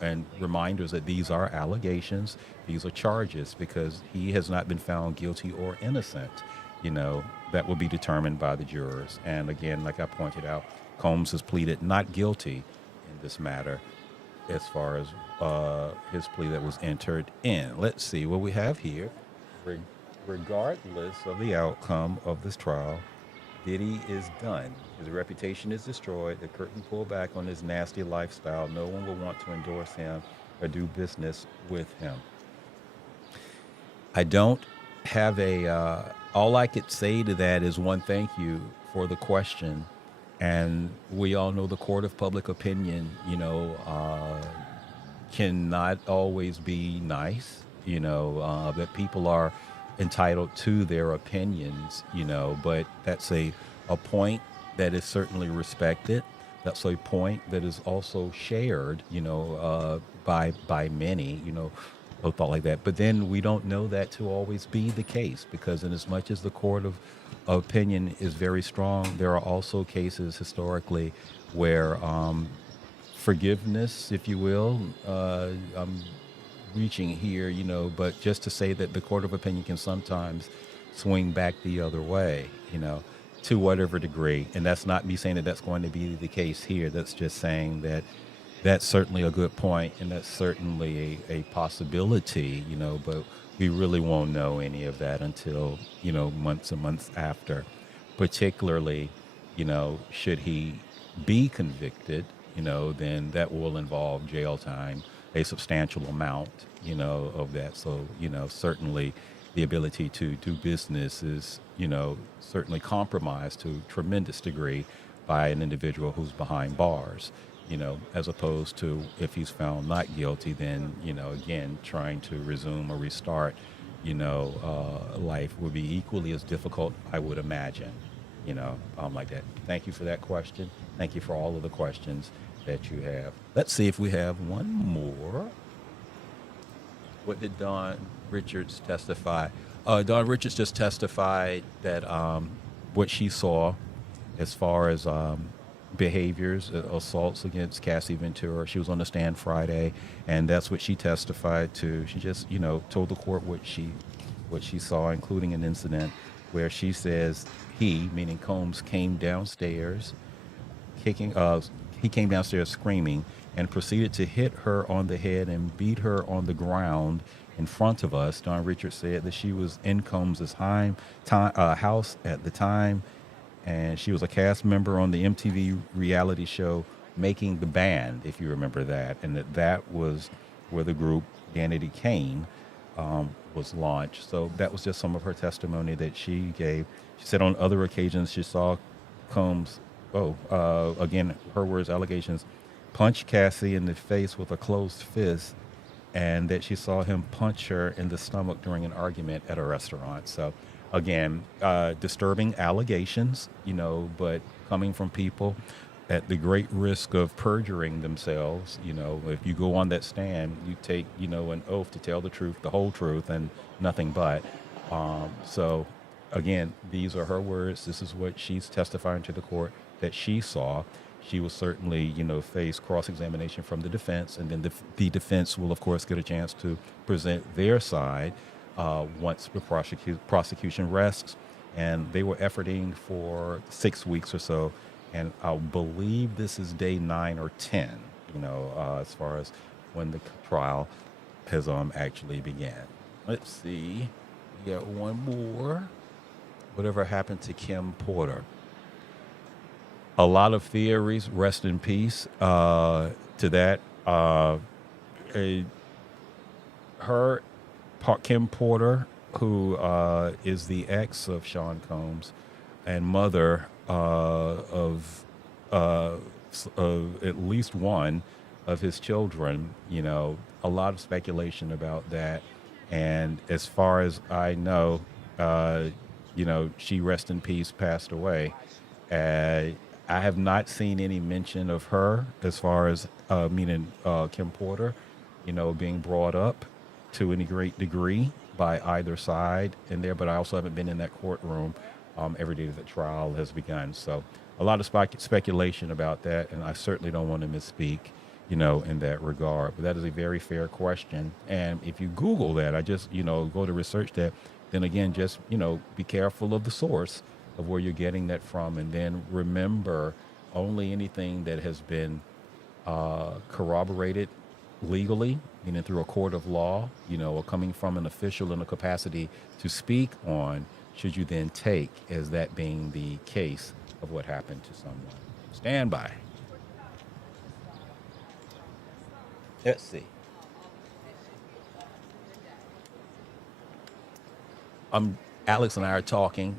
and reminders that these are allegations, these are charges, because he has not been found guilty or innocent. That will be determined by the jurors. And again, like I pointed out, Combs has pleaded not guilty in this matter as far as his plea that was entered in. Let's see what we have here. Regardless of the outcome of this trial, Diddy is done. His reputation is destroyed. The curtain pulled back on his nasty lifestyle. No one will want to endorse him or do business with him. I don't have all I could say to that is one, thank you for the question. And we all know the court of public opinion, cannot always be nice, that people are entitled to their opinions, but that's a point that is certainly respected. That's a point that is also shared, by many, a thought like that. But then we don't know that to always be the case, because in as much as the court of opinion is very strong, there are also cases historically where forgiveness, if you will, I'm reaching here, but just to say that the court of opinion can sometimes swing back the other way, to whatever degree. And that's not me saying that that's going to be the case here. That's just saying that that's certainly a good point, and that's certainly a possibility, but we really won't know any of that until, months and months after. Particularly, should he be convicted, then that will involve jail time, a substantial amount, of that. So, certainly the ability to do business is, certainly compromised to a tremendous degree by an individual who's behind bars, as opposed to if he's found not guilty, then, again, trying to resume or restart, life would be equally as difficult, I would imagine, like that. Thank you for that question. Thank you for all of the questions that you have. Let's see if we have one more. What did Dawn Richards testify? Dawn Richards just testified that what she saw as far as behaviors, assaults against Cassie Ventura. She was on the stand Friday, and that's what she testified to. She just, told the court what she saw, including an incident where she says he, meaning Combs, came downstairs kicking. He came downstairs screaming and proceeded to hit her on the head and beat her on the ground in front of us. Don Richards said that she was in Combs's house at the time, and she was a cast member on the MTV reality show Making the Band, if you remember that, and that was where the group Danity Kane was launched. So that was just some of her testimony that she gave. She said on other occasions she saw Combs, again, her words, allegations, punch Cassie in the face with a closed fist, and that she saw him punch her in the stomach during an argument at a restaurant. So again, disturbing allegations, but coming from people at the great risk of perjuring themselves. If you go on that stand, you take, an oath to tell the truth, the whole truth, and nothing but. So again, these are her words. This is what she's testifying to the court that she saw. She will certainly, face cross-examination from the defense, and then the defense will, of course, get a chance to present their side once the prosecution rests. And they were efforting for 6 weeks or so, and I believe this is day 9 or 10, as far as when the trial has actually began. Let's see. We got one more. Whatever happened to Kim Porter? A lot of theories, rest in peace, to that. Kim Porter, who is the ex of Sean Combs and mother of at least one of his children, a lot of speculation about that. And as far as I know, she, rest in peace, passed away. I have not seen any mention of her as far as, meaning Kim Porter, being brought up to any great degree by either side in there. But I also haven't been in that courtroom every day that the trial has begun. So a lot of speculation about that, and I certainly don't want to misspeak, in that regard. But that is a very fair question. And if you Google that, I just, go to research that, then again, just, be careful of the source of where you're getting that from. And then remember, only anything that has been corroborated legally, meaning through a court of law, or coming from an official in a capacity to speak on, should you then take as that being the case of what happened to someone. Stand by. Let's see. Alex and I are talking.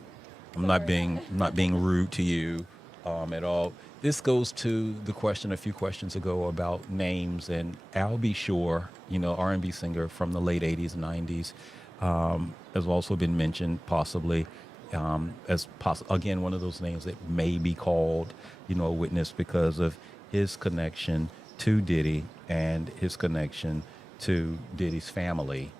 I'm not being rude to you at all. This goes to the question a few questions ago about names, and Al B. Shore, R&B singer from the late 80s, 90s, has also been mentioned possibly again, one of those names that may be called, a witness because of his connection to Diddy and his connection to Diddy's family,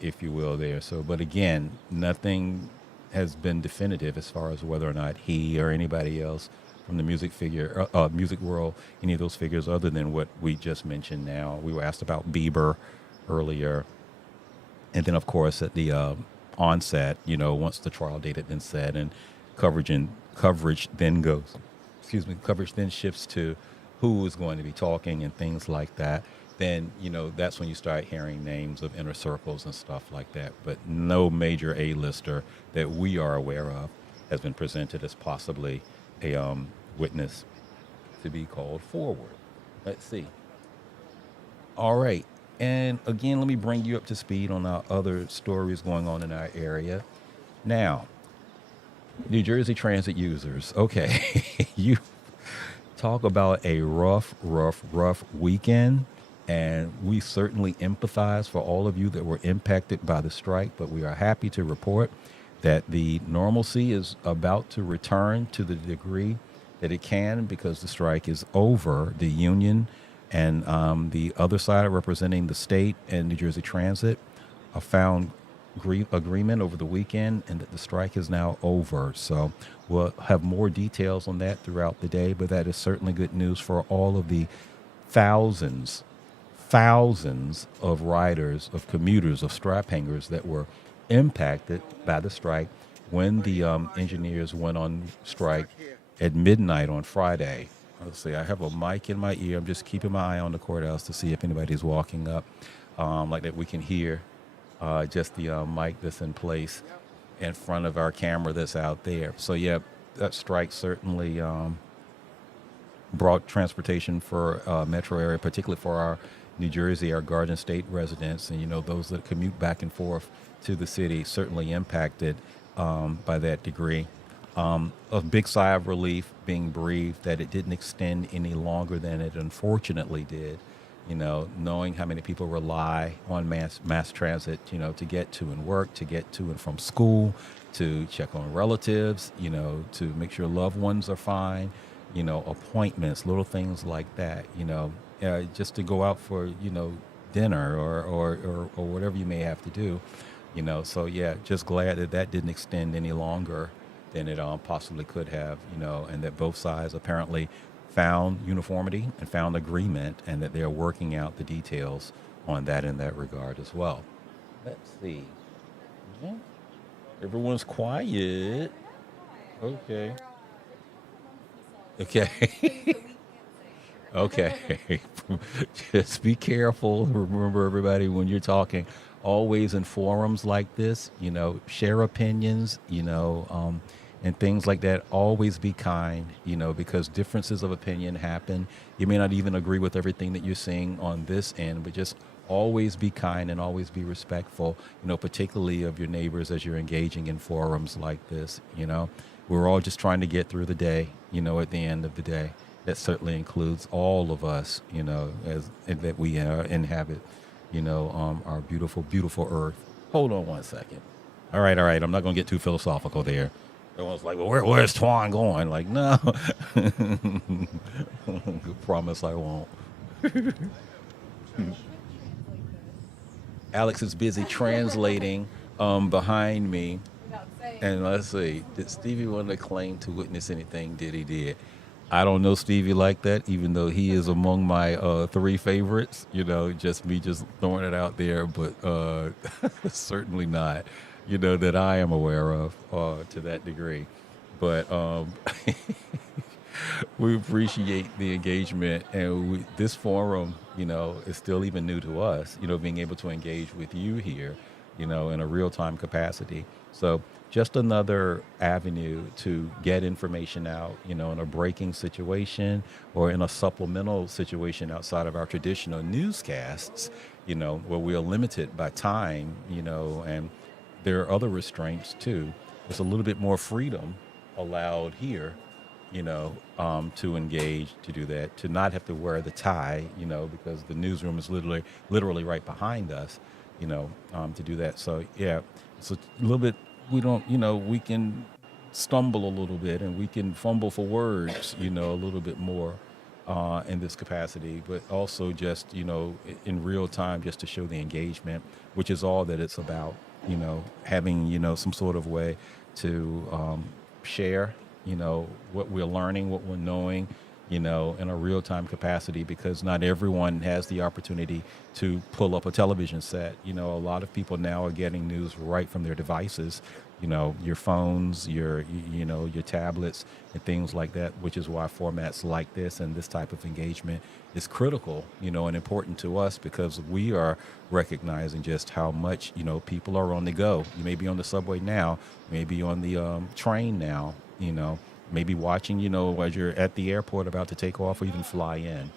if you will, there. So, but again, nothing has been definitive as far as whether or not he or anybody else from the music world, any of those figures other than what we just mentioned now. We were asked about Bieber earlier. And then, of course, at the onset, once the trial date had been set and coverage then shifts to who is going to be talking and things like that. Then, that's when you start hearing names of inner circles and stuff like that. But no major A-lister that we are aware of has been presented as possibly a witness to be called forward. Let's see. All right. And again, let me bring you up to speed on our other stories going on in our area. Now, New Jersey transit users. Okay. You talk about a rough weekend. And we certainly empathize for all of you that were impacted by the strike, but we are happy to report that the normalcy is about to return to the degree that it can, because the strike is over. The union and the other side representing the state and New Jersey Transit found agreement over the weekend, and that the strike is now over. So we'll have more details on that throughout the day, but that is certainly good news for all of the thousands of riders, of commuters, of strap hangers that were impacted by the strike. when the engineers went on strike at midnight on Friday. Let's see, I have a mic in my ear. I'm just keeping my eye on the courthouse to see if anybody's walking up, like that we can hear just the mic that's in place in front of our camera that's out there. So yeah, that strike certainly brought transportation for metro area, particularly for our New Jersey, our Garden State residents, and those that commute back and forth to the city, certainly impacted by that degree. A big sigh of relief being breathed that it didn't extend any longer than it unfortunately did. Knowing how many people rely on mass transit, to get to and work, to get to and from school, to check on relatives, to make sure loved ones are fine, appointments, little things like that, just to go out for, dinner or whatever you may have to do, So yeah, just glad that didn't extend any longer than it possibly could have, and that both sides apparently found uniformity and found agreement, and that they're working out the details on that in that regard as well. Let's see. Yeah. Everyone's quiet. Okay. Okay. Okay. Just be careful. Remember, everybody, when you're talking, always in forums like this, share opinions, and things like that. Always be kind, because differences of opinion happen. You may not even agree with everything that you're seeing on this end, but just always be kind and always be respectful, particularly of your neighbors as you're engaging in forums like this. We're all just trying to get through the day, at the end of the day. That certainly includes all of us, as that we inhabit, our beautiful, beautiful earth. Hold on one second. All right. I'm not going to get too philosophical there. Everyone's like, well, where's Twan going? Like, no. Promise I won't. Alex is busy translating behind me. And let's see, did Stevie Wonder claim to witness anything Diddy did? I don't know Stevie like that, even though he is among my 3 favorites. Just me just throwing it out there, but certainly not, that I am aware of to that degree. But we appreciate the engagement, and this forum, is still even new to us, being able to engage with you here, in a real-time capacity. So just another avenue to get information out, in a breaking situation or in a supplemental situation outside of our traditional newscasts, where we are limited by time, and there are other restraints too. There's a little bit more freedom allowed here, to engage, to do that, to not have to wear the tie, because the newsroom is literally right behind us, to do that. So yeah, it's a little bit, we can stumble a little bit and we can fumble for words, a little bit more in this capacity, but also just, in real time, just to show the engagement, which is all that it's about, having, some sort of way to share, what we're learning, what we're knowing, in a real-time capacity, because not everyone has the opportunity to pull up a television set. A lot of people now are getting news right from their devices, your phones, your tablets and things like that, which is why formats like this and this type of engagement is critical, and important to us, because we are recognizing just how much, people are on the go. You may be on the subway now, maybe on the train now, maybe watching, as you're at the airport about to take off or even fly in,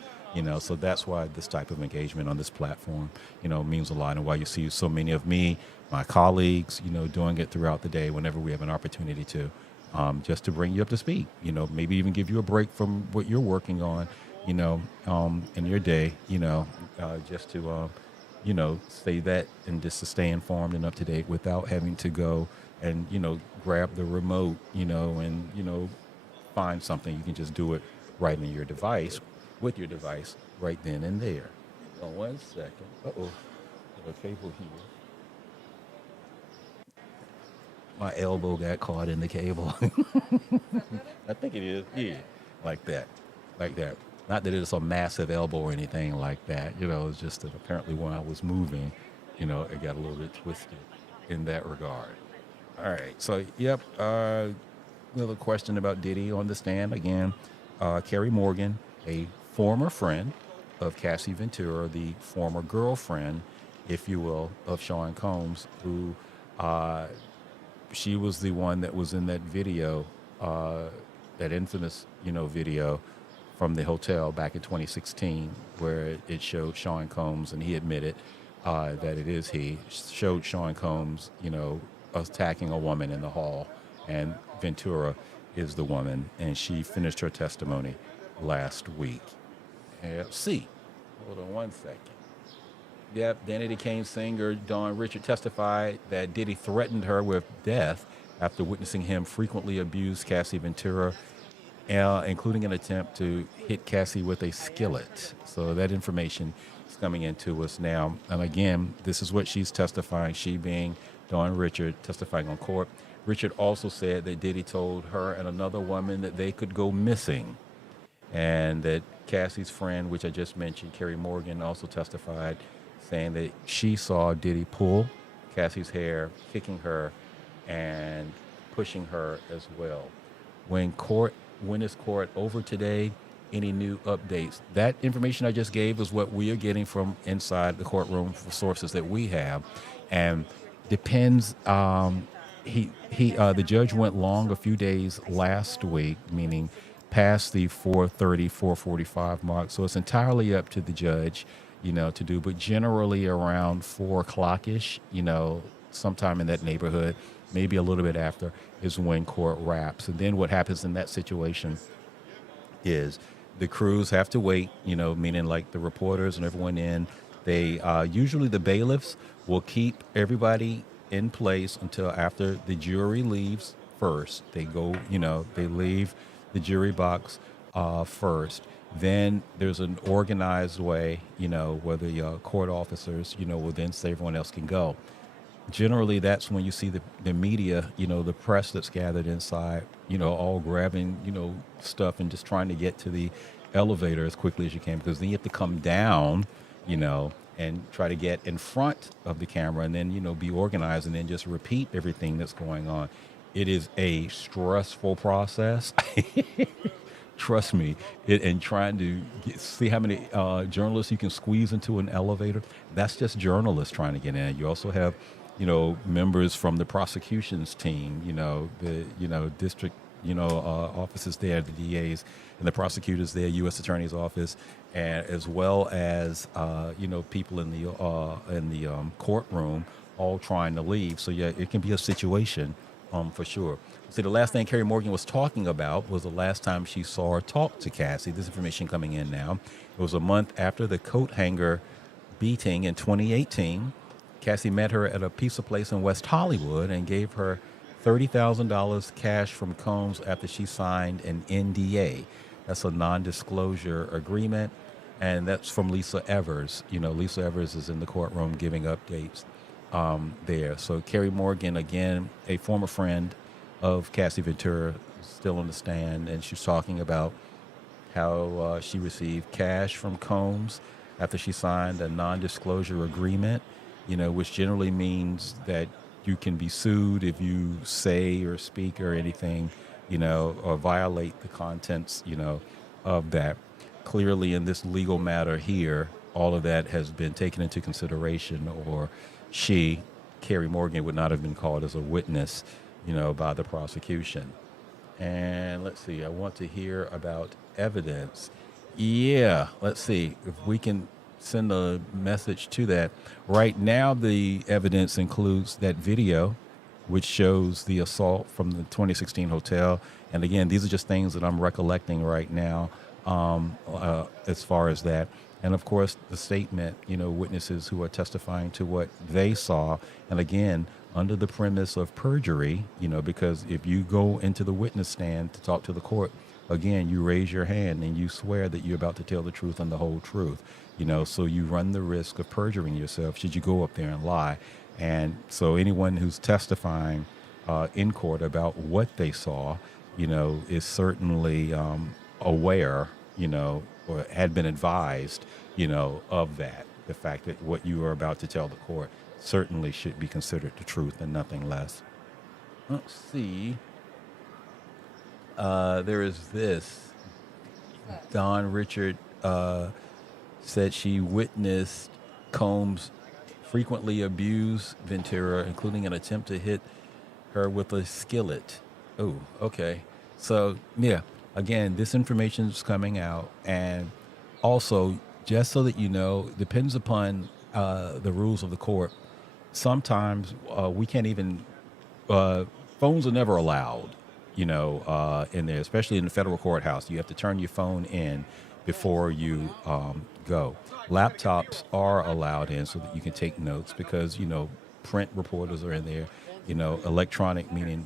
so that's why this type of engagement on this platform, means a lot, and why you see so many of me, my colleagues, doing it throughout the day whenever we have an opportunity to, just to bring you up to speed, maybe even give you a break from what you're working on, in your day, just to, say that and just to stay informed and up to date without having to go and, grab the remote, and, find something. You can just do it right in your device, with your device, right then and there. Oh, 1 second. Uh-oh. Got a cable here. My elbow got caught in the cable. I think it is. Yeah. Like that. Not that it's a massive elbow or anything like that. It's just that apparently when I was moving, it got a little bit twisted in that regard. All right. So, yep. Another question about Diddy on the stand again. Carrie Morgan, a former friend of Cassie Ventura, the former girlfriend, if you will, of Sean Combs, who she was the one that was in that video, that infamous, video from the hotel back in 2016, where it showed Sean Combs, and he admitted that it is he, showed Sean Combs, attacking a woman in the hall, and Ventura is the woman, and she finished her testimony last week. See, hold on one second. Yep, Danity Kane singer Dawn Richard testified that Diddy threatened her with death after witnessing him frequently abuse Cassie Ventura, including an attempt to hit Cassie with a skillet. So that information is coming into us now. And again, this is what she's testifying, she being Dawn Richard, testifying on court. Richard also said that Diddy told her and another woman that they could go missing, and that Cassie's friend, which I just mentioned, Carrie Morgan, also testified, saying that she saw Diddy pull Cassie's hair, kicking her, and pushing her as well. When is court over today? Any new updates? That information I just gave is what we are getting from inside the courtroom for sources that we have, and depends. The judge went long a few days last week, meaning past the 4:30, 4:45 mark. So it's entirely up to the judge, to do. But generally around 4 o'clock-ish, sometime in that neighborhood, maybe a little bit after, is when court wraps. And then what happens in that situation is the crews have to wait, meaning like the reporters and everyone in. They usually the bailiffs will keep everybody in place until after the jury leaves first. They go, they leave the jury box first. Then there's an organized way, where the court officers, will then say everyone else can go. Generally, that's when you see the media, the press that's gathered inside, all grabbing, stuff and just trying to get to the elevator as quickly as you can, because then you have to come down, and try to get in front of the camera, and then, be organized, and then just repeat everything that's going on. It is a stressful process. Trust me. And trying to see how many journalists you can squeeze into an elevator. That's just journalists trying to get in. You also have, members from the prosecution's team, the district, offices there, the DAs and the prosecutors there, U.S. Attorney's Office, and as well as, people in the courtroom, all trying to leave. So yeah, it can be a situation, for sure. See, the last thing Carrie Morgan was talking about was the last time she saw her talk to Cassie. This information coming in now. It was a month after the coat hanger beating in 2018. Cassie met her at a pizza place in West Hollywood and gave her $30,000 cash from Combs after she signed an NDA. That's a non-disclosure agreement, and that's from Lisa Evers. Lisa Evers is in the courtroom giving updates there. So Carrie Morgan, again, a former friend of Cassie Ventura, still on the stand, and she's talking about how she received cash from Combs after she signed a non-disclosure agreement, which generally means that you can be sued if you say or speak or anything, or violate the contents, of that. Clearly in this legal matter here, all of that has been taken into consideration, or Carrie Morgan, would not have been called as a witness, by the prosecution. And let's see, I want to hear about evidence. Yeah, let's see if we can send a message to that. Right now, the evidence includes that video, which shows the assault from the 2016 hotel. And again, these are just things that I'm recollecting right now, as far as that. And of course, the statement, witnesses who are testifying to what they saw. And again, under the premise of perjury, because if you go into the witness stand to talk to the court, again, you raise your hand and you swear that you're about to tell the truth and the whole truth, so you run the risk of perjuring yourself should you go up there and lie. And so anyone who's testifying in court about what they saw, is certainly aware, or had been advised, of that. The fact that what you are about to tell the court certainly should be considered the truth and nothing less. let's see. There is this. Don Richard said she witnessed Combs frequently abuse Ventura, including an attempt to hit her with a skillet. Oh, okay. So, yeah, again, this information is coming out. And also, just so that you know, depends upon the rules of the court. Sometimes we can't even, phones are never allowed, in there, especially in the federal courthouse. You have to turn your phone in before you go. Laptops are allowed in so that you can take notes because, print reporters are in there, electronic, meaning,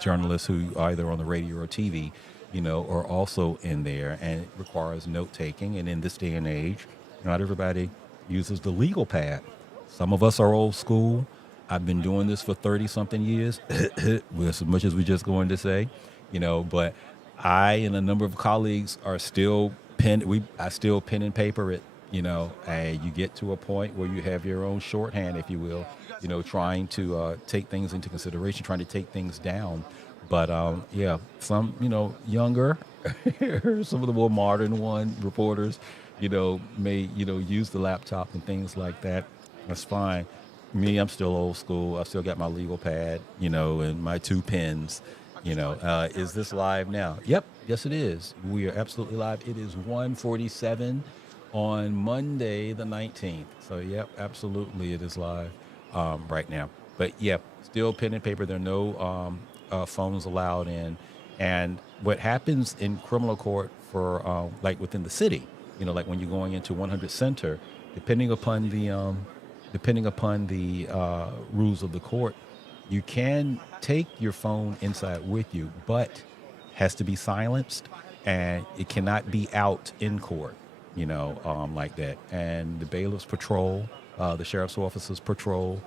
journalists who are either on the radio or TV, are also in there, and it requires note taking. And in this day and age, not everybody uses the legal pad. Some of us are old school. I've been doing this for 30 something years, as much as we're just going to say, but I and a number of colleagues are still I still pen and paper it, and you get to a point where you have your own shorthand, if you will, trying to take things into consideration, trying to take things down. But yeah, some, younger, some of the more modern reporters, may, use the laptop and things like that. That's fine. Me, I'm still old school. I still got my legal pad, and my 2 pens. Is this live now? Yep. Yes, it is. We are absolutely live. It is 1:47 on Monday, the 19th. So, yep, absolutely, it is live right now. But, yeah, still pen and paper. There are no phones allowed in. And what happens in criminal court for, like, within the city, like when you're going into 100 Center, depending upon the rules of the court, you can take your phone inside with you, but has to be silenced, and it cannot be out in court, like that. And the bailiffs patrol, the sheriff's officers patrol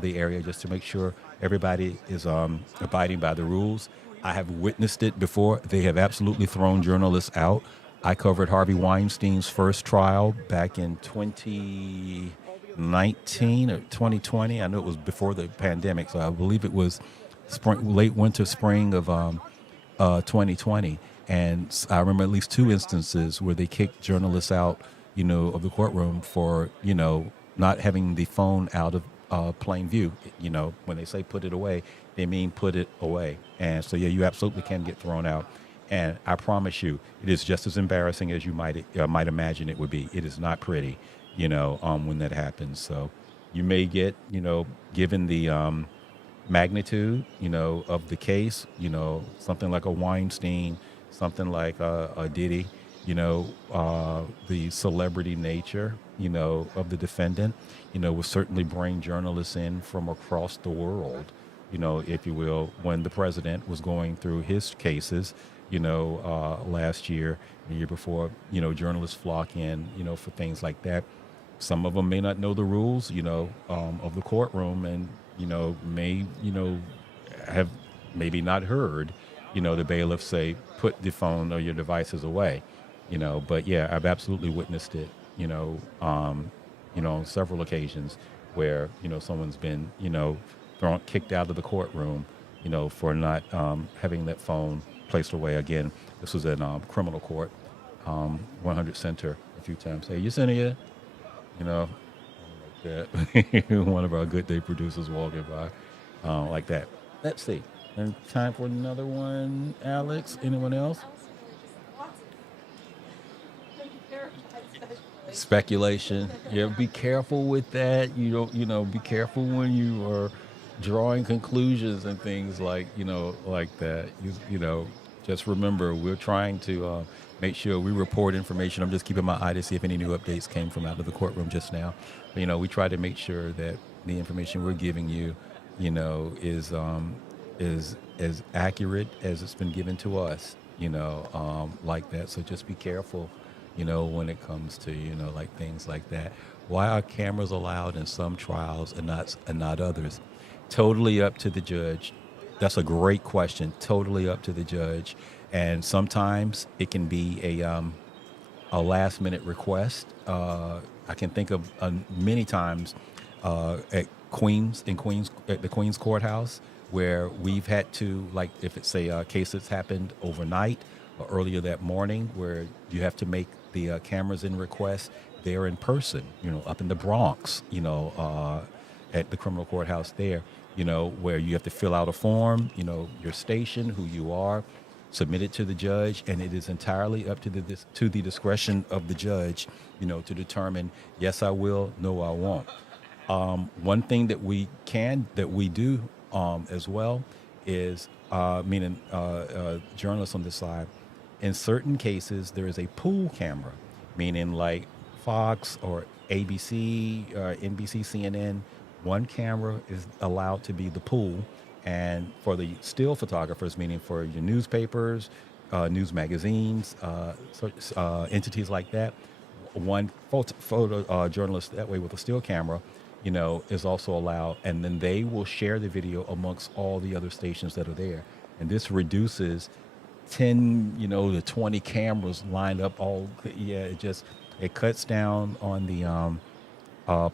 the area just to make sure everybody is abiding by the rules. I have witnessed it before. They have absolutely thrown journalists out. I covered Harvey Weinstein's first trial back in 2019 or 2020. I know it was before the pandemic, so I believe it was late winter, spring of 2020. And I remember at least 2 instances where they kicked journalists out, of the courtroom for, not having the phone out of plain view. When they say put it away, they mean put it away. And so, yeah, you absolutely can get thrown out. And I promise you, it is just as embarrassing as you might imagine it would be. It is not pretty, when that happens. So you may get, given the magnitude, of the case, something like a Weinstein, something like a Diddy, the celebrity nature, of the defendant, will certainly bring journalists in from across the world, if you will. When the president was going through his cases, last year, the year before, journalists flock in, for things like that. Some of them may not know the rules, of the courtroom, and, may, have maybe not heard, the bailiff say, put the phone or your devices away, But yeah, I've absolutely witnessed it, on several occasions where, someone's been, kicked out of the courtroom, for not having that phone placed away. Again, this was in criminal court, 100 Center a few times. Hey, Yesenia, like that. One of our Good Day producers walking by, like that. Let's see. And time for another one, Alex. Anyone else? Speculation. Yeah, be careful with that. You don't, be careful when you are drawing conclusions and things like, like that. Just remember, we're trying to make sure we report information. I'm just keeping my eye to see if any new updates came from out of the courtroom just now. But, we try to make sure that the information we're giving you, is as accurate as it's been given to us, like that. So just be careful, when it comes to, like things like that. Why are cameras allowed in some trials and not others? Totally up to the judge. That's a great question. Totally up to the judge. And sometimes it can be a last minute request. I can think of many times at the Queen's Courthouse, where we've had to, like, if it's a case that's happened overnight or earlier that morning, where you have to make the cameras in request there in person, up in the Bronx, at the criminal courthouse there, where you have to fill out a form, your station, who you are, submit it to the judge, and it is entirely up to the discretion of the judge, to determine, yes, I will, no, I won't. One thing that we do as well is, meaning journalists on this side, in certain cases, there is a pool camera, meaning like Fox or ABC or NBC, CNN, one camera is allowed to be the pool. And for the still photographers, meaning for your newspapers, news magazines, entities like that, one photo journalist that way with a still camera, is also allowed. And then they will share the video amongst all the other stations that are there. And this reduces 10, to 20 cameras lined up it cuts down on the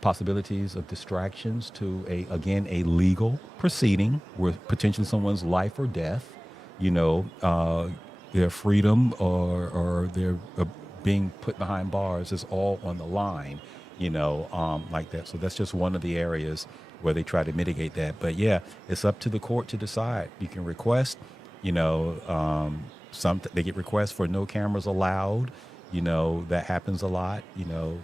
possibilities of distractions to a legal proceeding where potentially someone's life or death, their freedom or their being put behind bars is all on the line, like that. So that's just one of the areas where they try to mitigate that. But yeah, it's up to the court to decide. You can request, they get requests for no cameras allowed. That happens a lot,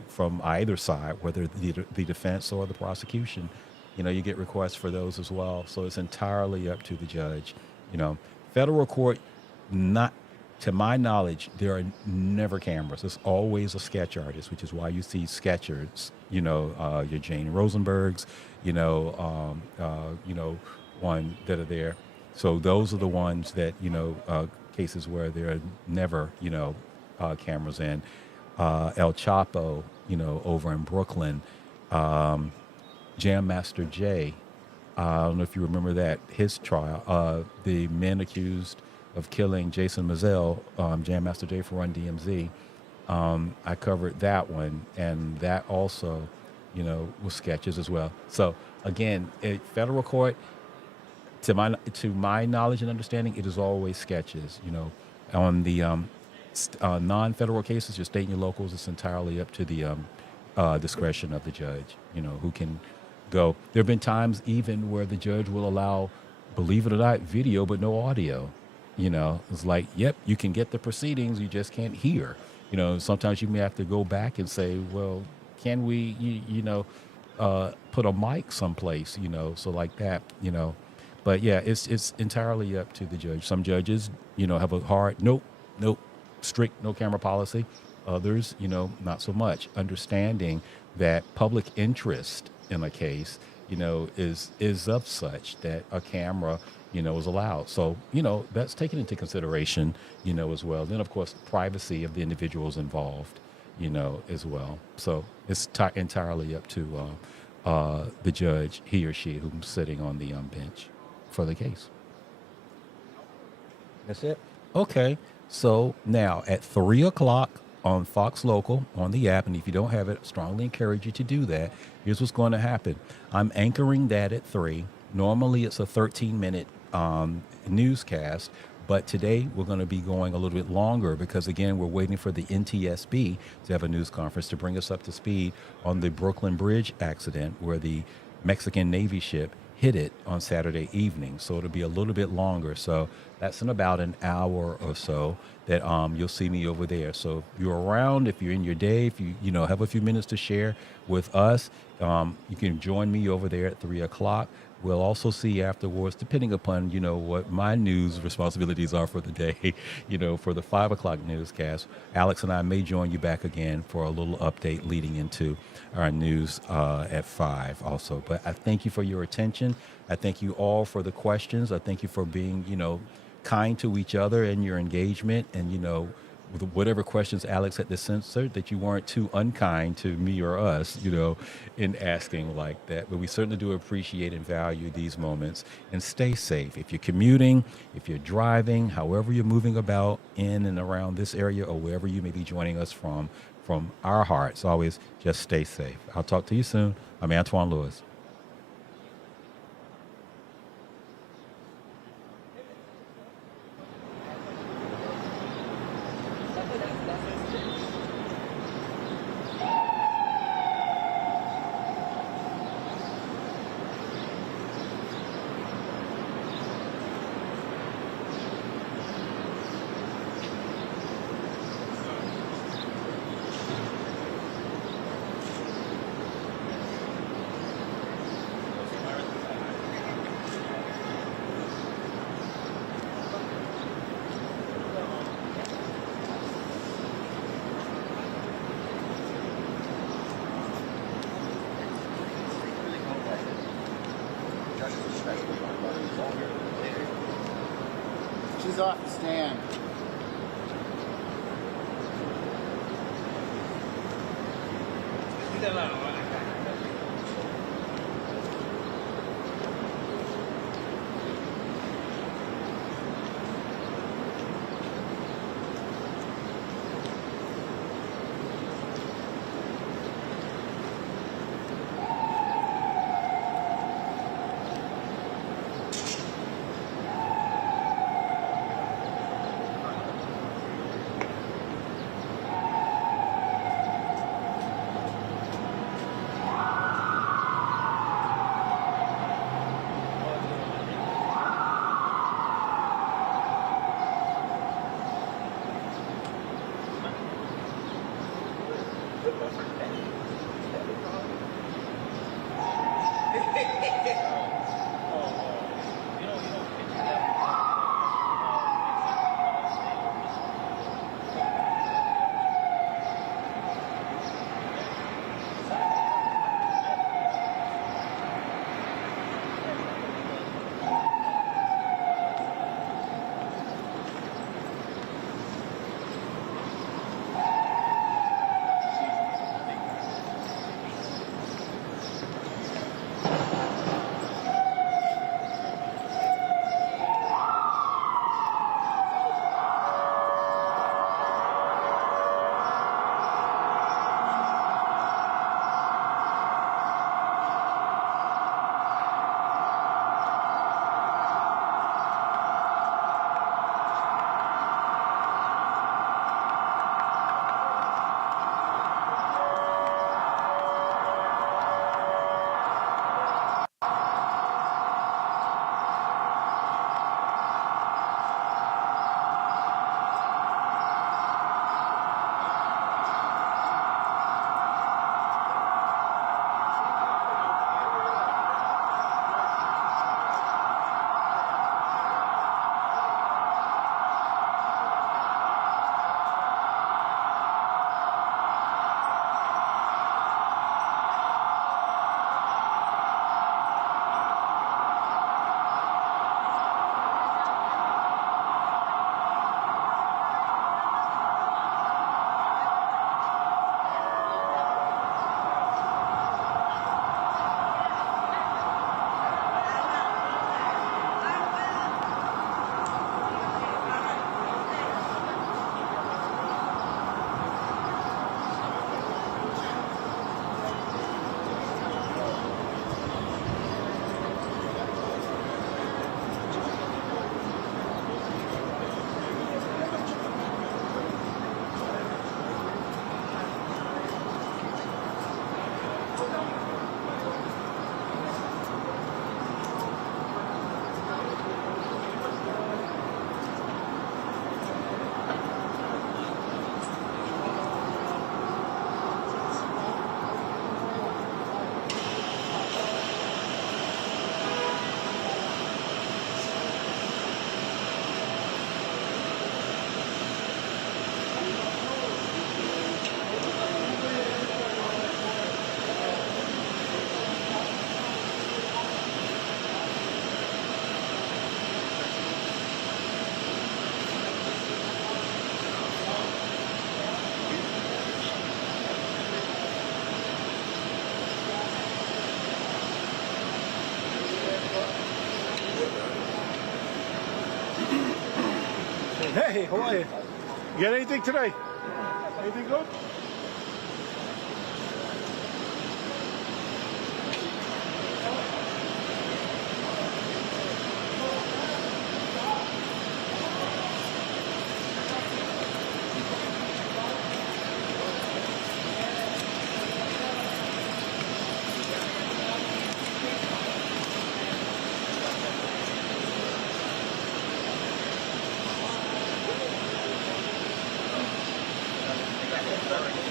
from either side, whether the defense or the prosecution, you get requests for those as well. So it's entirely up to the judge. Federal court, not to my knowledge, there are never cameras. It's always a sketch artist, which is why you see sketchers, your Jane Rosenbergs, one that are there. So those are the ones that, cases where there are never, cameras in. El Chapo, over in Brooklyn, Jam Master Jay, I don't know if you remember that, his trial, the men accused of killing Jason Mizell, Jam Master Jay for Run DMZ. I covered that one, and that also, was sketches as well. So again, federal court, to my knowledge and understanding, it is always sketches. On the non-federal cases, your state and your locals, it's entirely up to the discretion of the judge, who can go. There have been times even where the judge will allow, believe it or not, video but no audio. It's like, yep, you can get the proceedings, you just can't hear. Sometimes you may have to go back and say, well, can we, put a mic someplace, so like that, But yeah, it's entirely up to the judge. Some judges, have a hard, nope, strict no camera policy. Others, not so much. Understanding that public interest in a case, is of such that a camera, is allowed. So, that's taken into consideration, as well. Then, of course, privacy of the individuals involved, as well. So it's entirely up to the judge, he or she, who's sitting on the bench for the case. That's it. Okay. So now at 3 o'clock on Fox Local on the app, and if you don't have it, I strongly encourage you to do that. Here's what's going to happen. I'm anchoring that at 3. Normally it's a 13-minute newscast, but today we're going to be going a little bit longer because, again, we're waiting for the NTSB to have a news conference to bring us up to speed on the Brooklyn Bridge accident where the Mexican Navy ship hit it on Saturday evening. So it'll be a little bit longer. So that's in about an hour or so that you'll see me over there. So if you're around, if you're in your day, if you have a few minutes to share with us, you can join me over there at 3 o'clock. We'll also see afterwards, depending upon, what my news responsibilities are for the day, for the 5 o'clock newscast. Alex and I may join you back again for a little update leading into our news at 5 also. But I thank you for your attention. I thank you all for the questions. I thank you for being, kind to each other and your engagement and, with whatever questions Alex had to censor, that you weren't too unkind to me or us, in asking like that. But we certainly do appreciate and value these moments. And stay safe. If you're commuting, if you're driving, however you're moving about in and around this area or wherever you may be joining us from our hearts, always just stay safe. I'll talk to you soon. I'm Antoine Lewis. He's off the stand. Hey, how are you? You got anything today? Anything good? Sorry.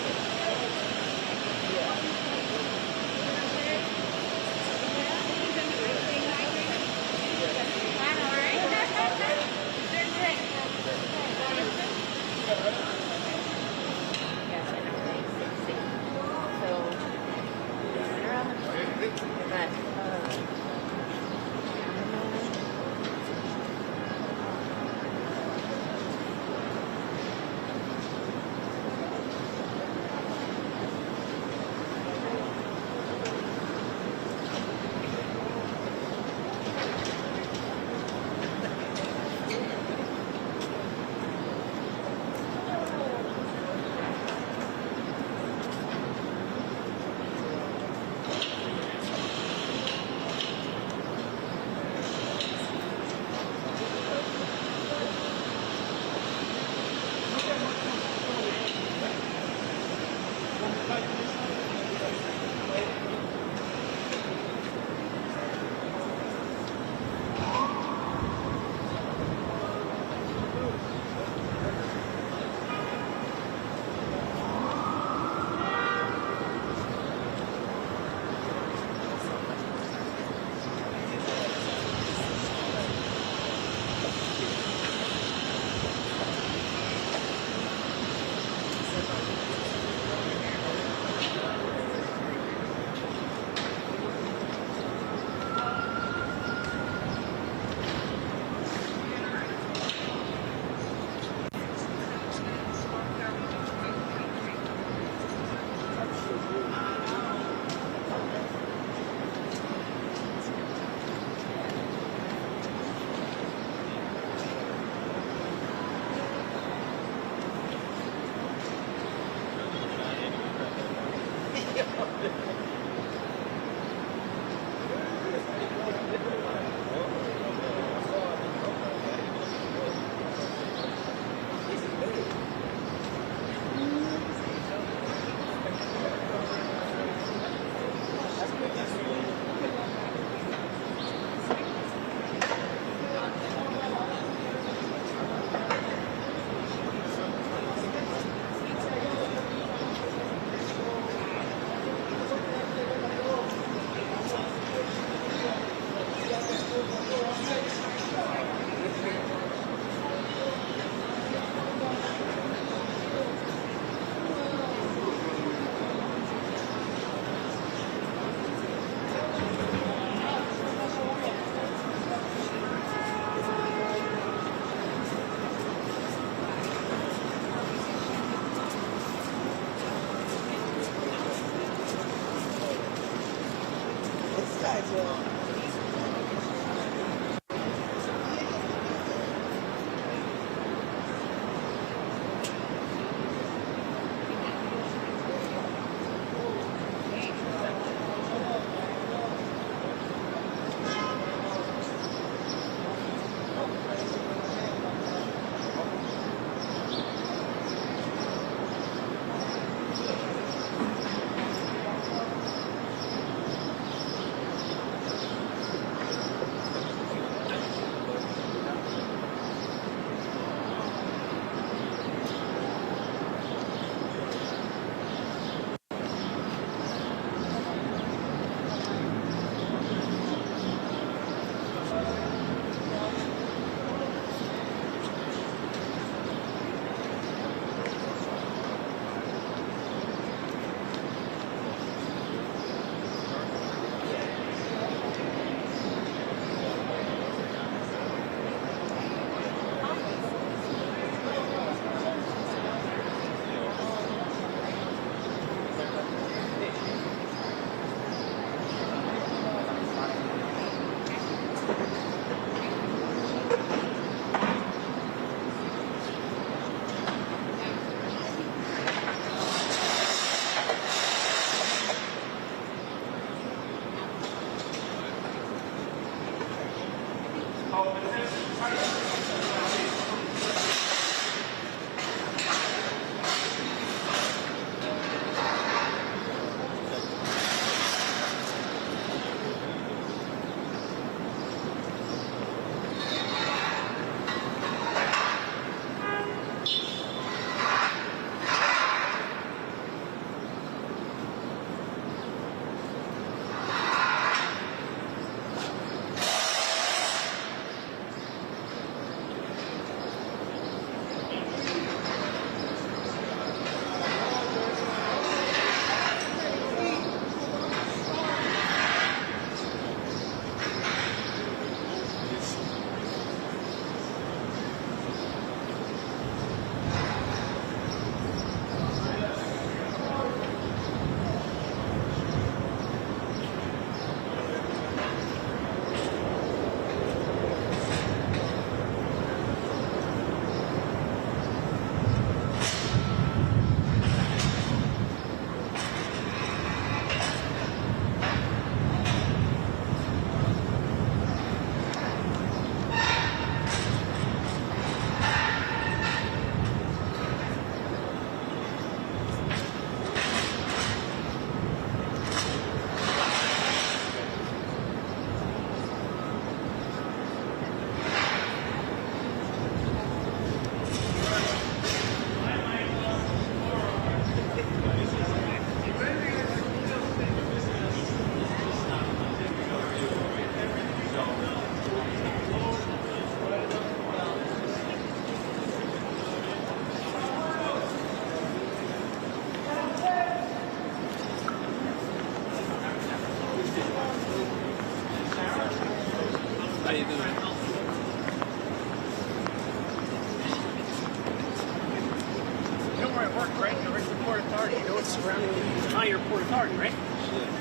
right? The regular Port Authority. You know what's surrounding the entire Port Authority, right?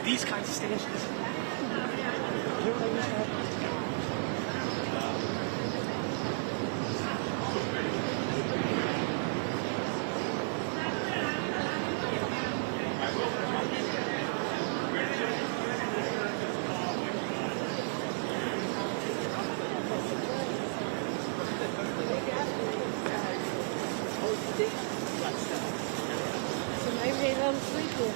These kinds of stanchions. You know what I used to have? So maybe they let them sleep here.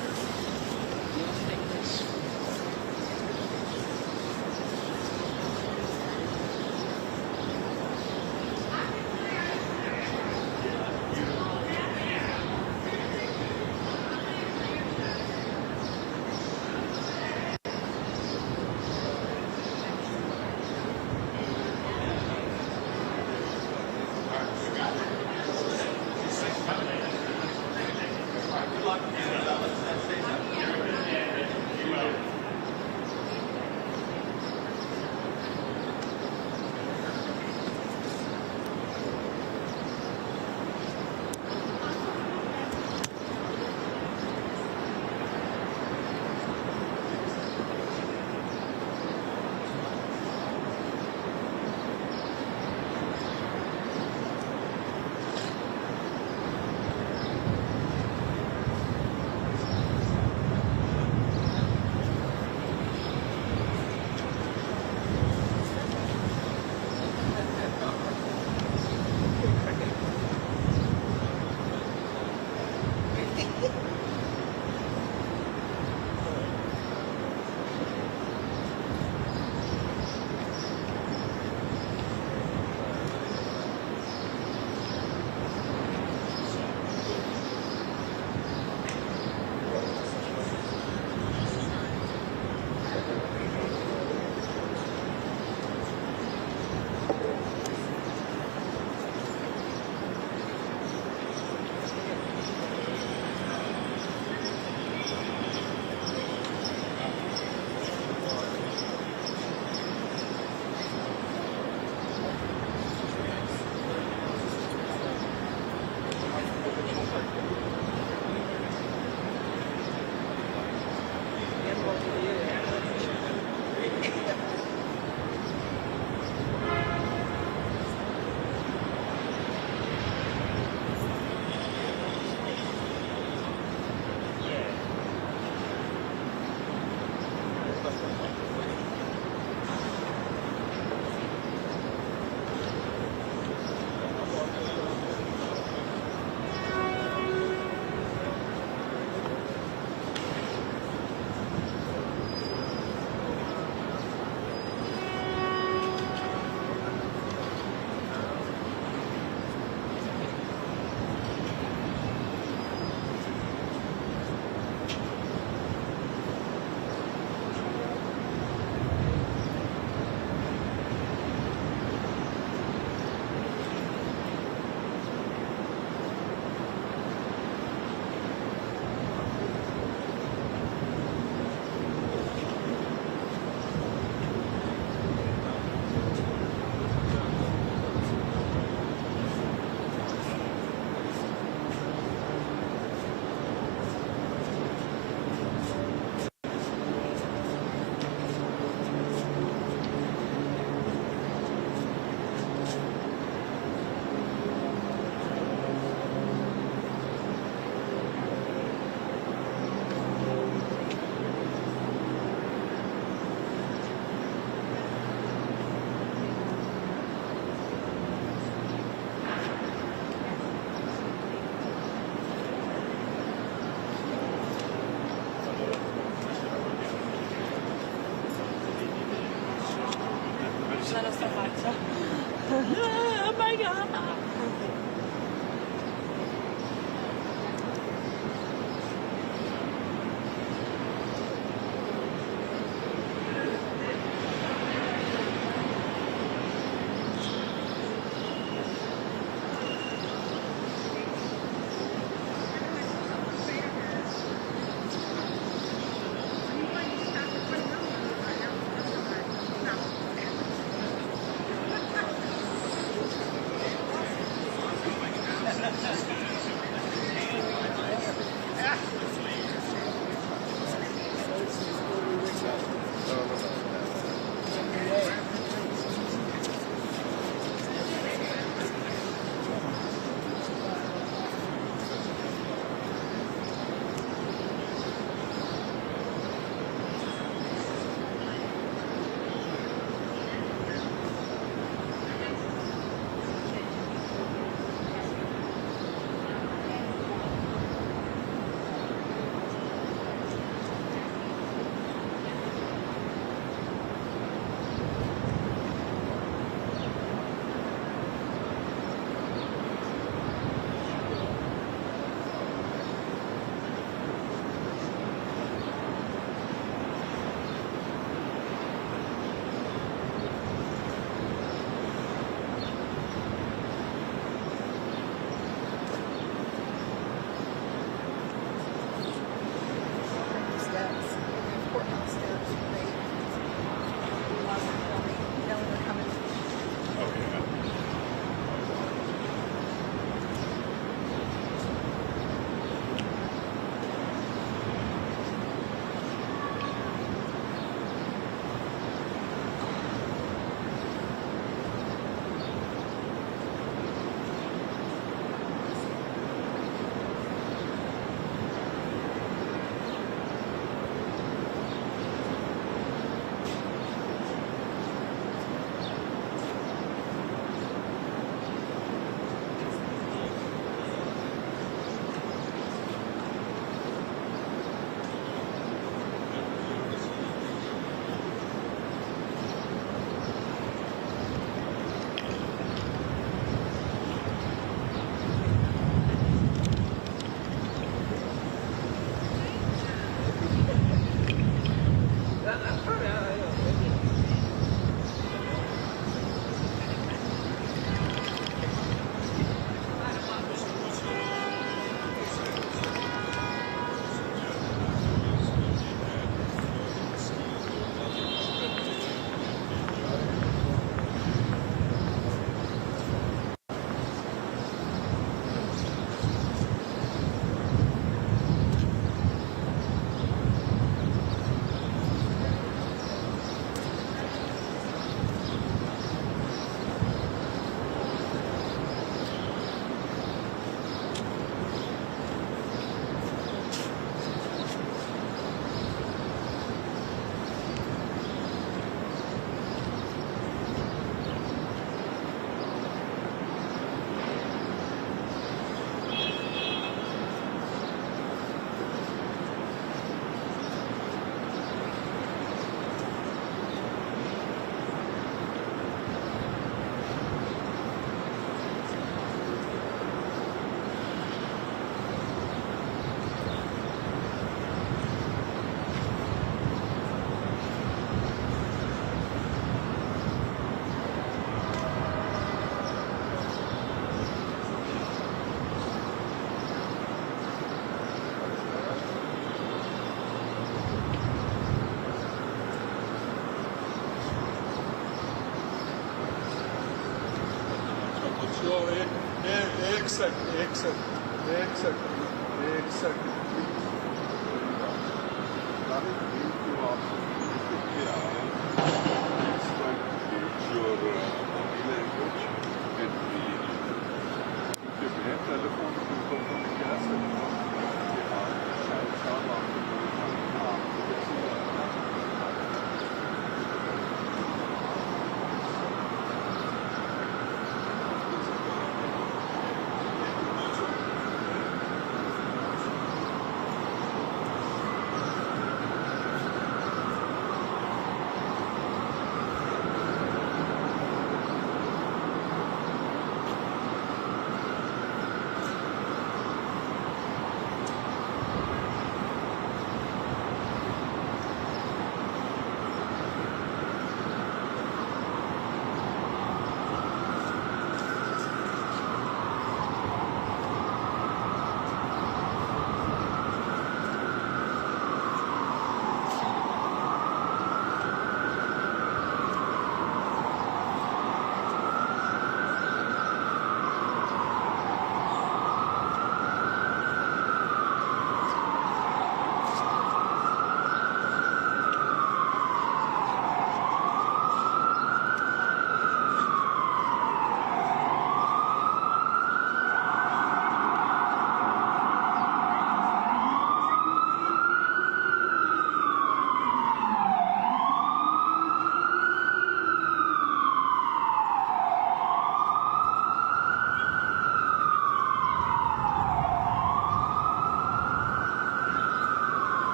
एक second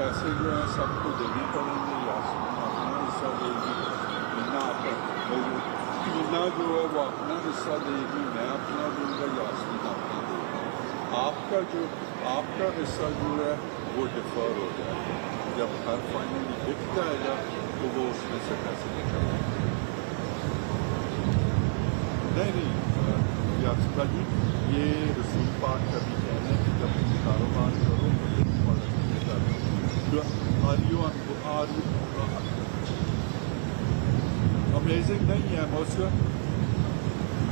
पैसे जो हैं सबको देने पड़ेंगे यासमीन अपना हिस्सा देगी मीना जो है वो अपना हिस्सा देगी मैं अपना दूंगा यासमीन अपना देगा आपका हिस्सा जो है वो डिफर हो जाएगा जब हर फाइनली बिक जाएगा तो वो उसमें से पैसे निकलेंगे नहीं यासमीन जी ये रसूल पाक का भी कहना है कि जब तुम कारोबार करो अमेजिंग नहीं है मॉस्को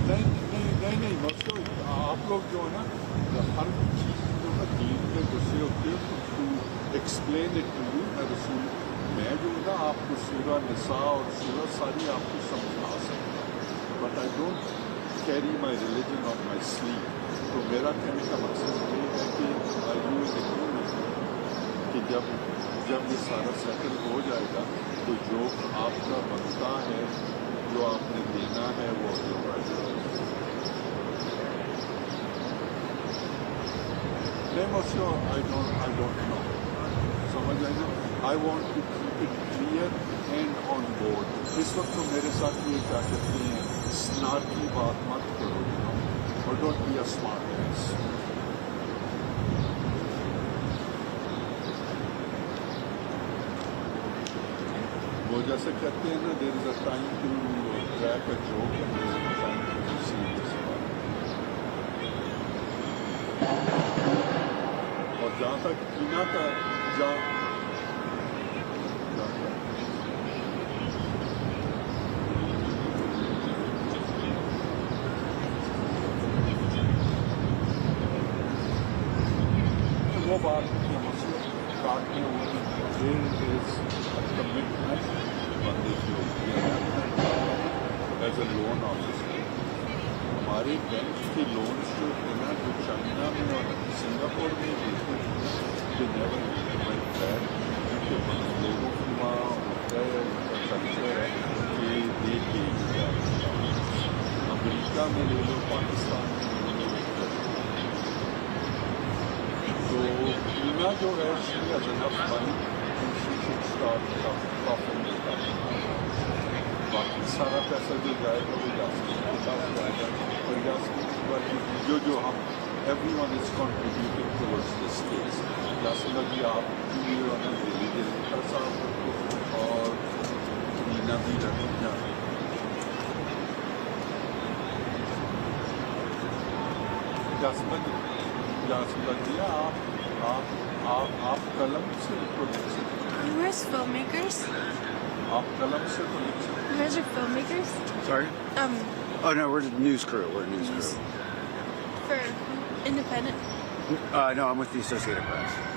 नहीं मॉस्को लोग जो है ना हर चीज जो है दीन के गुस्से होते हैं to explain it to you मैं जो है ना आपको सूरह निसा और सूरह सारी आपको समझा सकता हूँ but I don't carry my religion on my sleeve तो मेरा कहने का मकसद ये है कि यू कि जब ये सारा सेटल हो जाएगा तो जो आपका बनता है जो आपने देना है वो I don't know. समझ आएगा I want to keep it clear and on board इस वक्त तो मेरे साथ ये क्या कहते हैं स्नार की बात मत करो और don't be a smart man वो जैसे कहते हैं ना there is a time to crack a joke and there is a time to serious और जहाँ तक टीना का वो बात काटने कमिटमेंट बंदे की होती है एज ए लोन ऑफिसर हमारे बैंक के लोन्स जो थे ना जो चाइना में और सिंगापुर में देते थे जो नेवर वेंट बैक क्योंकि लोगों की वहाँ होता है उनका कल्चर है कि देखे अमेरिका में ले लो पाकिस्तान में ले लो तो टीना जो है she has enough money and she should start profit बाकी सारा पैसा जो जाएगा वो यास्मीन के पास जाएगा और यास्मीन पर जो हम everyone is contributing towards this case. Yasmin जी आप भी होना दिल्ली कर साहब और नीना भी रखना यास्मीन जी आप कलम से तो लिख सकते Where's filmmakers? आप कलम से तो लिख सकते You guys are filmmakers? Sorry? Oh no, we're a news crew. We're a news crew. For independent? No, I'm with the Associated Press.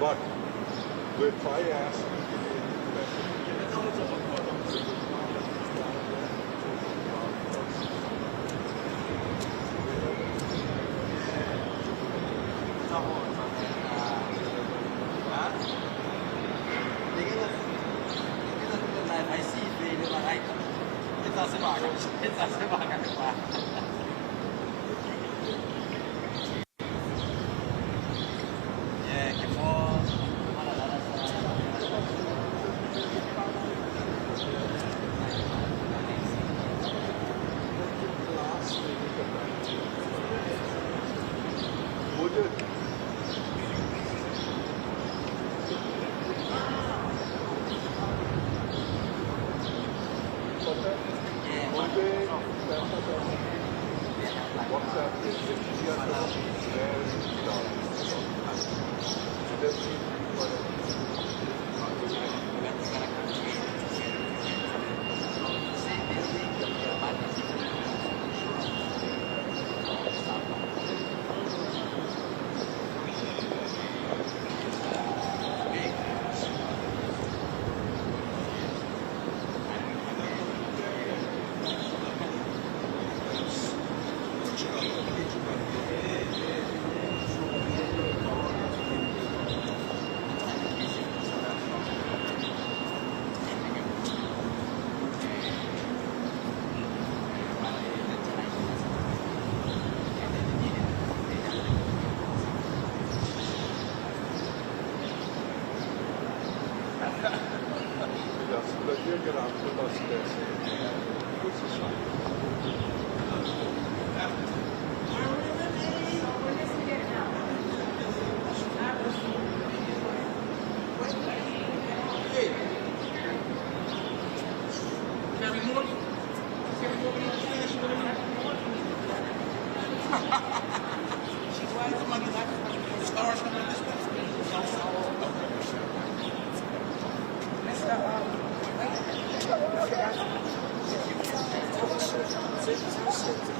But if I ask you to give me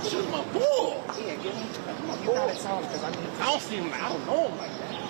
Shoot my bull. Yeah, give me. You gotta tell him because I don't see him. I don't know him like that.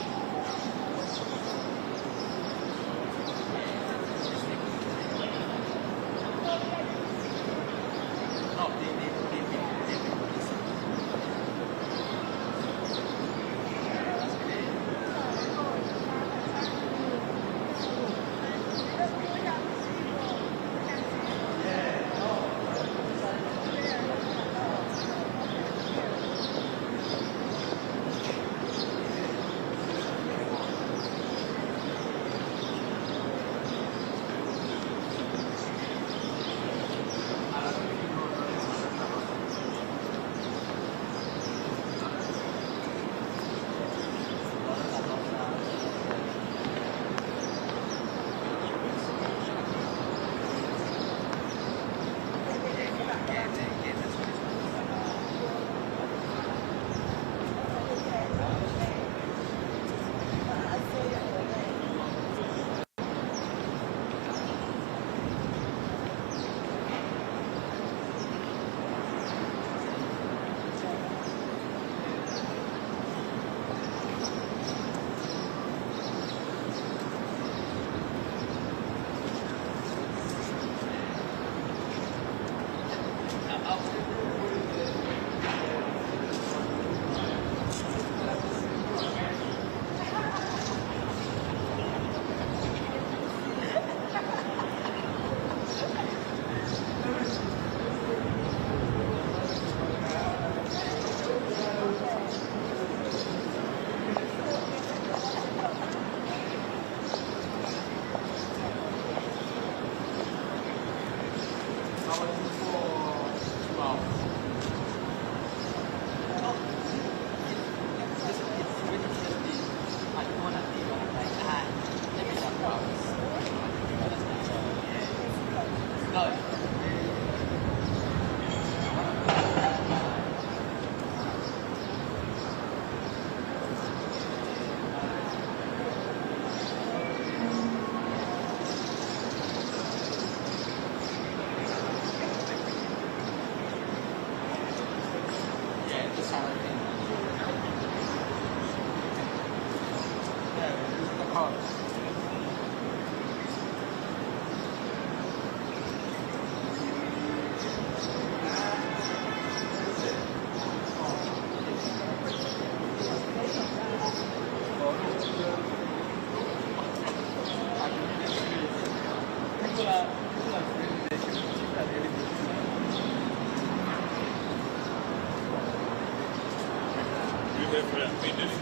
there for that maintenance?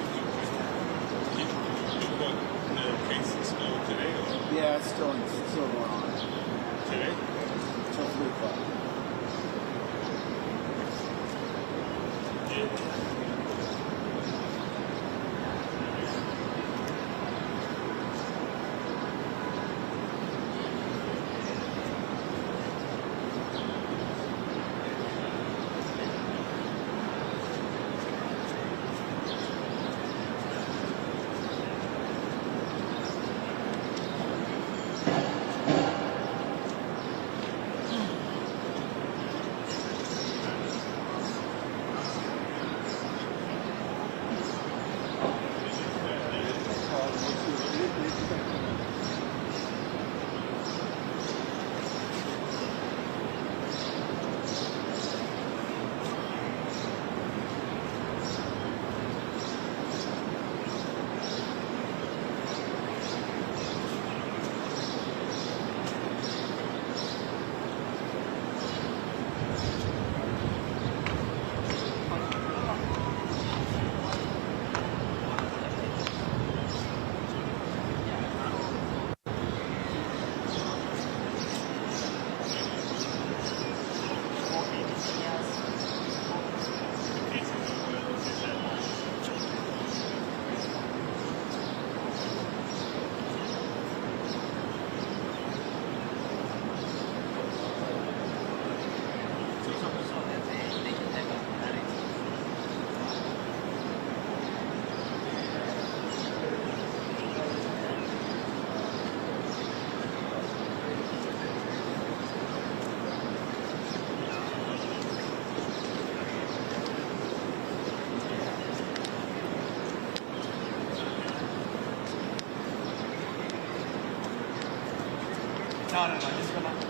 You want the case is still today or? Yeah, it's still going on. Today? Till 3 o'clock. Yeah. No, just come on.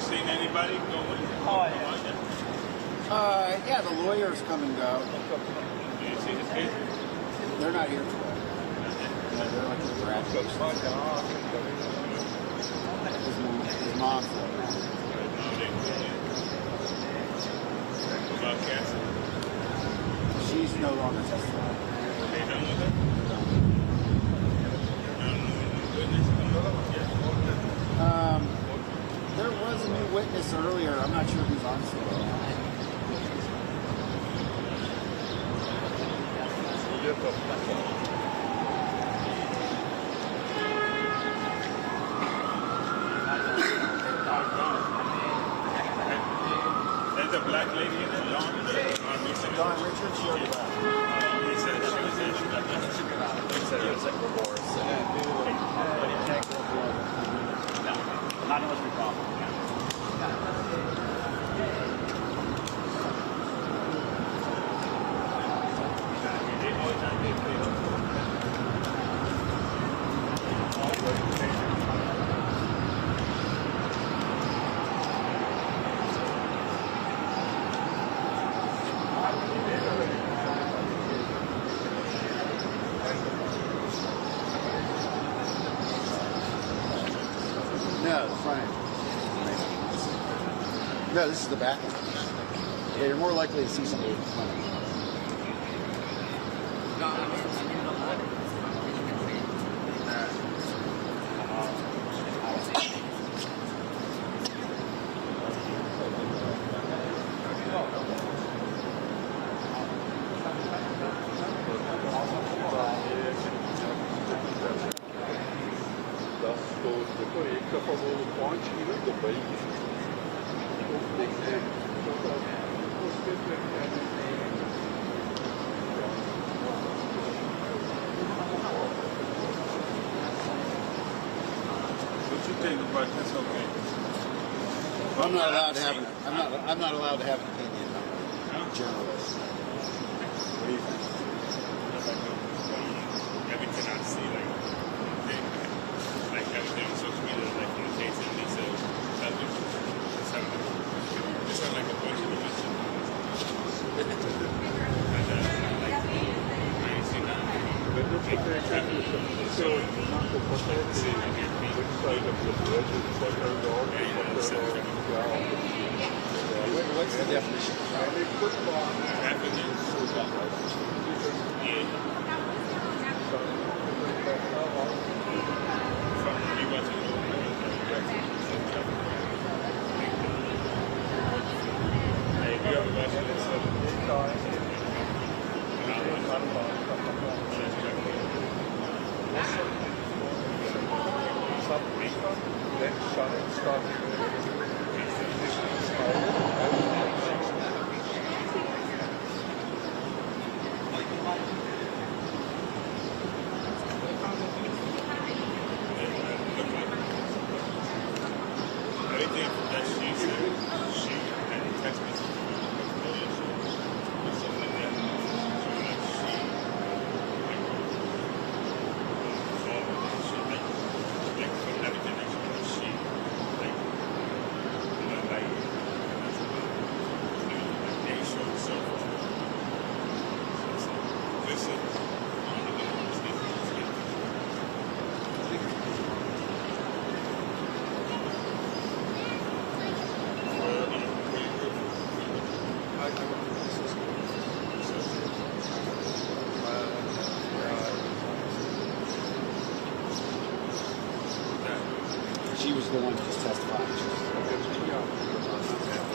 Seen anybody going? Oh, yeah, the lawyers come and go. Do you see his case? They're not here today. No, they're like in the grad case. His mom's there. What about Cassie? She's no longer testifying. They done with her? There was a new witness earlier. I'm not sure who's on still. There's a black lady in there, Dawn Richards, she already left. He said she was there. She got He said it was like remorse. But he can't go forward. No, not unless we problem. No, the front end. No, this is the back end. Yeah, you're more likely to see somebody in the front end. What you think about this? Okay. I'm not allowed to have an. I'm not allowed to have an opinion. I'm a journalist. What do you think? Everything I see, like everything on social media, like in the case of Lisa, it sounds like a bunch of religion. What's the definition? Everything that she said, she had a text message from someone that showing that she She was the one just testifying.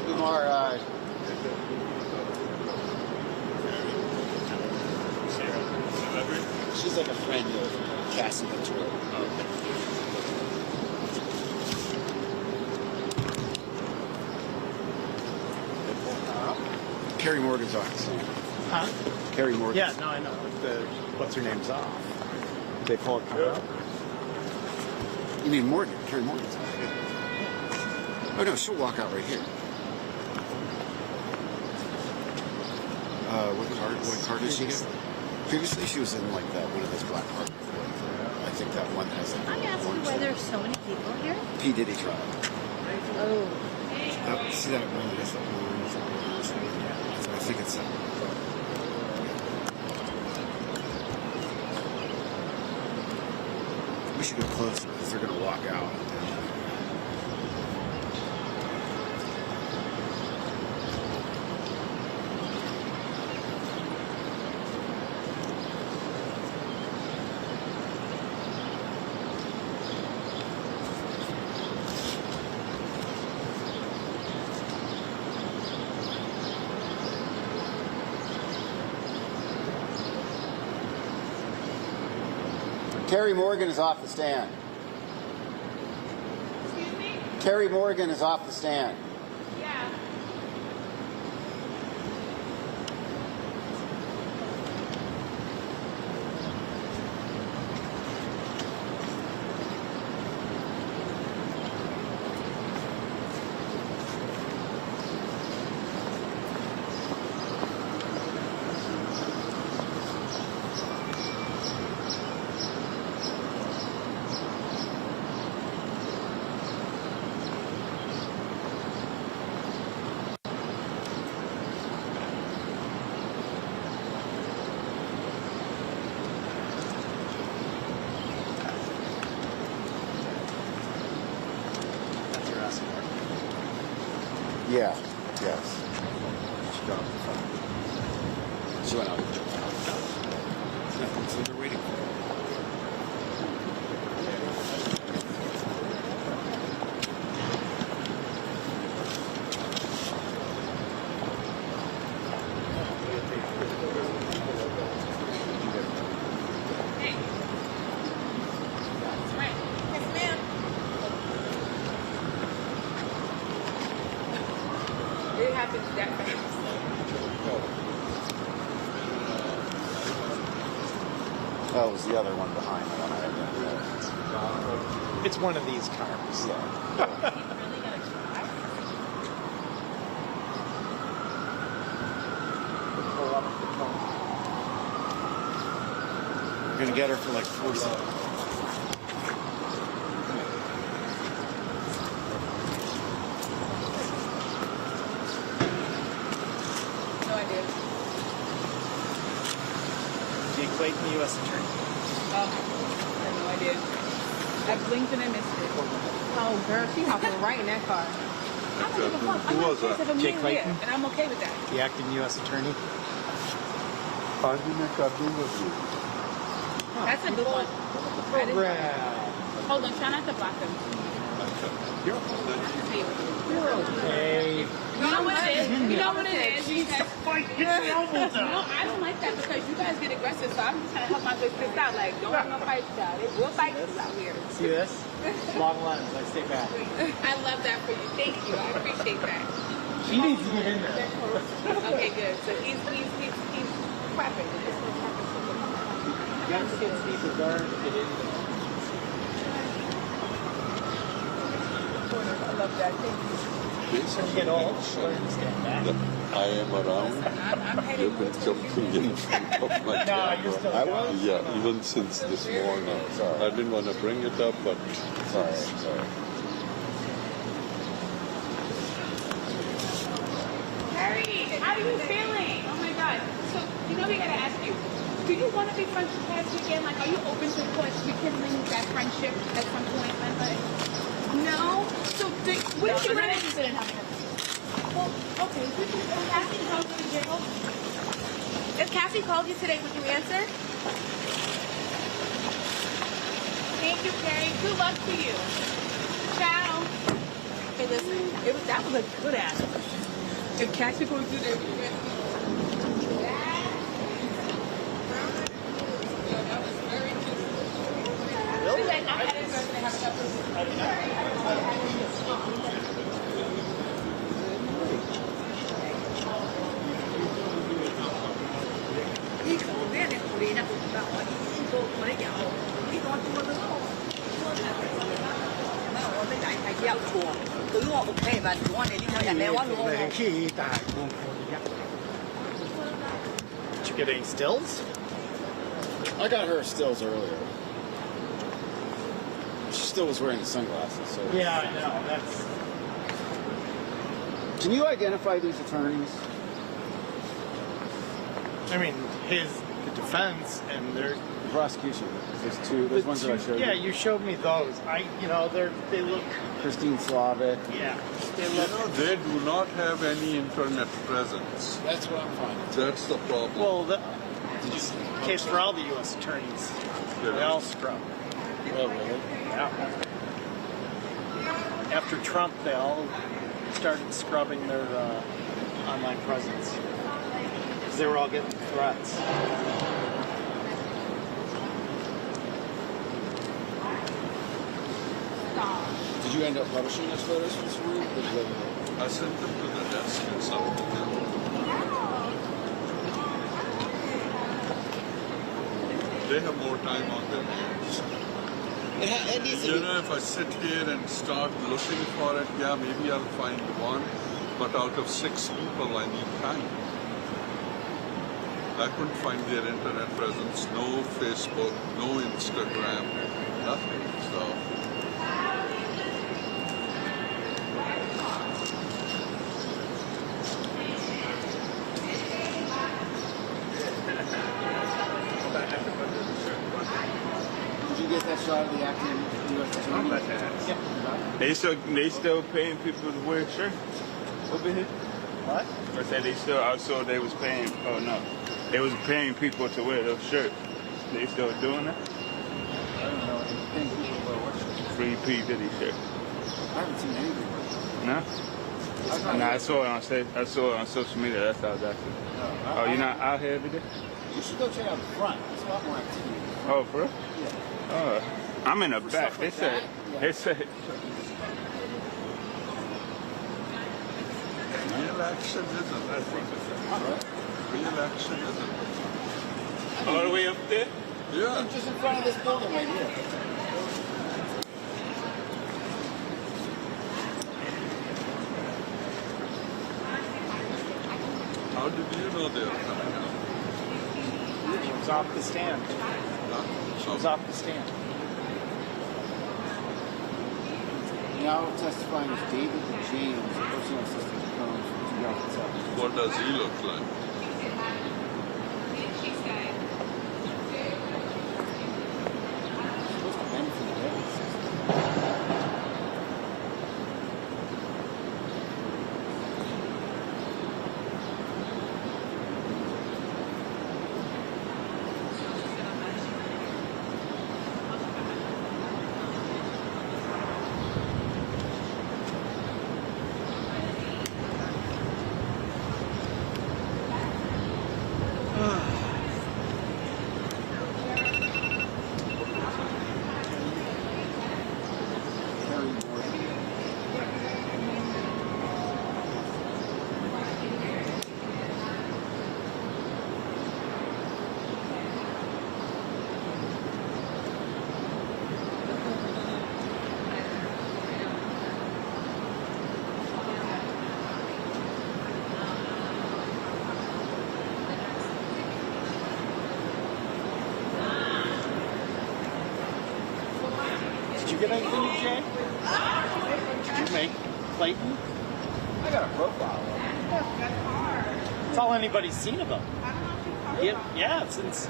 Umar, she's like a friend of Cassie that's real. Carrie Morgan's off the stand. Huh? Carrie Morgan. Yeah, no, I know. What's her name's off. They pull her up. You mean Morgan? Carrie Morgan's off. Yeah. Oh no, she'll walk out right here. What car did she get? Previously, she was in like that one of those black cars. I think that one has like. I asked you why there's so many people here. P. Diddy trial. Oh. See that one? That's that one. I think it's that one. We should go closer because they're gonna walk out. Carrie Morgan is off the stand. Excuse me? Carrie Morgan is off the stand. Yeah. Yeah. Yes. She got off the phone. She went out. Yeah, so they're waiting for her. It happens that fast. Oh, it was the other one behind the one I had. It's one of these cars. We're gonna get her for like 4 seconds. No idea. Jay Clayton, U.S. Attorney. Oh, I have no idea. I blinked and I missed it. Oh, girl, she hopping right in that car. I don't give a fuck. I'm not supposed to have a Jay meal Clayton? here, and I'm okay with that. The acting U.S. attorney. That's a good one. I didn't- Hold on, try not to block him. You're okay. You know what it is? You know what it is? He has No, I don't like that because you guys get aggressive, so I'm just trying to help my business out. Like, don't have no fights, y'all. We'll fight this out here. See this? Long lens. I stay back. I love that for you. Thank you. I appreciate that. She needs to get in there. Okay, good. So he's clapping. Young kids need to learn to get in there. I love that. Thank you. When you get old, learn to stand back. I am around. You've been jumping in front of my camera. I was? Yeah, even since this morning. I didn't want to bring it up, but sorry. Harry, how are you feeling? Oh my God. So, you know, we gotta ask you. Do you want to be friends with Cassie again? Like, are you open to rekindling that friendship at some point? No. So, what did you want to interested in having her? Well, okay. Cassie called you to jail. If Cassie called you today, would you answer? Thank you, Carrie. Good luck to you. Ciao. Hey, listen, that was a good ass question. If Cassie goes through there, Really? like, I had to have Did you get any stills? I got her stills earlier. She still was wearing the sunglasses. So. Yeah, I know. That's. Can you identify these attorneys? I mean, the defense and the prosecution. There's two. There's ones that I showed you. Yeah, you showed me those. They look. Christine Slavic. Yeah. They do not have any internet presence. That's what I'm finding. That's the problem. Well, it's the case for all the U.S. attorneys. They all scrub. Oh, really? Yeah. After Trump, they all started scrubbing their online presence because they were all getting threats. Did you end up publishing those photos for this morning? I sent them to the desk and submitted them. They have more time on their hands. If I sit here and start looking for it, yeah, maybe I'll find one, but out of 6 people, I need time. I couldn't find their internet presence, no Facebook, no Instagram, nothing. So. Did you get that shot of the acting U.S. attorney? They still paying people to wear shirts over here? What? I said I saw they was paying, oh no. They was paying people to wear those shirts. They still doing that? I don't know. Paying people to wear what shirt? Free P. Diddy shirt. I haven't seen anything. No? No, I saw it on social media. That's how I got it. Oh, you're not out here every day? You should go check out the front. There's a lot more activity. Oh, for real? Yeah. Oh, I'm in the back. They said. Re-election isn't, I think. Re-election isn't. All the way up there? Yeah. Just in front of this building right here. How did you know they were coming out? She was off the stand. She was off the stand. Now testifying is David James, a personal assistant to Combs from 2007. What does he look like? Did you get anything, Jay? Did you make Clayton? I got a profile. That's all anybody's seen of him. Yeah, since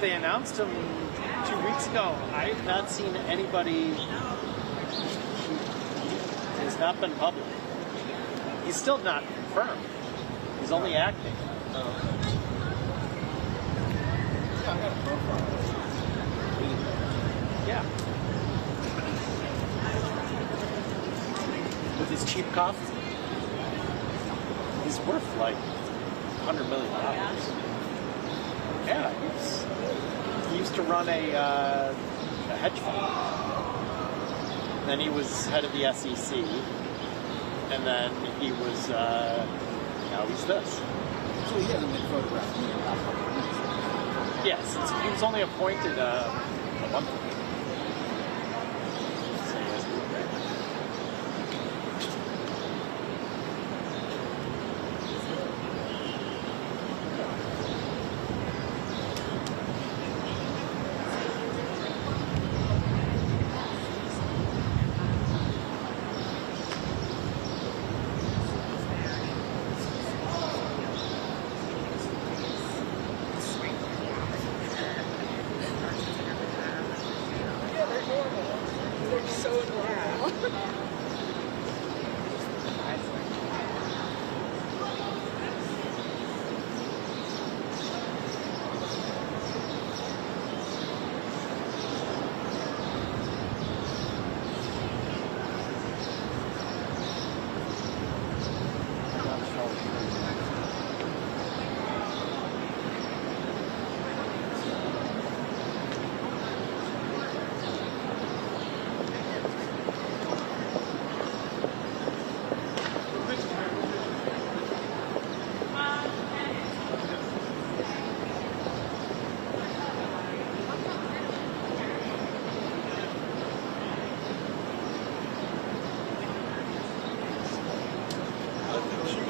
they announced him 2 weeks ago, I've not seen anybody. He's not been public. He's still not confirmed. He's only acting. Yeah, I got a profile. Yeah. He's cheap coffee. He's worth like $100 million. Yeah, he used to run a hedge fund. Then he was head of the SEC, and then he was now he's this. So he hasn't been photographed in the last couple of weeks. Yes, he was only appointed a month ago.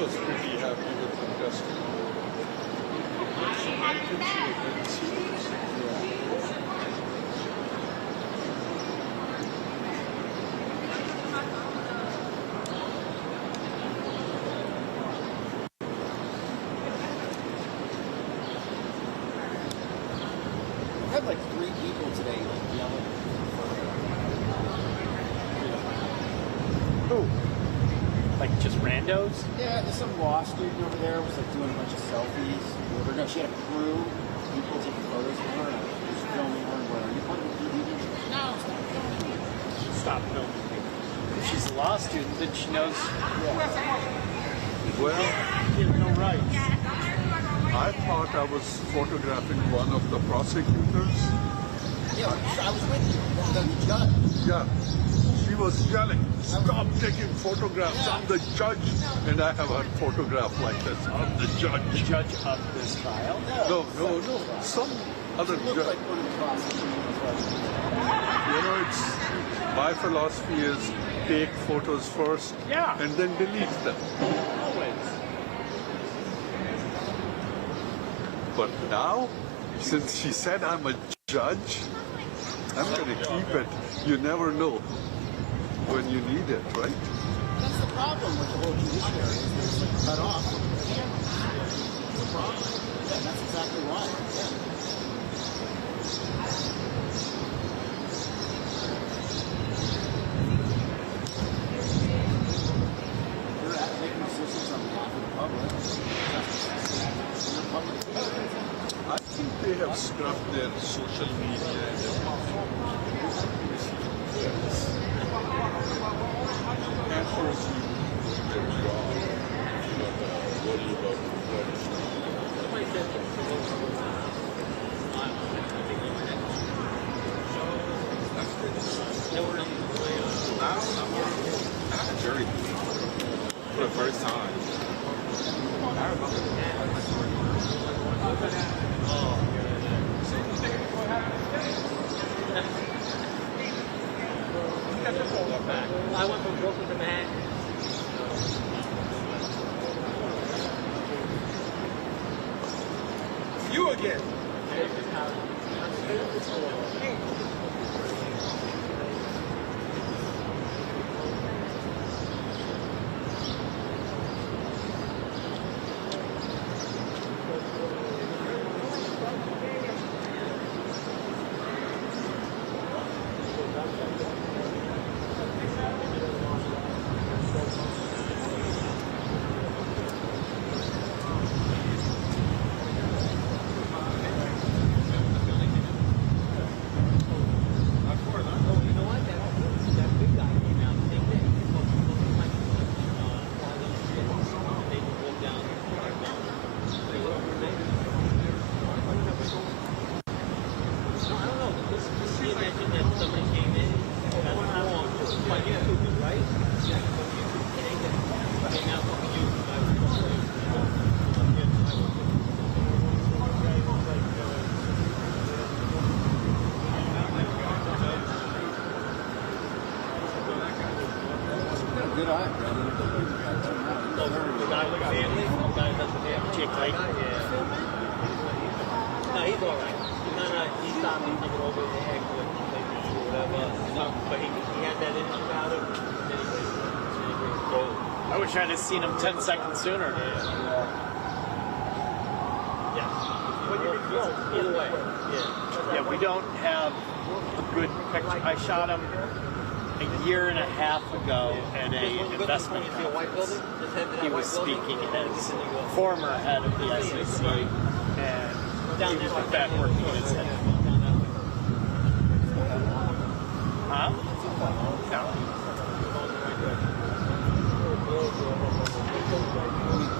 was pretty happy with the testimony. But she might think she was very serious. I've had like 3 people today like yelling. Who? Like just randos? Yeah, there's some law student over there was like doing a bunch of selfies. Or no, she had a crew, people taking photos of her, and I was filming her and going, "Are you part of the PD?" No, stop filming me. Stop filming me. If she's a law student, then she knows. Well, you have no rights. I thought I was photographing one of the prosecutors. Yeah, I was with you. The judge. Yeah. She was yelling, "Stop taking photographs. I'm the judge." And I have a photograph like this. I'm the judge. The judge of this trial? No. Some other judge. Like one of the prosecutors. You know, it's my philosophy is take photos first and then delete them. Always. But now, since she said I'm a judge, I'm going to keep it. You never know when you need it, right? That's the problem with the whole judiciary, is it's like cut off from the cameras. It's a problem. Yeah, that's exactly why. Yeah. They're making decisions on behalf of the public. They're public. I think they have scrubbed their social media and everything. Yes. And first you do their job. You don't worry about Jury for the first time. I I went from Brooklyn to Manhattan. You again. good eye, Brandon. The guy with family, the guy that doesn't have chick, right? Yeah. No, he's all right. He stopped me coming over and acting like or whatever. But he had that in him about him. And then he goes, I wish I'd have seen him 10 seconds sooner. yeah. Either way. Yeah, we don't have a good picture. I shot him a year and a half ago at a investment conference. He was speaking as former head of the SEC, and he was in fact working in his head. Huh? No.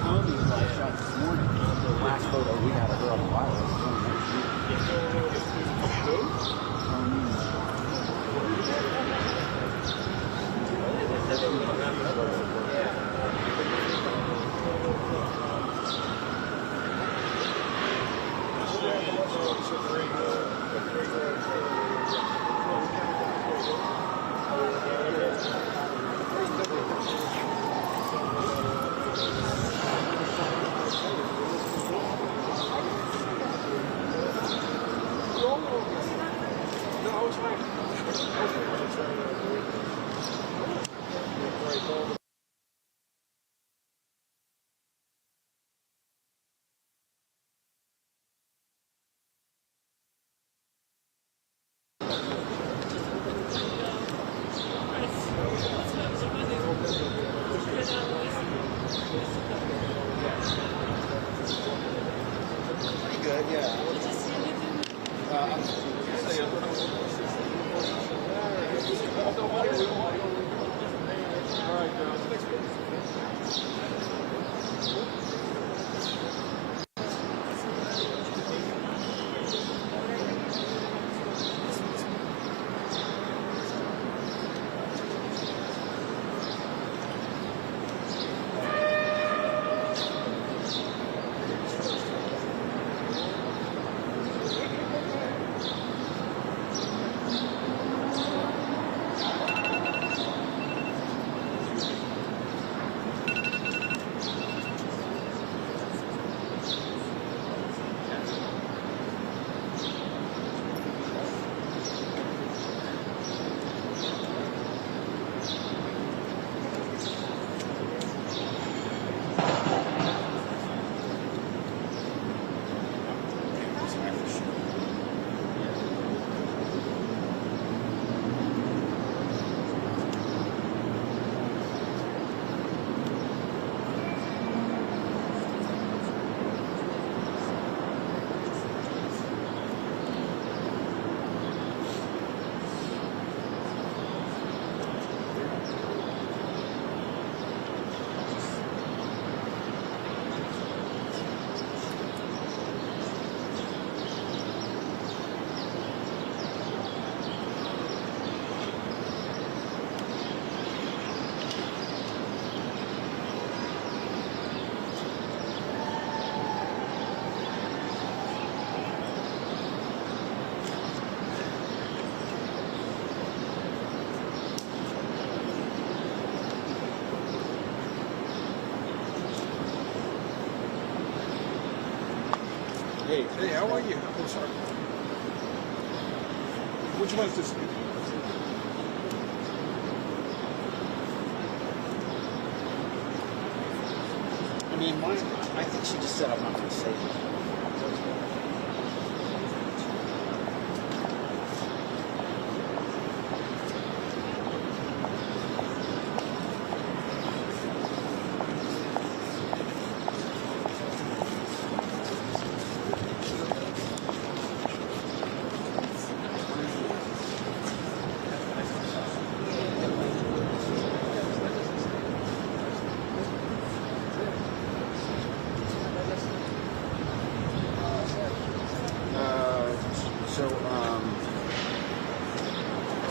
Comey, who I shot this morning, the last photo we had of her on the wire. Hey, how are you? Oh, sorry. Which one is this? I mean, I think she just said I'm not going to say it.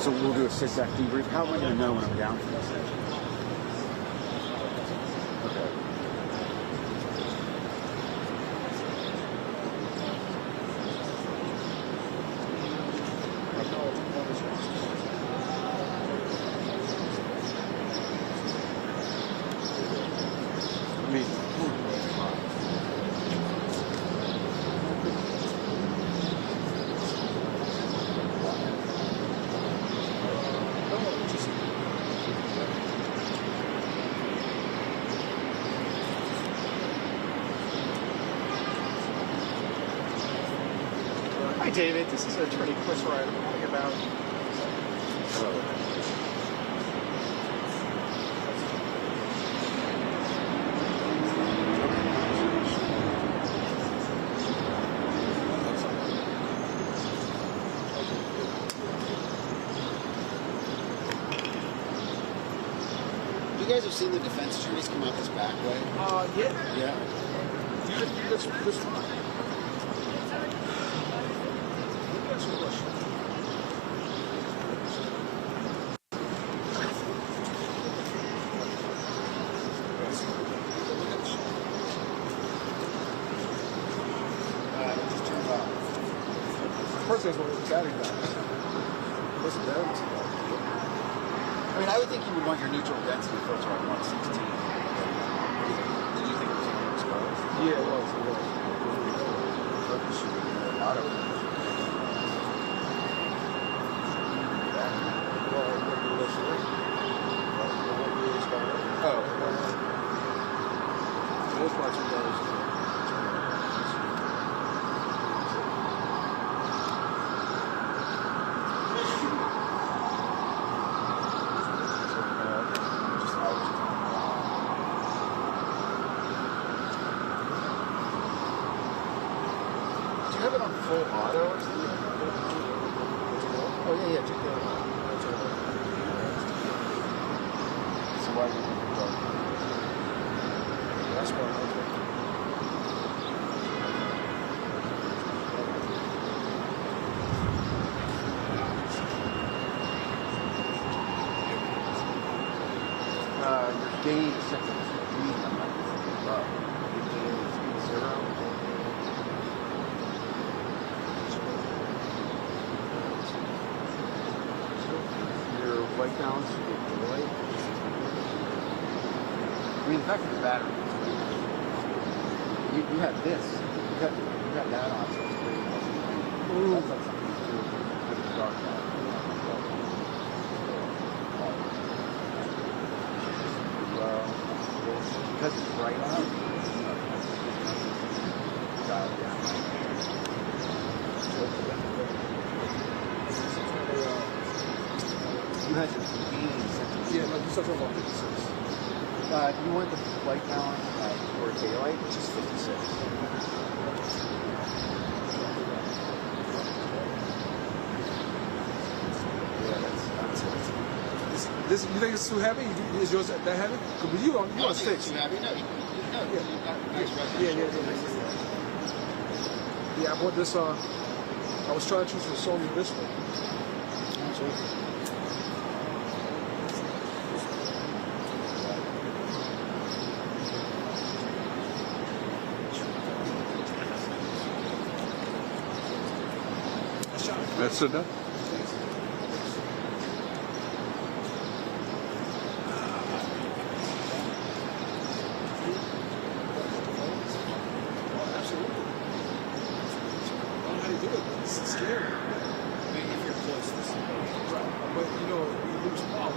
So we'll do a sit-back debrief. How am I going to know when I'm down for this? David. This is Attorney Chris Ryder. Calling about. You guys have seen the defense attorneys come out this back way? Yeah. Yeah. That's fine. That's a question. Just turn it off. First thing is what the battery dies. What's the battery? I mean, I would think you would want your neutral density filter at 116. Did you think it was exposed? Yeah, it was. Focus should be auto. Oh. Most parts of those. Do you have it on full auto or something? Oh, yeah, check that out. So why would you think it's dark? That's why. Your gauge is set to 3 on my above. Your gauge is 0. Your white balance should be white. I mean, the fact that the battery is you have this. You got that on, so it's pretty much. That's like something you do with the dark light. Because it's bright out, dial it down. You had your gauge set to 0. Yeah, like you said about 56. You want the light balance for daylight, which is 56. Yeah, that's it. This, you think it's too heavy? Is yours that heavy? Because you on Too 6. heavy? No, you got nice Yeah. Yeah, I bought this. I was trying to choose for Sony this one. That's enough. Absolutely. I don't know how to do it. It's scary. Maybe if you're close to this. Right. But you know, you lose power.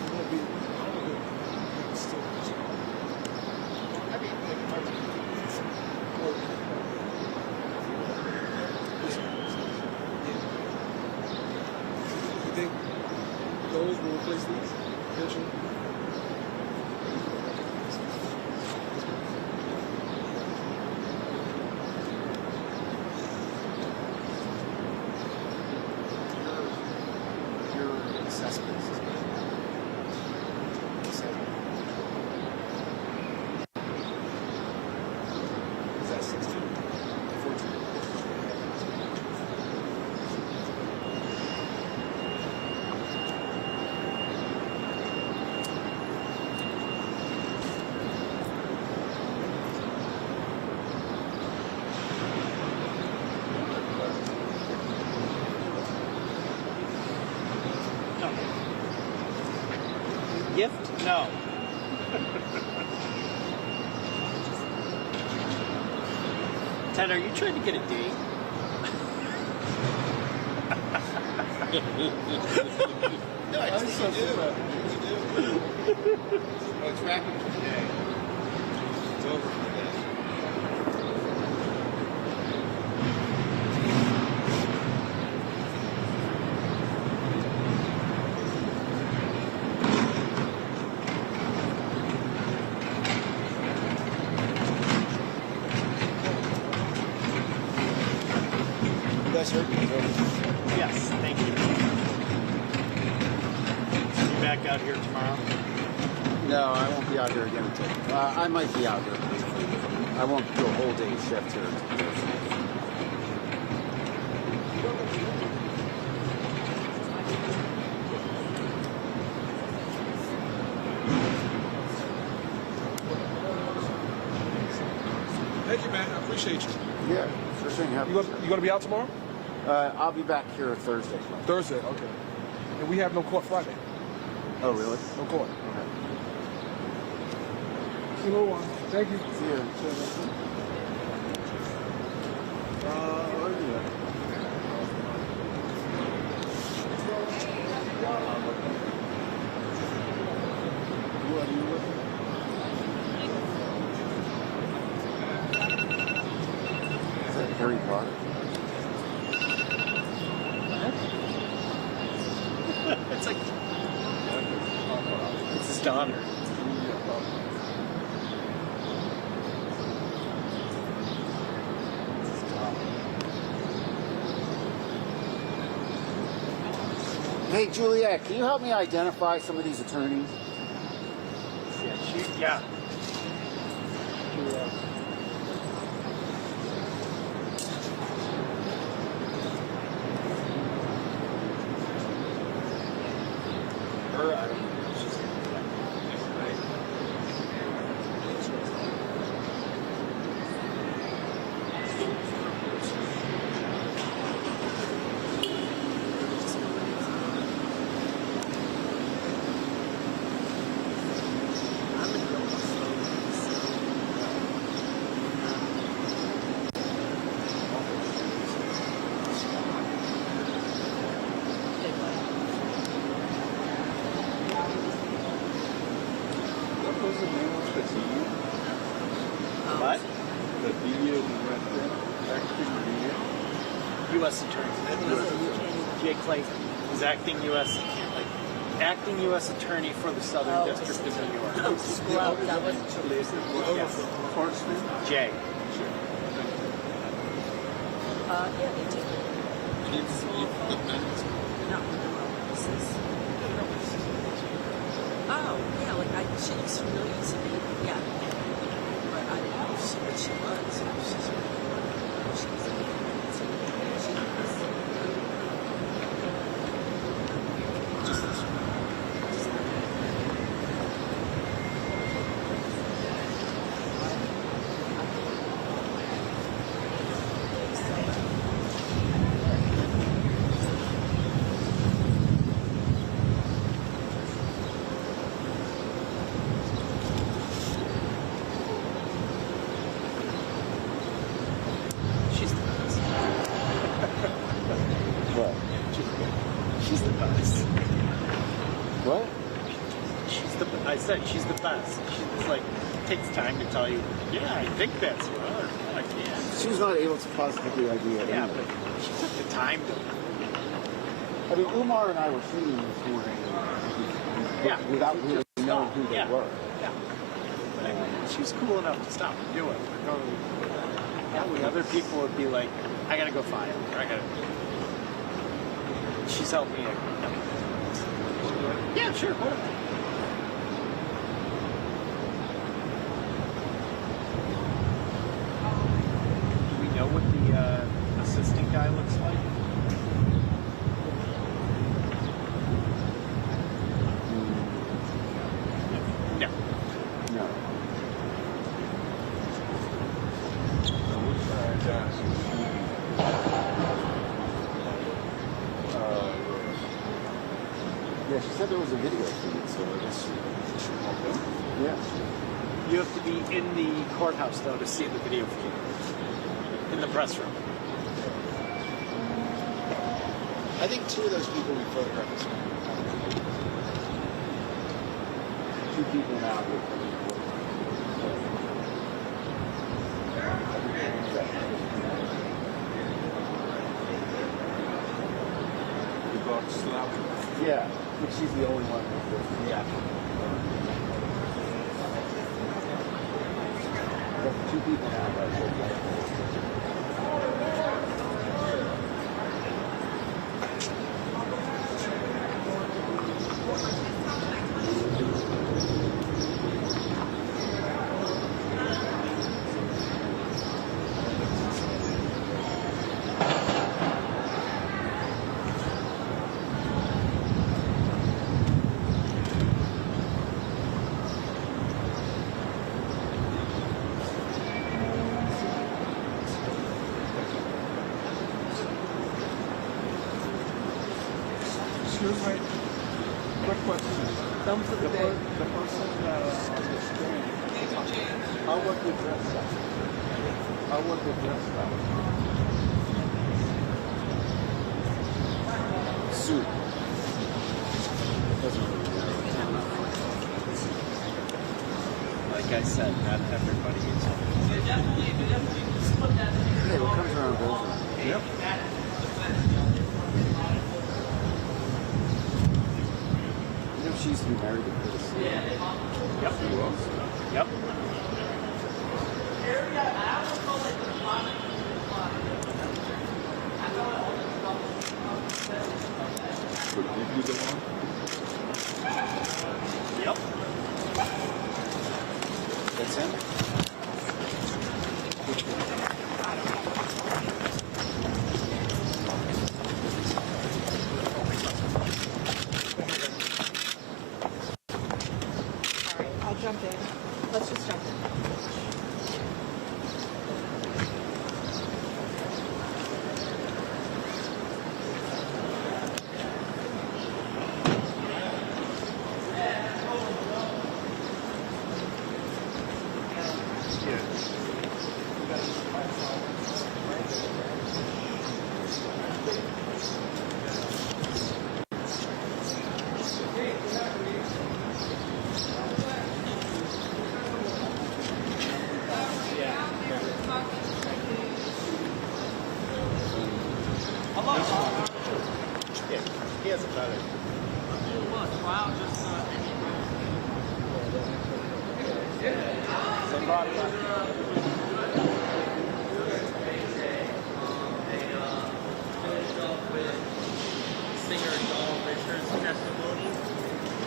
You won't be. I don't know. You can still lose power. I mean, You think those will replace these eventually? your assessments is good. Is that 16? 14. Gift? No. Ted, are you trying to get a date? No, I just think you do. Oh, it's wrapping for today. It's over for today. sir. Yes, thank you. So you back out here tomorrow? No, I won't be out here again until. I might be out here briefly. I won't do a whole day shift here until Thursday. Thank you, man. I appreciate you. Yeah, sure thing. You gonna be out tomorrow? I'll be back here Thursday. Thursday, okay. And we have no court Friday. Oh, really? No court. Okay. See you in a little while. Thank you. See you. Is that Harry Potter? It's like it's his daughter. Hey, Juliet, can you help me identify some of these attorneys? Yeah. Her, I don't know. What? The DA went there, acting DA. U.S. Attorney. Jay Clayton is acting U.S. Attorney for the Southern District of New York. Yes. Jay. Yeah, they do. No. This is. Oh, yeah, like she looks familiar to me. Yeah. But I didn't know what she was. She just this one. What? She's the best. What? I said she's the best. She's like, takes time to tell you, yeah, I think that's her. I can't. She was not able to positively ID it. Yeah, anyway. but she took the time to. I mean, Umar and I were shooting this morning without really knowing who they were. Yeah. But I mean, she was cool enough to stop and do it. That way other people would be like, I gotta go file. Or I gotta. She's helped me. Yeah, sure. Whatever. Do we know what the assistant guy looks like? No. No. Yeah, she said there was a video feed, so I guess yeah. You have to be in the courthouse, though, to see the video feed. In the press room. I think two of those people we photographed this morning. Two people now. The got slapped. Yeah, but she's the only one who's yeah. Two people now, but right. Quick question. Thumbs of the day. The person on the stand, how was the dress style? How was the dress style? Suit. Doesn't really matter. Like I said, not everybody is. Hey, what comes around goes around. Yep. You know, she used to be married to Chris. Yep. She was. Yep. Could you be the one? Yep. That's him? I'll jump in. Let's just jump in. Yeah, he has a better. Singer Dawn Richards' testimony,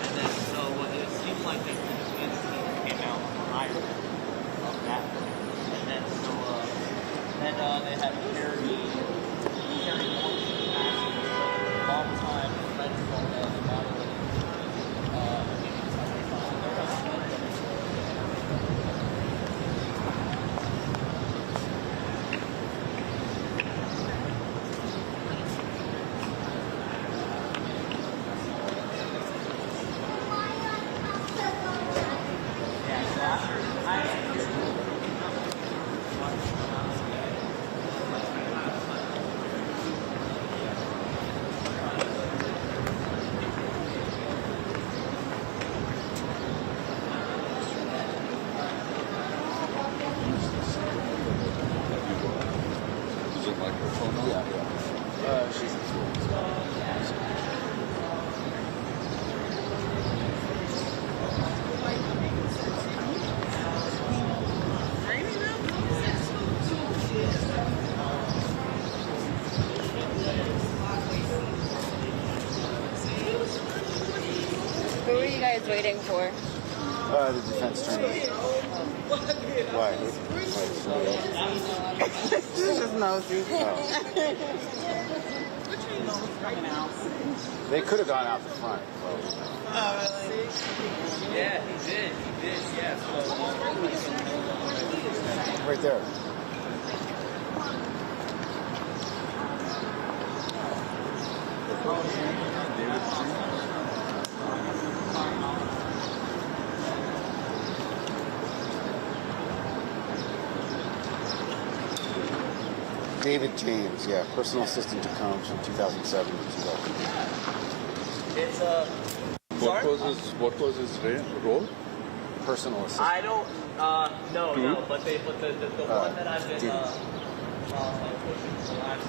and then so it seemed like the defense team came out higher of that, and then so then they had Carrie Morgan, long time friend from the modeling. Is it microphone on? Yeah. She's Who are you guys waiting for? the defense attorney. Why? Somebody else? She's just nosy. They could have gone out the front. Oh, really? Yeah, he did, yeah. Right there. David James, yeah, personal assistant to Combs from 2007 to 2008. It's What was his role? Personal assistant. I don't no, but the one that I've been Diddy. pushing for the last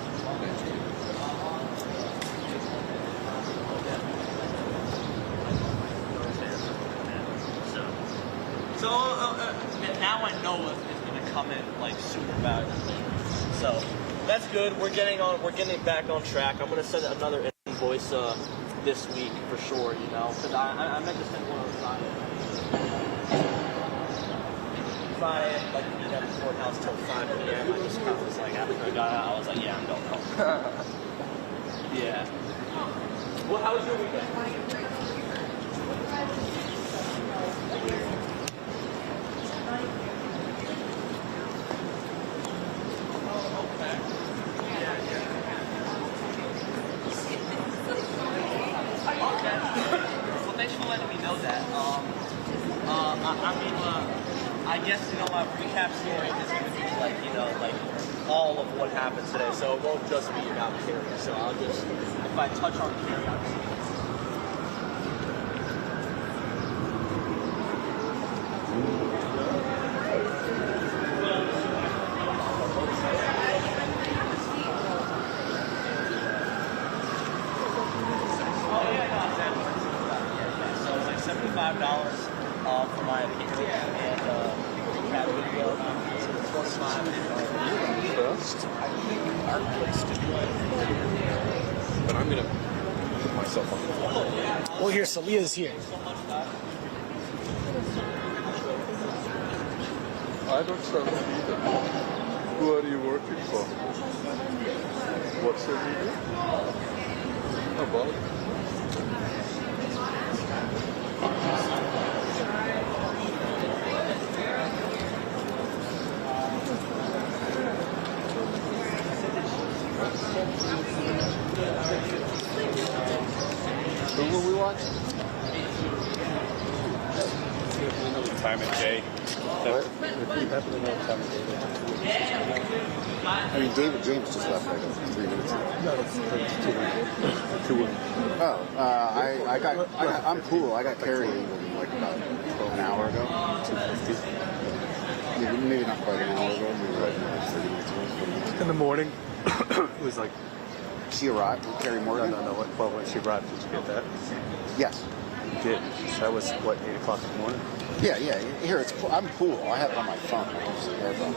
So now I know it's gonna come in like super bad. So that's good. We're getting back on track. I'm gonna send another invoice this week for sure. You know, because I meant to send one on Friday, like meet at the courthouse till 5 p.m. I just kind of was like, after I got out, I was like, yeah, I'm going home. Yeah. Well, how was your weekend? guess, my recap story is going to be like all of what happened today. So it won't just be about Carrie. So I'll just, if I touch on Carrie, I'll just. $75 for my opinion and recap video. So plus 5. First, I think our place to do it. But I'm gonna put myself on the floor. Oh, here, Salia's here. I don't serve either. Who are you working for? What's your name? About? Who will we watch? Time of day. What? I mean, David James just left like 3 minutes ago. No, it's 2 weeks. Oh, I'm cool. I got Carrie even like about an hour ago. 2:50. Maybe not quite an hour ago. Maybe like 30 minutes ago. In the morning. It was like she arrived. Carrie Morgan. No. When she arrived, did you get that? Yes. You did. That was what, 8 o'clock in the morning? Yeah. Here, it's cool. I'm cool. I have it on my phone. I just AirPhone.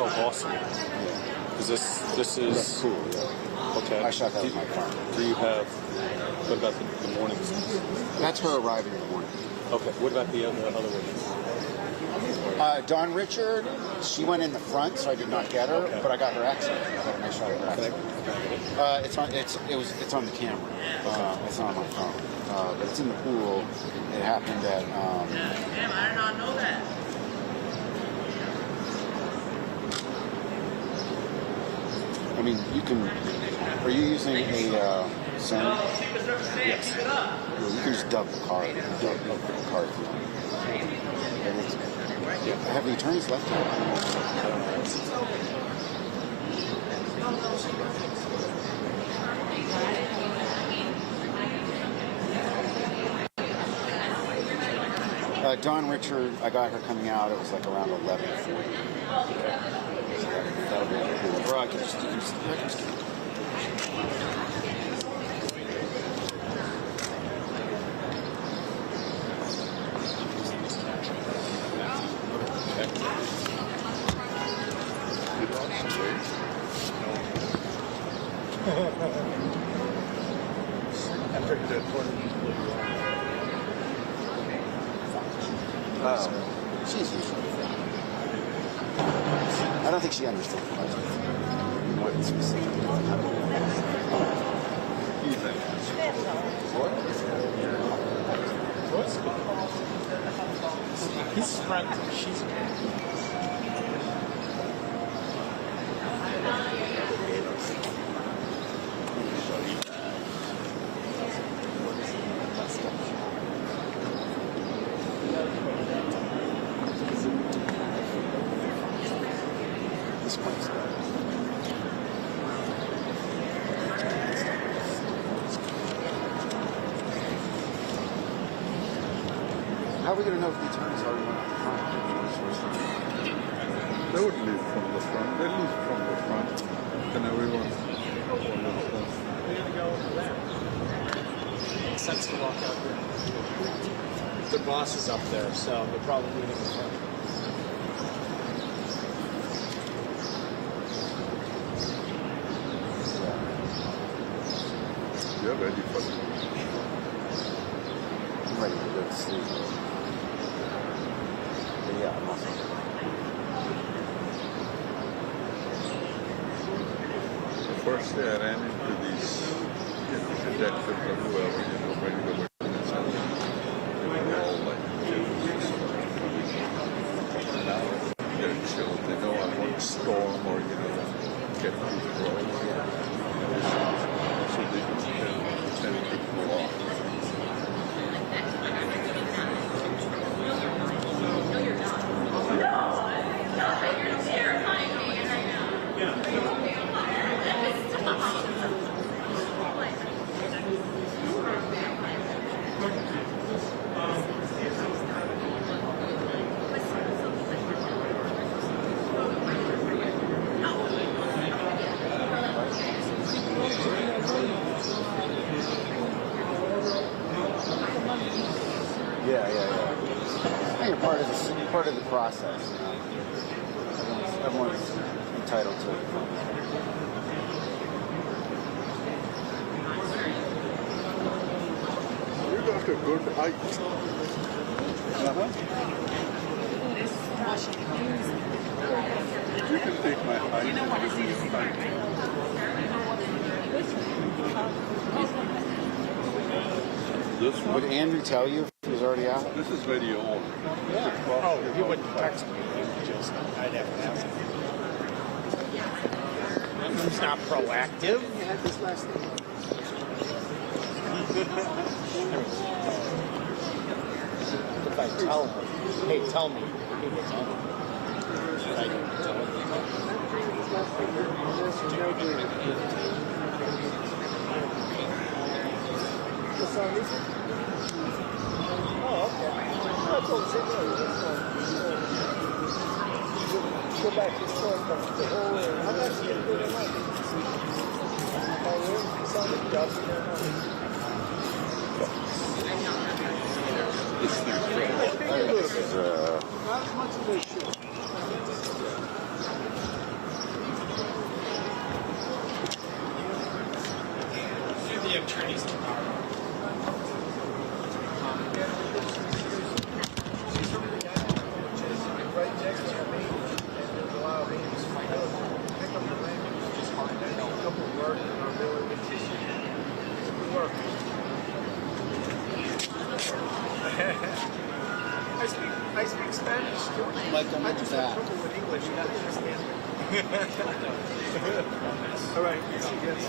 Oh, awesome. This is... That's cool, yeah. Okay. I shot that with my phone. Do you have... What about the mornings? That's her arriving in the morning. Okay. What about the other witness? Dawn Richard, she went in the front, so I did not get her, Okay. but I got her exit. I got a nice shot of her exit. It's on the camera. It's not on my phone. But it's in the pool. It happened at. Damn, I did not know that. I mean, you can. Are you using a Sony? Yes. Well, you can just dub the card. Dub the card if you want. And it's, have the attorneys left here? Dawn Richard, I got her coming out. It was like around 11:40. That'll be cool. Or I can just she's usually. I don't think she understood the question. What specifically? What? He's friends. She's. This one's. How are we going to know if the attorneys already went up front? They would leave from the front. They leave from the front. And everyone. Makes sense to walk out there. Their boss is up there, so they're probably leaving in front. You're ready for it. sleep. But yeah, I'm also. First day I ran into these, detectives or whoever, regular witnesses. They were all like, now they're chill. They know I won't storm or, get people wrong. So they tend to pull off. Yeah. I think part of the process. Everyone's entitled to it. You got a good height. You can take my height. You know what is This one? Would Andrew tell you if he was already out? This is very old. Yeah. Oh, he wouldn't text me. He would just, I'd have to ask him. He's not proactive. Yeah, this last thing. If I tell him, hey, tell me, he was on. But I don't tell him. Oh, okay. That's all the same way. Go back to the store from the whole way. How much did you put in money? Oh, really? It's on the job. This is not as much as they should. The attorneys tomorrow. Right next to me, and there's a lot of meetings. Pick up the language, just find a couple of words in our ability to work. I speak Spanish too. Like them I just have trouble with English. You have to understand me. All right, see you guys.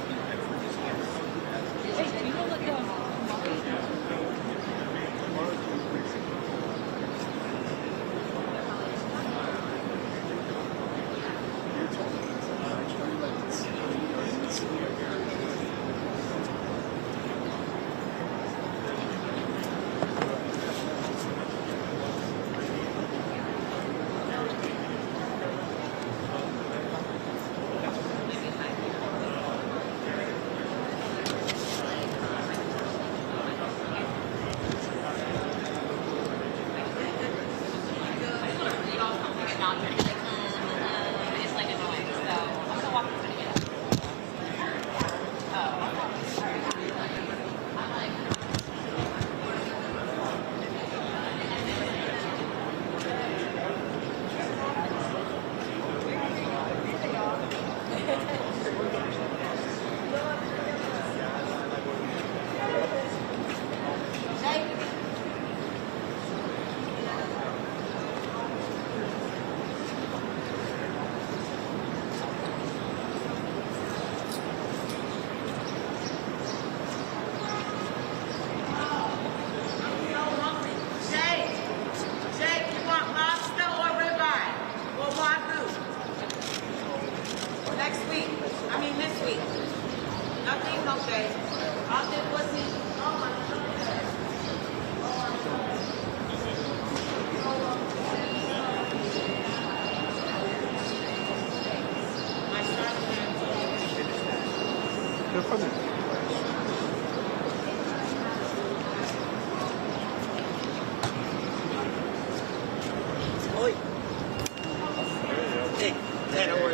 Hey, you know what?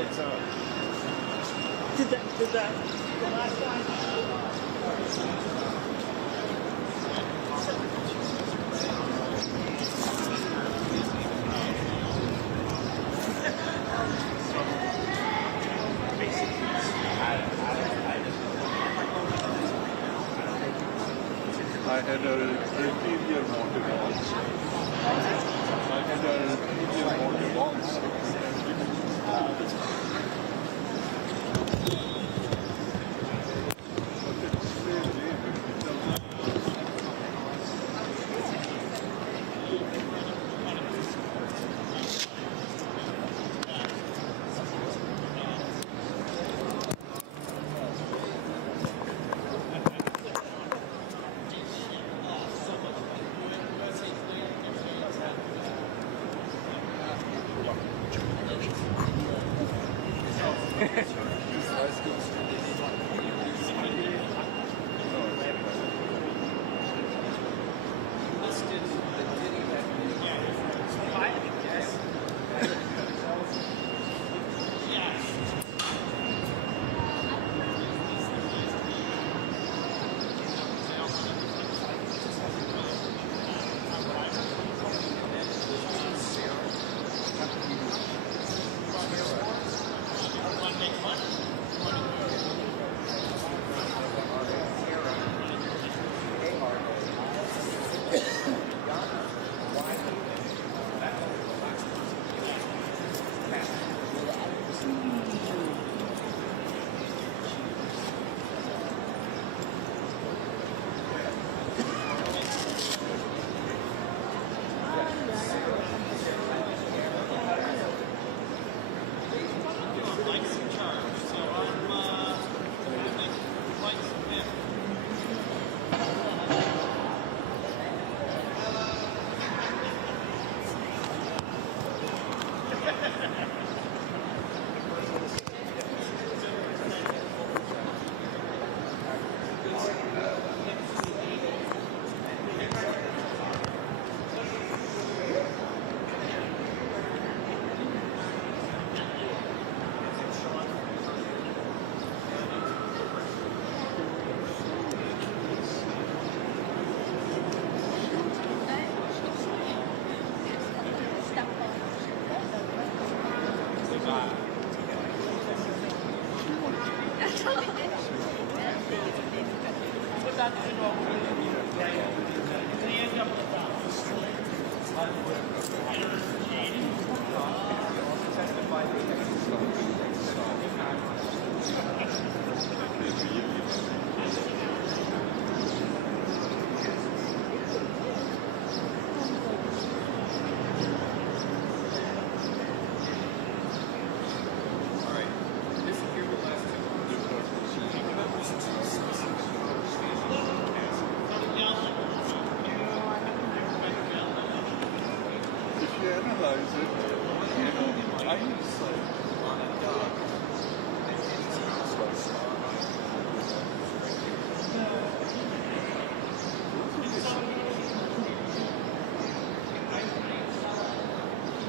Did that the last time? basically. I had a interior mounted walls. I had a interior mounted walls.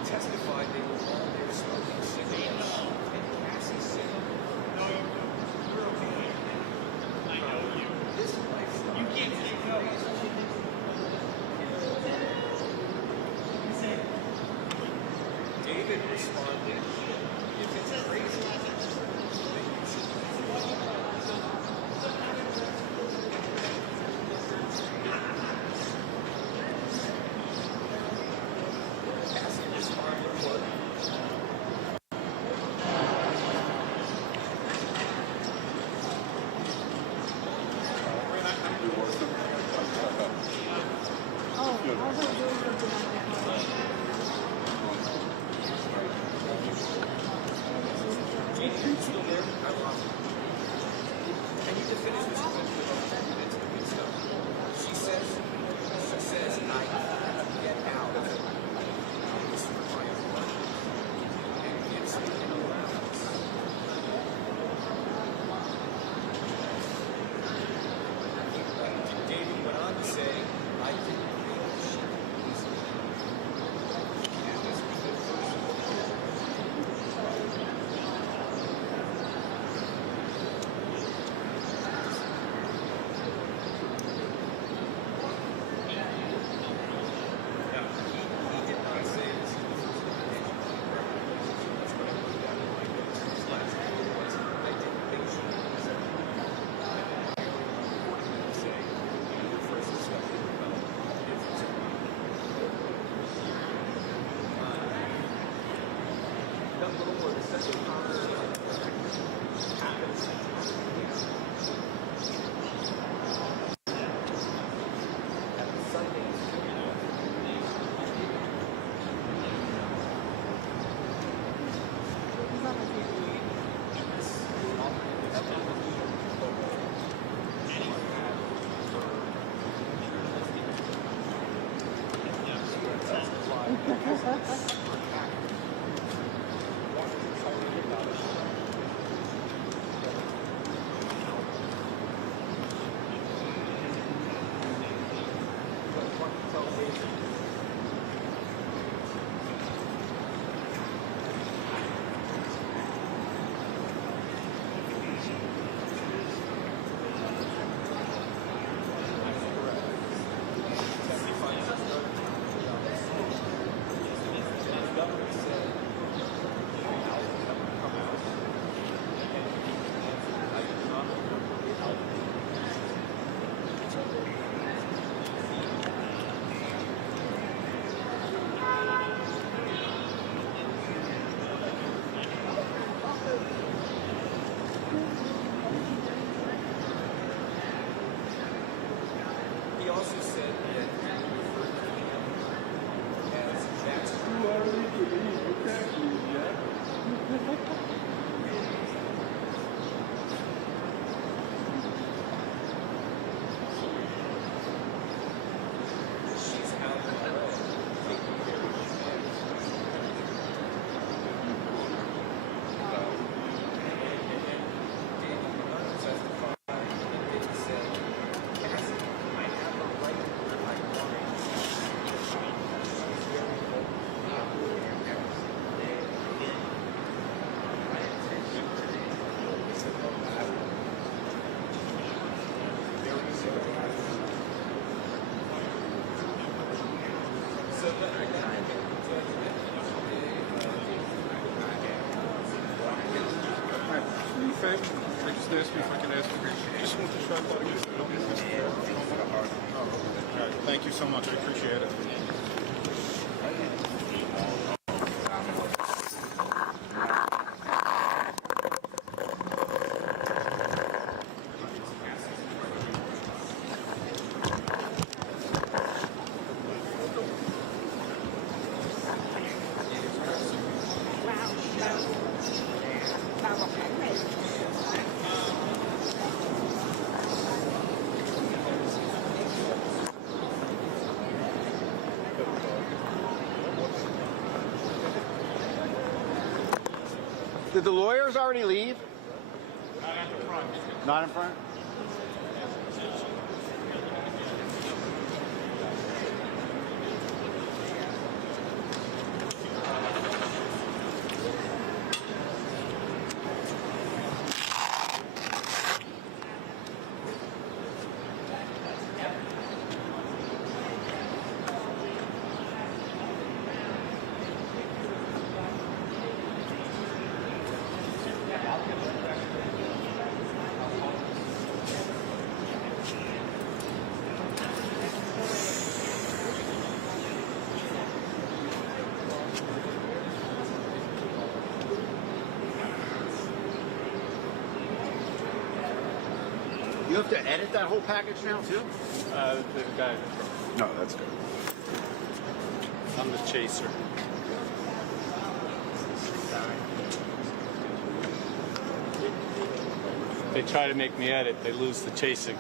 Testified they were all there smoking cigarettes. And Cassie said, "No, you're okay. I know you. This lifestyle. You can't take no." David responded, "If it's crazy, then you should." Cassie responded, "What?" Oh, I was doing something on my phone. He also said that he referred to him as Jackson. You already believe, you can't believe, yeah? She's out of the way, taking care of his Danny testified, and Diddy said, Cassie, I have a right to my clients. She's very vocal every single day. My intention today is to go out. Very simple. So when I make the judgment Do you favor? I just asked me if I can ask you. Just want to try to All right, thank you so much. I appreciate it. Did the lawyers already leave? Not at the front. Not in front? You have to edit that whole package now, too? The guy. No, that's good. I'm the chaser. They try to make me edit, they lose the chasing.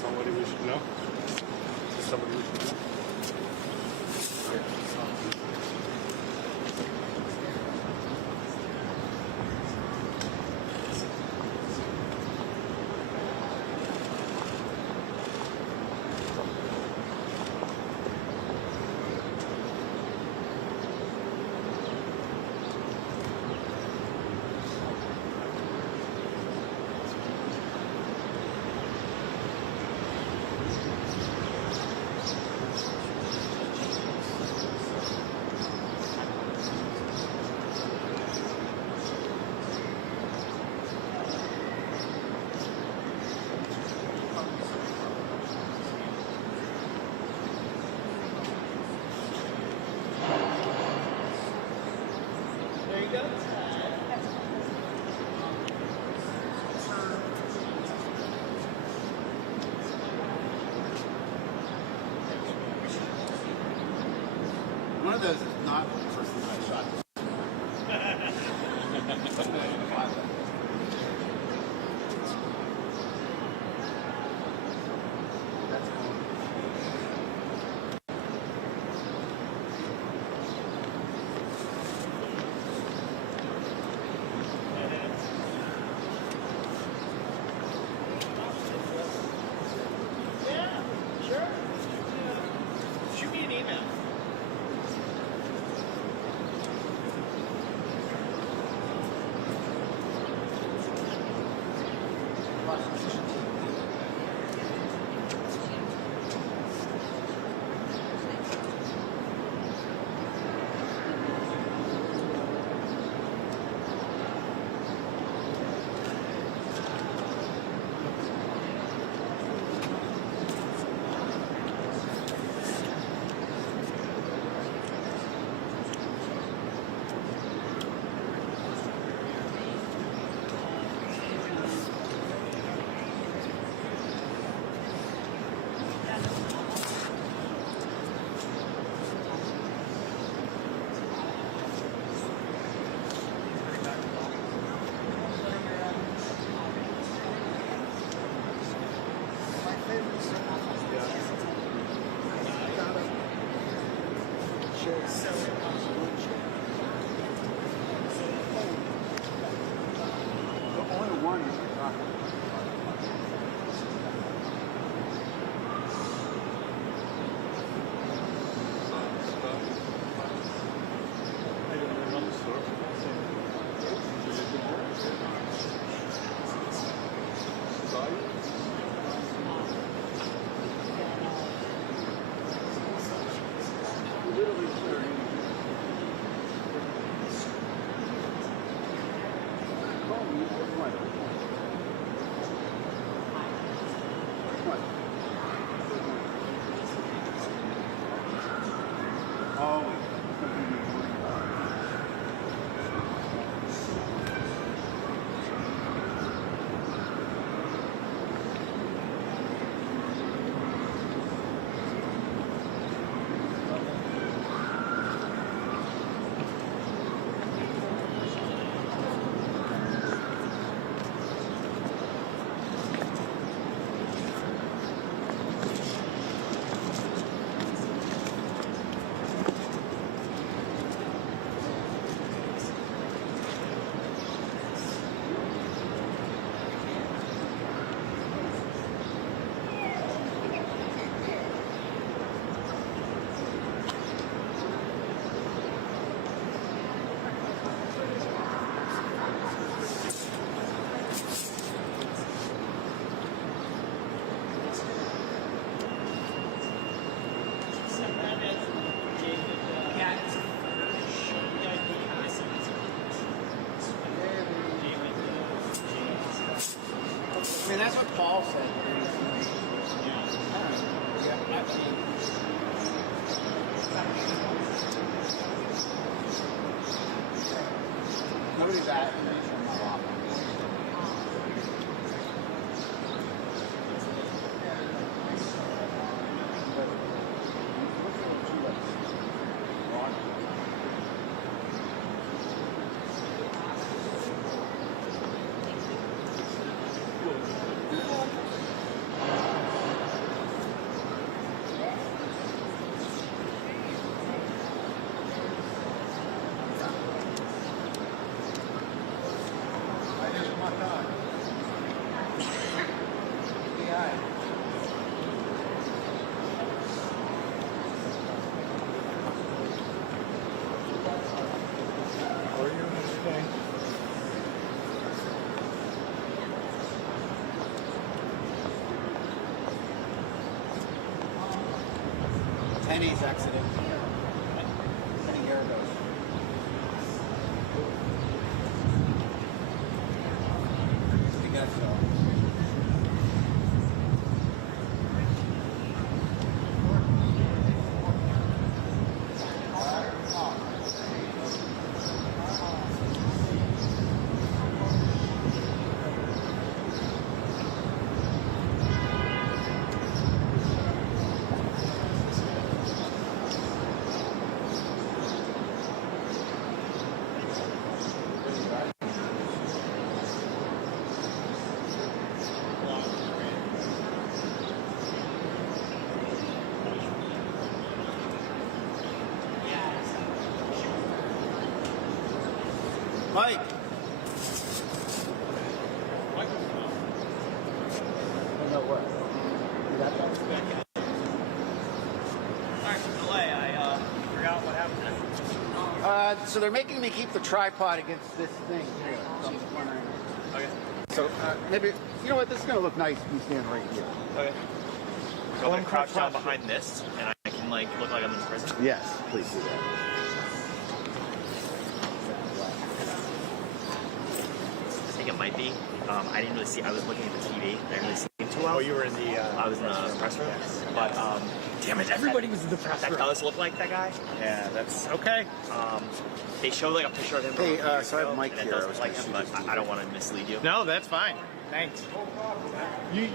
Somebody we should know? Somebody we should know? One of those is not the first thing I shot. Yeah, sure. Shoot me an email. The only one you can talk about. I mean, that's what Paul said. Nobody's at my office. Penny's exited. Penny here goes. I guess so. Mike. No, what? Sorry for the delay. I forgot what happened. So they're making me keep the tripod against this thing here. So I'm just wondering. Okay. So maybe, you know what, this is going to look nice if you stand right here. Okay. So I'm gonna crouch down behind this, and I can like look like I'm in prison. Yes, please do that. I think it might be. I didn't really see. I was looking at the TV. I didn't really see him too well. Oh, you were in the. I was in the press room. But damn it, everybody was in the press room. That does look like that guy. Yeah, that's okay. They showed like a picture of him. Hey, so I have Mike and here. it does look like him, but I don't want to mislead you. No, that's fine. Thanks. You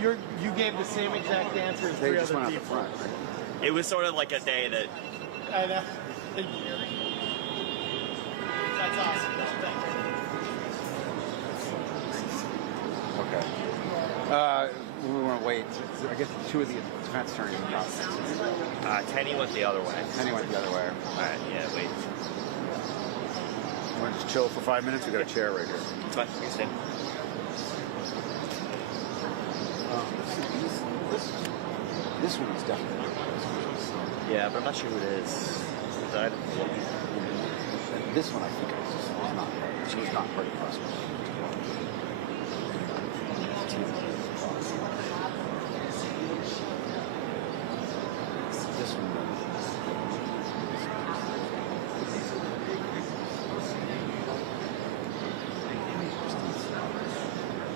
gave the same exact answer as They three just other went out the people. front. It was sort of like a day that. I know. That's awesome. Okay. We want to wait. I guess two of the defense attorneys are out. Kenny went the other way. Kenny went the other way. All right. Yeah. Wait. Want to just chill for 5 minutes? We got a chair right here. It's fine. You can stay. This one is definitely. Yeah, but I'm not sure who it is. This one I think was not. She was not part of the prosecution. This one.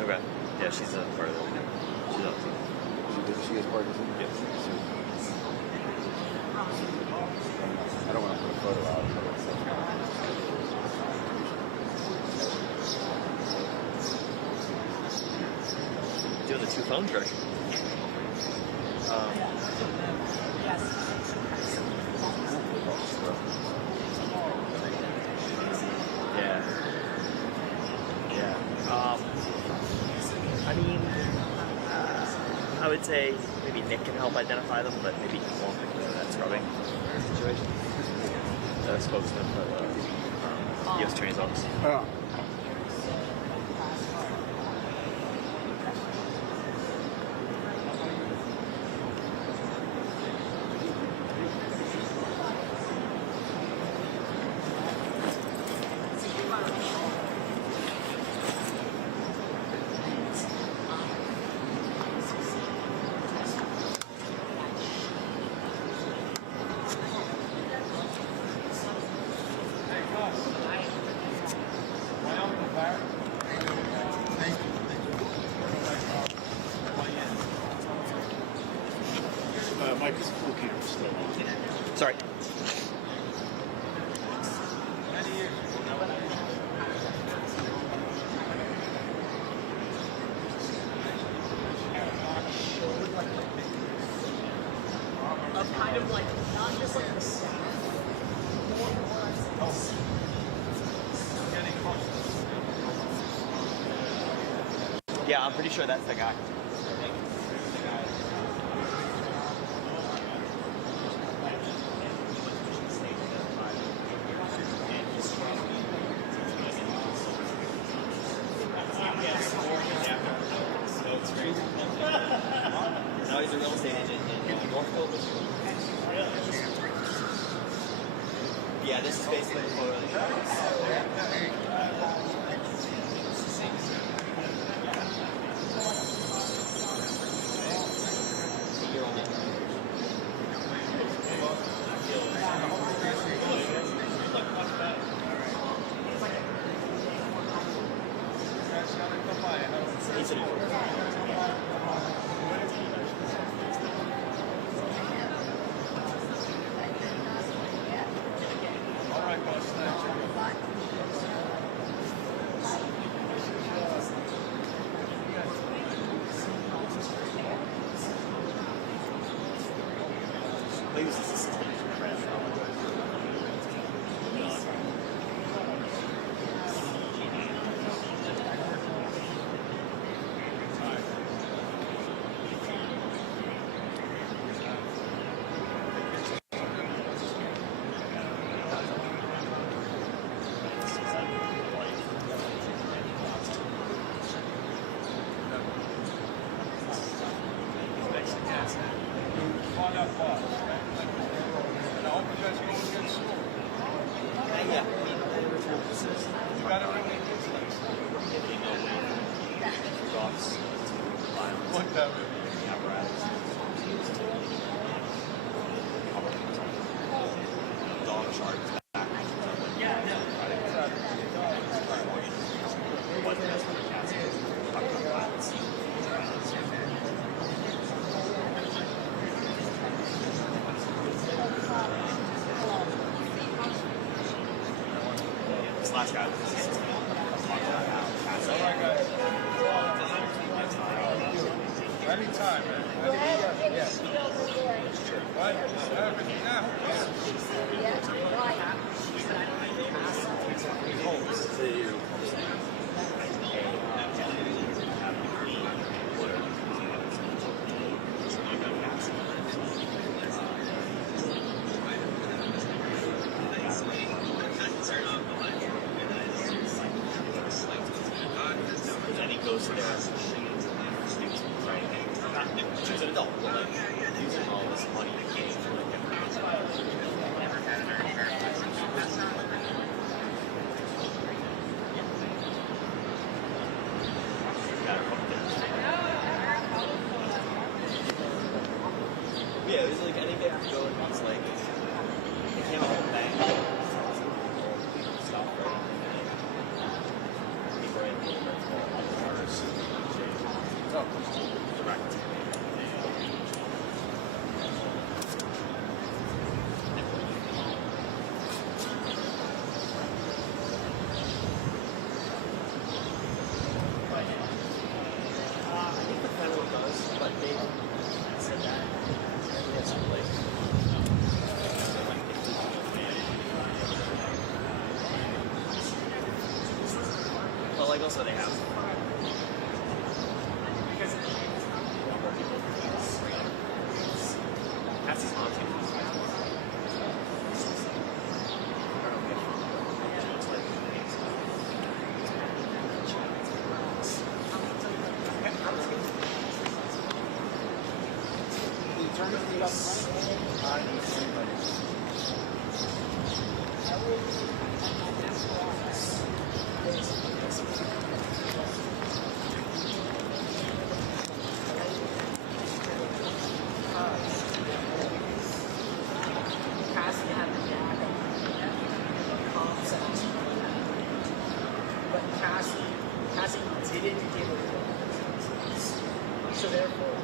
Okay. Yeah, she's a part of it. She's awesome. She is part of it? Yes. I don't want to put a photo out. Doing the two phone trick. Yeah. Yeah. I mean, I would say maybe Nick can help identify them, but maybe he won't because of that scrubbing situation. The spokesman for the U.S. Attorney's Office. Oh. Mike's full camera still on. Sorry. Of kind of like, not just like the staff, more Yeah, I'm pretty sure that's the guy. No, he's a real estate agent in Northfield, Michigan. Yeah, this is basically for process. You got to really getting away from drugs to violence. What that the apparatus used to dog charges back. Yeah, no. What the best for Cassie is talking about violence. This last guy was his sister. Talking about how Cassie. Anytime, man. Yeah. What? Everything now. And he goes there as a student, right? She's an adult, but like using all this money to gain for like yeah, it was like anything to go and once like it came out of bank. Stop right. People are able to correct. I think the federal does, but they said that it's like well, like also they have Cassie's mom too. Cassie had the dad concept, but Cassie didn't give it. So therefore,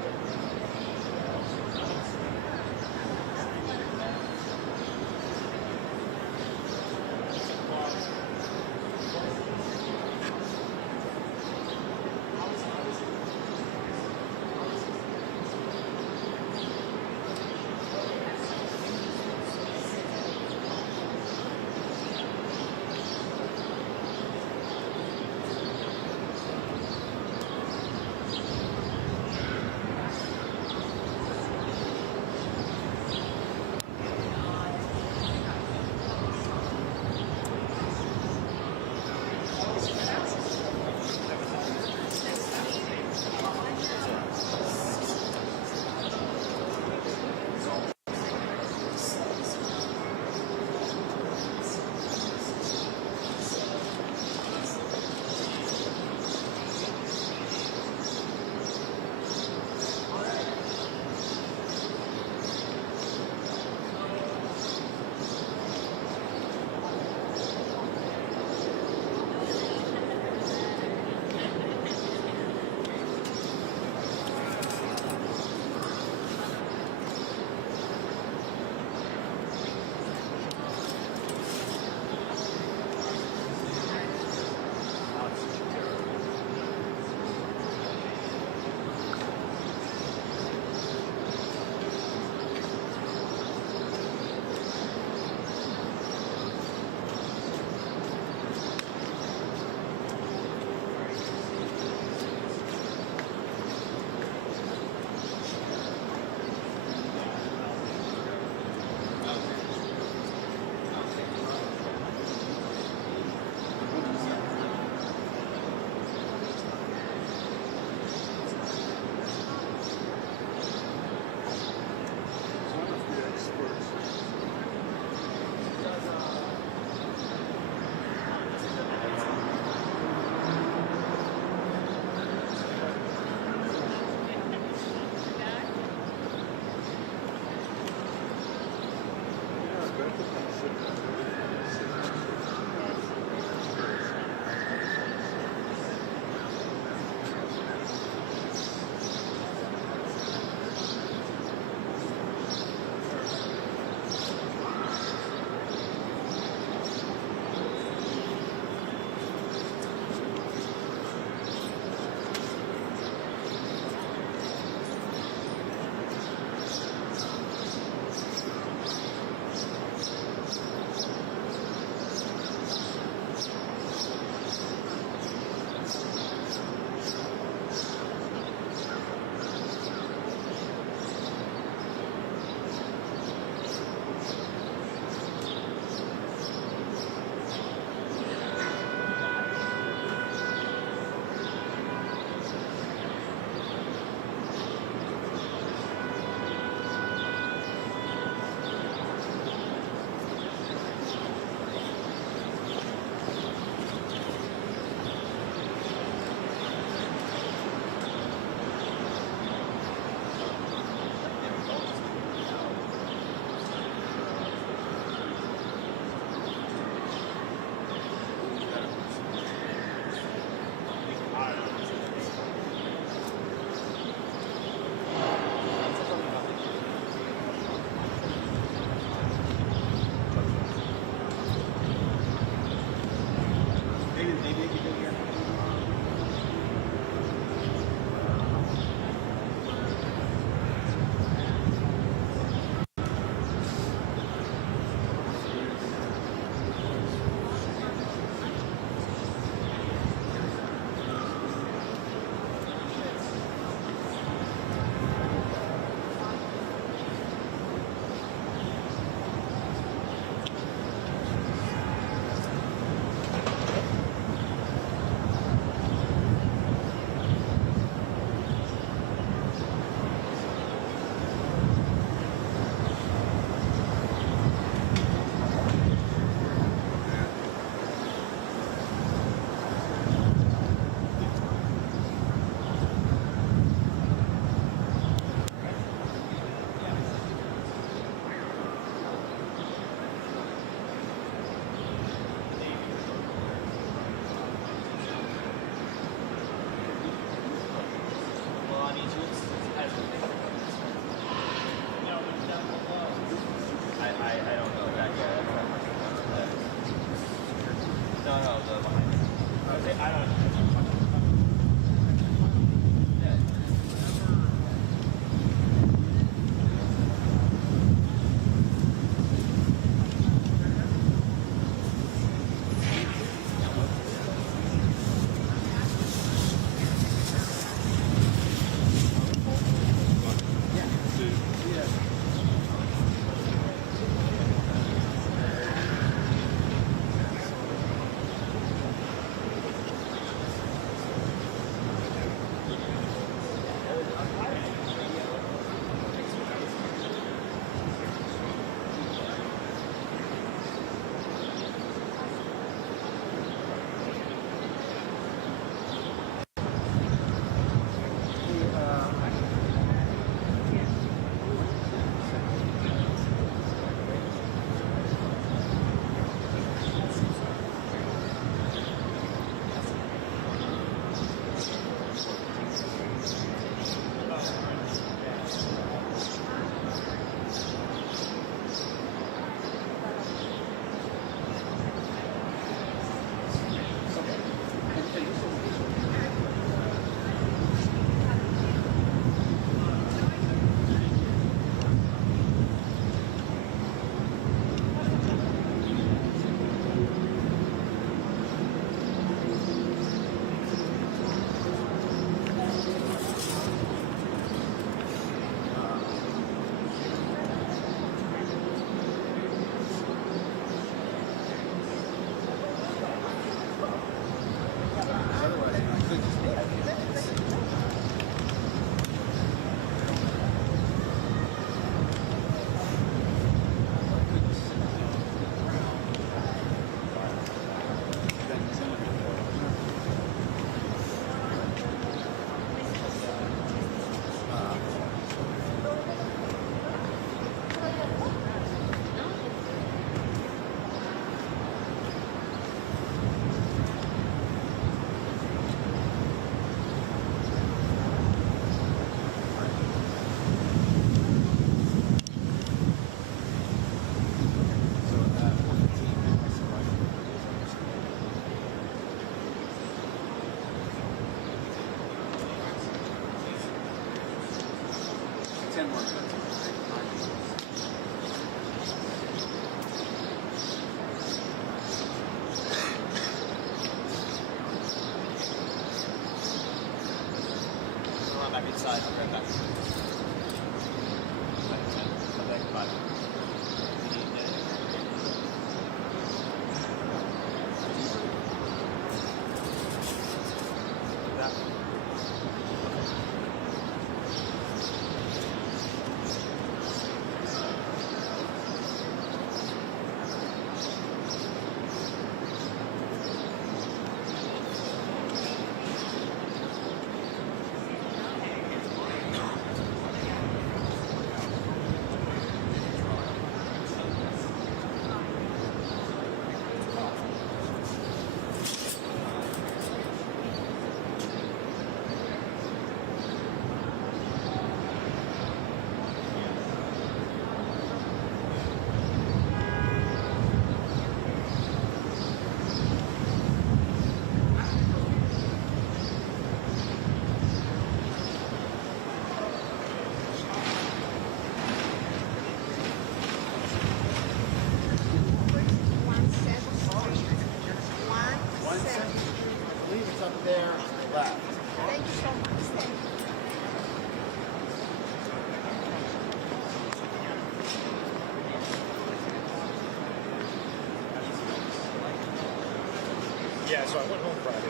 Yeah, so I went home Friday.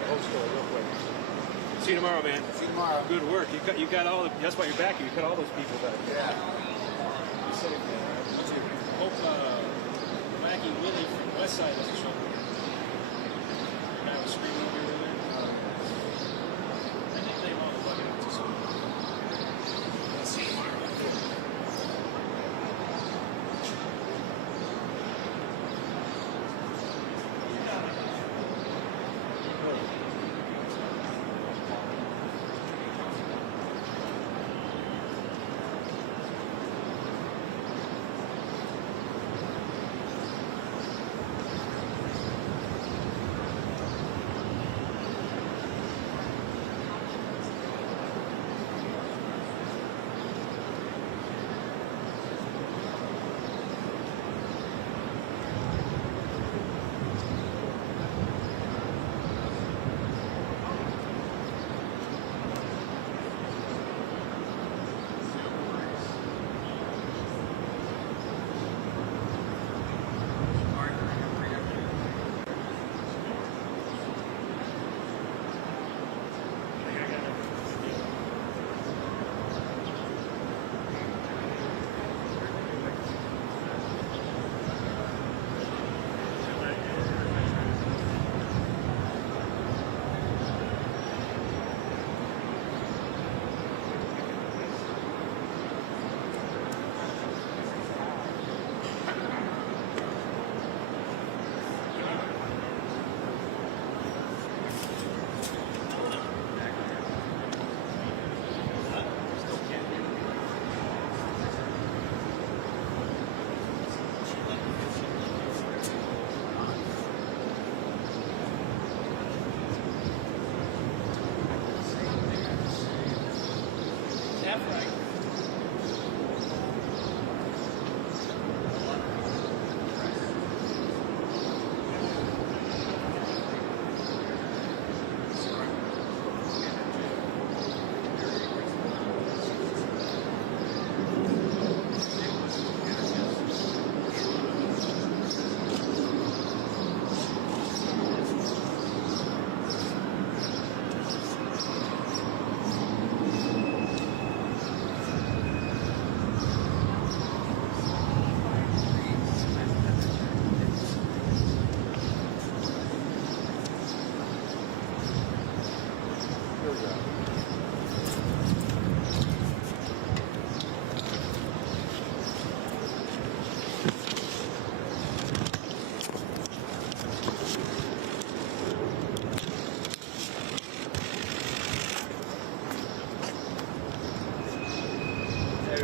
The whole story real quick. See you tomorrow, man. See you tomorrow. Good work. You got all the, that's why you're back here. You cut all those people back. Yeah. You said it, what's your, hope Wacky Willie from West Side doesn't show up. And I was screaming over here with him. I think they want to fuck it up to school. Let's see you tomorrow.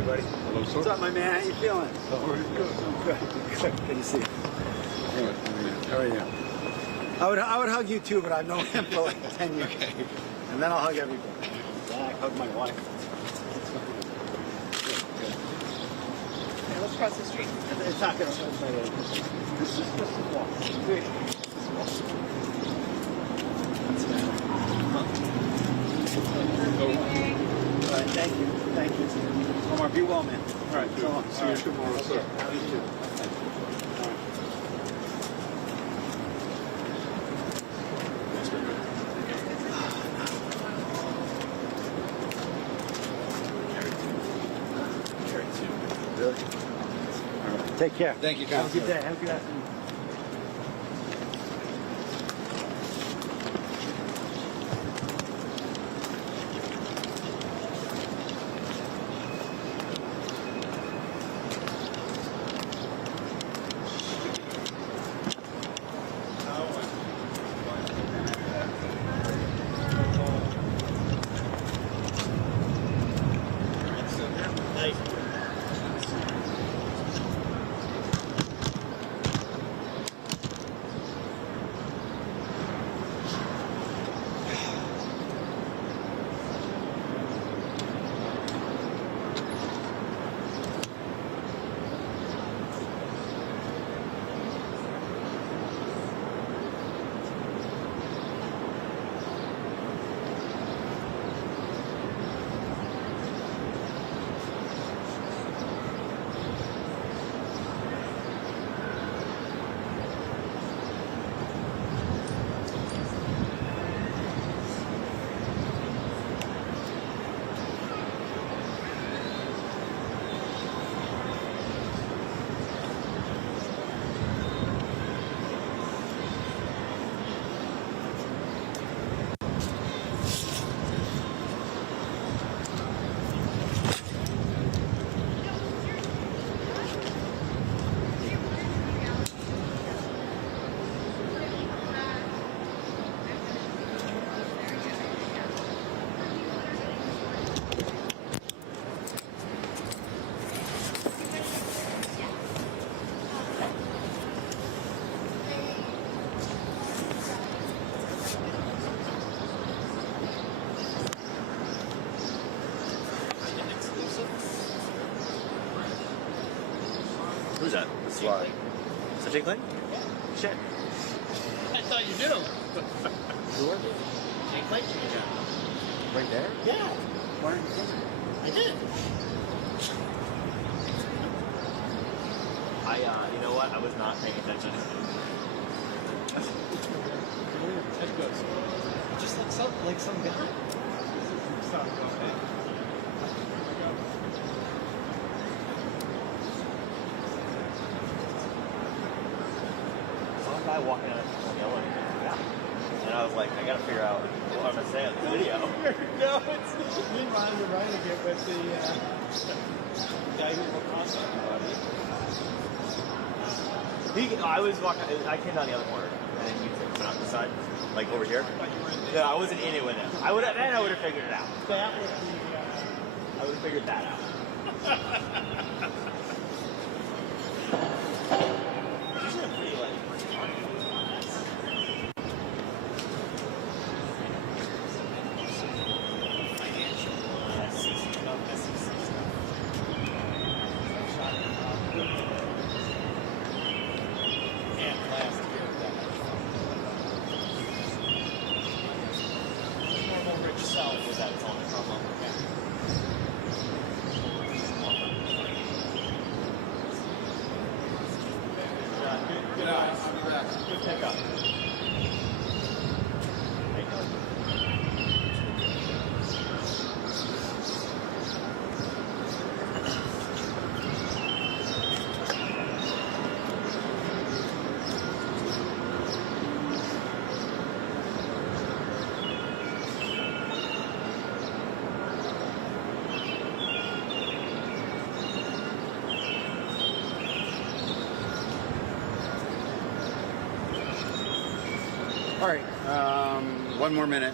everybody. Hello, sir. What's up, my man? How you feeling? Oh, Good. Good. Good to see you. How are you? I would hug you too, but I've known him for like 10 years. And then I'll hug everybody. I hug my wife. Okay, let's cross the street. It's not going to. Just walk. Go. Thank you. Thank you. Omar, be well, man. All right, so long. See you tomorrow, sir. You too. Really? Take care. Thank you, Have a good day. Have a good afternoon. Who's that? Sly. Is that Jake Lane? Shit. I thought you knew him. Who are you? Jake Lane. Right there? Yeah. Why aren't you saying that? I did. You know what? I was not paying attention. That goes. Just like some guy. Some guy walking out of yelling. Yeah. And I was like, I gotta figure out what I'm gonna say on the video. No, it's meanwhile you're writing it with the guy who will cross everybody. I was walking. I came down the other corner, and then you went out the side, like over here. Yeah, I wasn't in it with him. I would have. Then I would have figured it out. That would be. I would have figured that out. Usually I'm pretty like. Financial, SEC stuff. And last year that normal rich self was at its own problem. Good eyes. I'll be back. Good pickup. All right, one more minute.